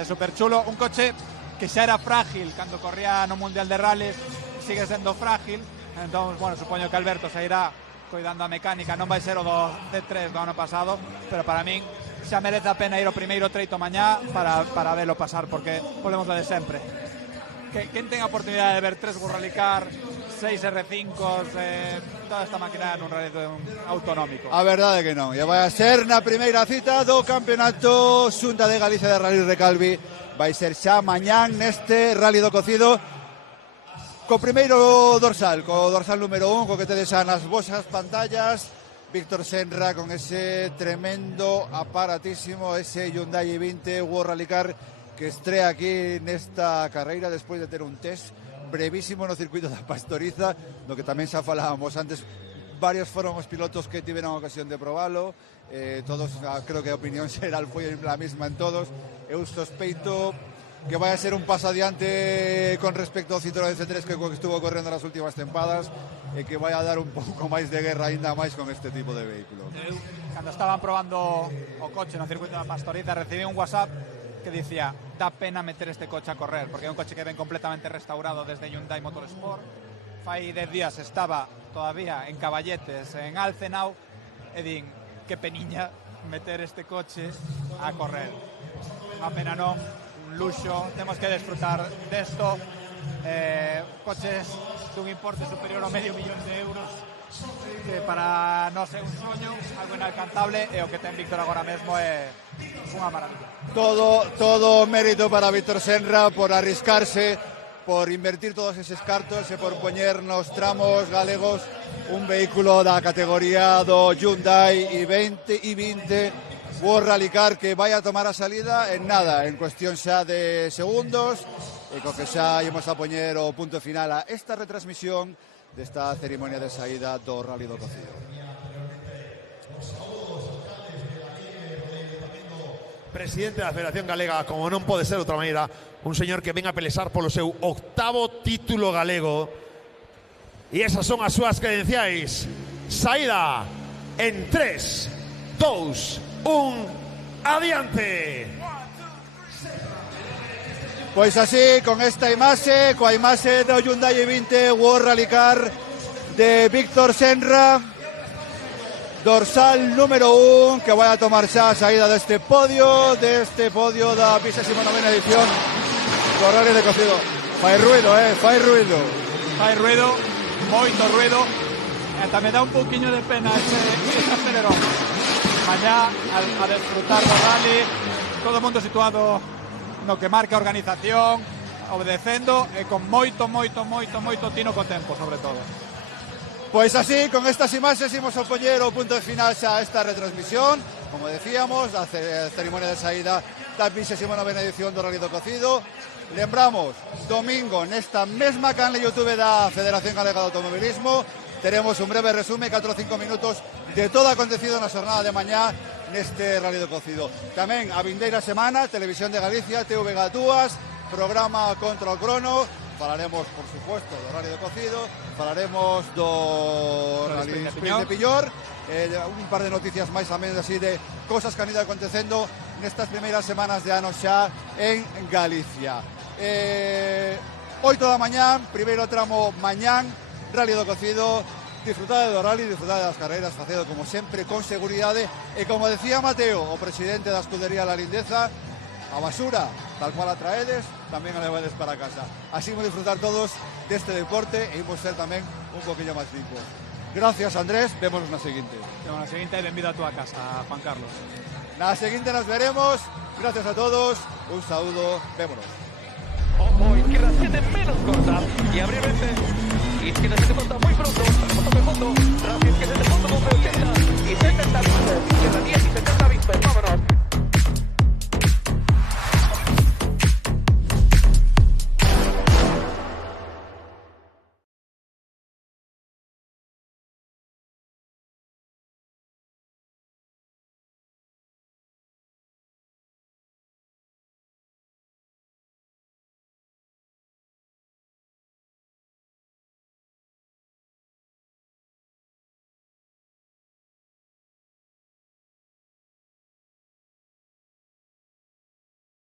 super chulo, un coche que xa era frágil cando corría no Mundial de Rallys, sigue sendo frágil. Entón, bueno, supoño que Alberto se irá cuidando a mecánica, non vai ser o do C3 do ano pasado, pero para min xa merece a pena ir ao primeiro treito mañá para velo pasar, porque volvemos a de sempre. Quen ten a oportunidade de ver 3 World Rally Car, 6 R5s, toda esta máquina nun rally autonómico? A verdade que non, e vai a ser na primeira cita do Campeonato Xunta de Galicia de Rally Recalvi, vai ser xa mañán neste Rally do Cocido, co primeiro dorsal, co dorsal número 1, co que tedes nas vosas pantallas, Víctor Senra con ese tremendo aparatísimo, ese Hyundai i20 World Rally Car que estrea aquí nesta carreira despois de ter un test brevísimo no circuito da Pastoriza, do que tamén xa falábamos antes. Varios foron os pilotos que tiveron a ocasión de probalo, todos, creo que a opinión xeral foi a mesma en todos. Eu sospeito que vai a ser un paso adiante con respecto ao Citroën C3 que estuvo correndo nas últimas tempadas e que vai a dar un pouco máis de guerra aínda máis con este tipo de vehículo. Cando estaban probando o coche no circuito da Pastoriza, recibí un WhatsApp que dicía: dá pena meter este coche a correr, porque é un coche que ven completamente restaurado desde Hyundai Motorsport. Fai 10 días estaba todavía en Caballetes, en Alcenau, e din, que peniña meter este coche a correr. Unha pena non, luxo, temos que desfrutar desto, coches dun importe superior ao €500.000, que para nós é un soño, algo inalcanzable, e o que ten Víctor agora mesmo é unha maravilla. Todo mérito para Víctor Senra por arriscarse por invertir todos eses cartos e por poñer nos tramos galegos un vehículo da categoría do Hyundai i20 World Rally Car que vai a tomar a salida en nada, en cuestión xa de segundos, e co que xa ímos a poñer o punto final a esta retransmisión desta ceremonia de saída do Rally do Cocido. Presidente da Federación Galega, como non pode ser de outra maneira, un señor que ven a pelexar polo seu 8º título galego. E esas son as súas credenciais. Saída en 3, 2, 1, adiante. Pois así, con esta imaxe, coa imaxe do Hyundai i20 World Rally Car de Víctor Senra, dorsal número 1, que vai a tomar xa a saída deste podio da 29ª edición do Rally de Cocido. Fai ruido, fai ruido. Fai ruido, moito ruido. Tamén dá un pouquiño de pena ese acelerón. Mañá, a desfrutar do rally, todo o mundo situado no que marca a organización, obedecendo e con moito tino co tempo, sobre todo. Pois así, con estas imaxes imos a poñer o punto de final xa a esta retransmisión. Como decíamos, a ceremonia de saída da 29ª edición do Rally do Cocido. Lembramos, domingo, nesta mesma canle YouTube da Federación Galega de Automobilismo, teremos un breve resume, 4 ou 5 minutos, de todo acontecido na xornada de mañá neste Rally do Cocido. Tamén a vindeira semana, Televisión de Galicia, TVG Túas, programa Contra o Crono. Falaremos, por supuesto, do Rally do Cocido, falaremos do Rally Sprint de Pillor, un par de noticias máis tamén así de cosas que han ido acontecendo nestas primeiras semanas de ano xa en Galicia. 8 da mañán, primeiro tramo mañán, Rally do Cocido, disfrutade do rally, disfrutade das carreiras, facedo como sempre con seguridade e como decía Mateo, o presidente da escudería La Lindeza, a basura, tal cual a traedes, tamén a levades para casa. Así vamos a disfrutar todos deste deporte e imos ser tamén un poquillo máis limpos. Gracias, Andrés, vémonos na seguinte. Na seguinte, benvido a túa casa, Juan Carlos. Na seguinte nos veremos. Gracias a todos, un saúdo, vémonos. Ojo, izquierda 7 menos corta y abrir 20. Izquierda 7 corta muy pronto, fondo de fondo, Rafi, izquierda 7 fondo, 12, 80 y 70 Izquierda 10 y 70 Bisper.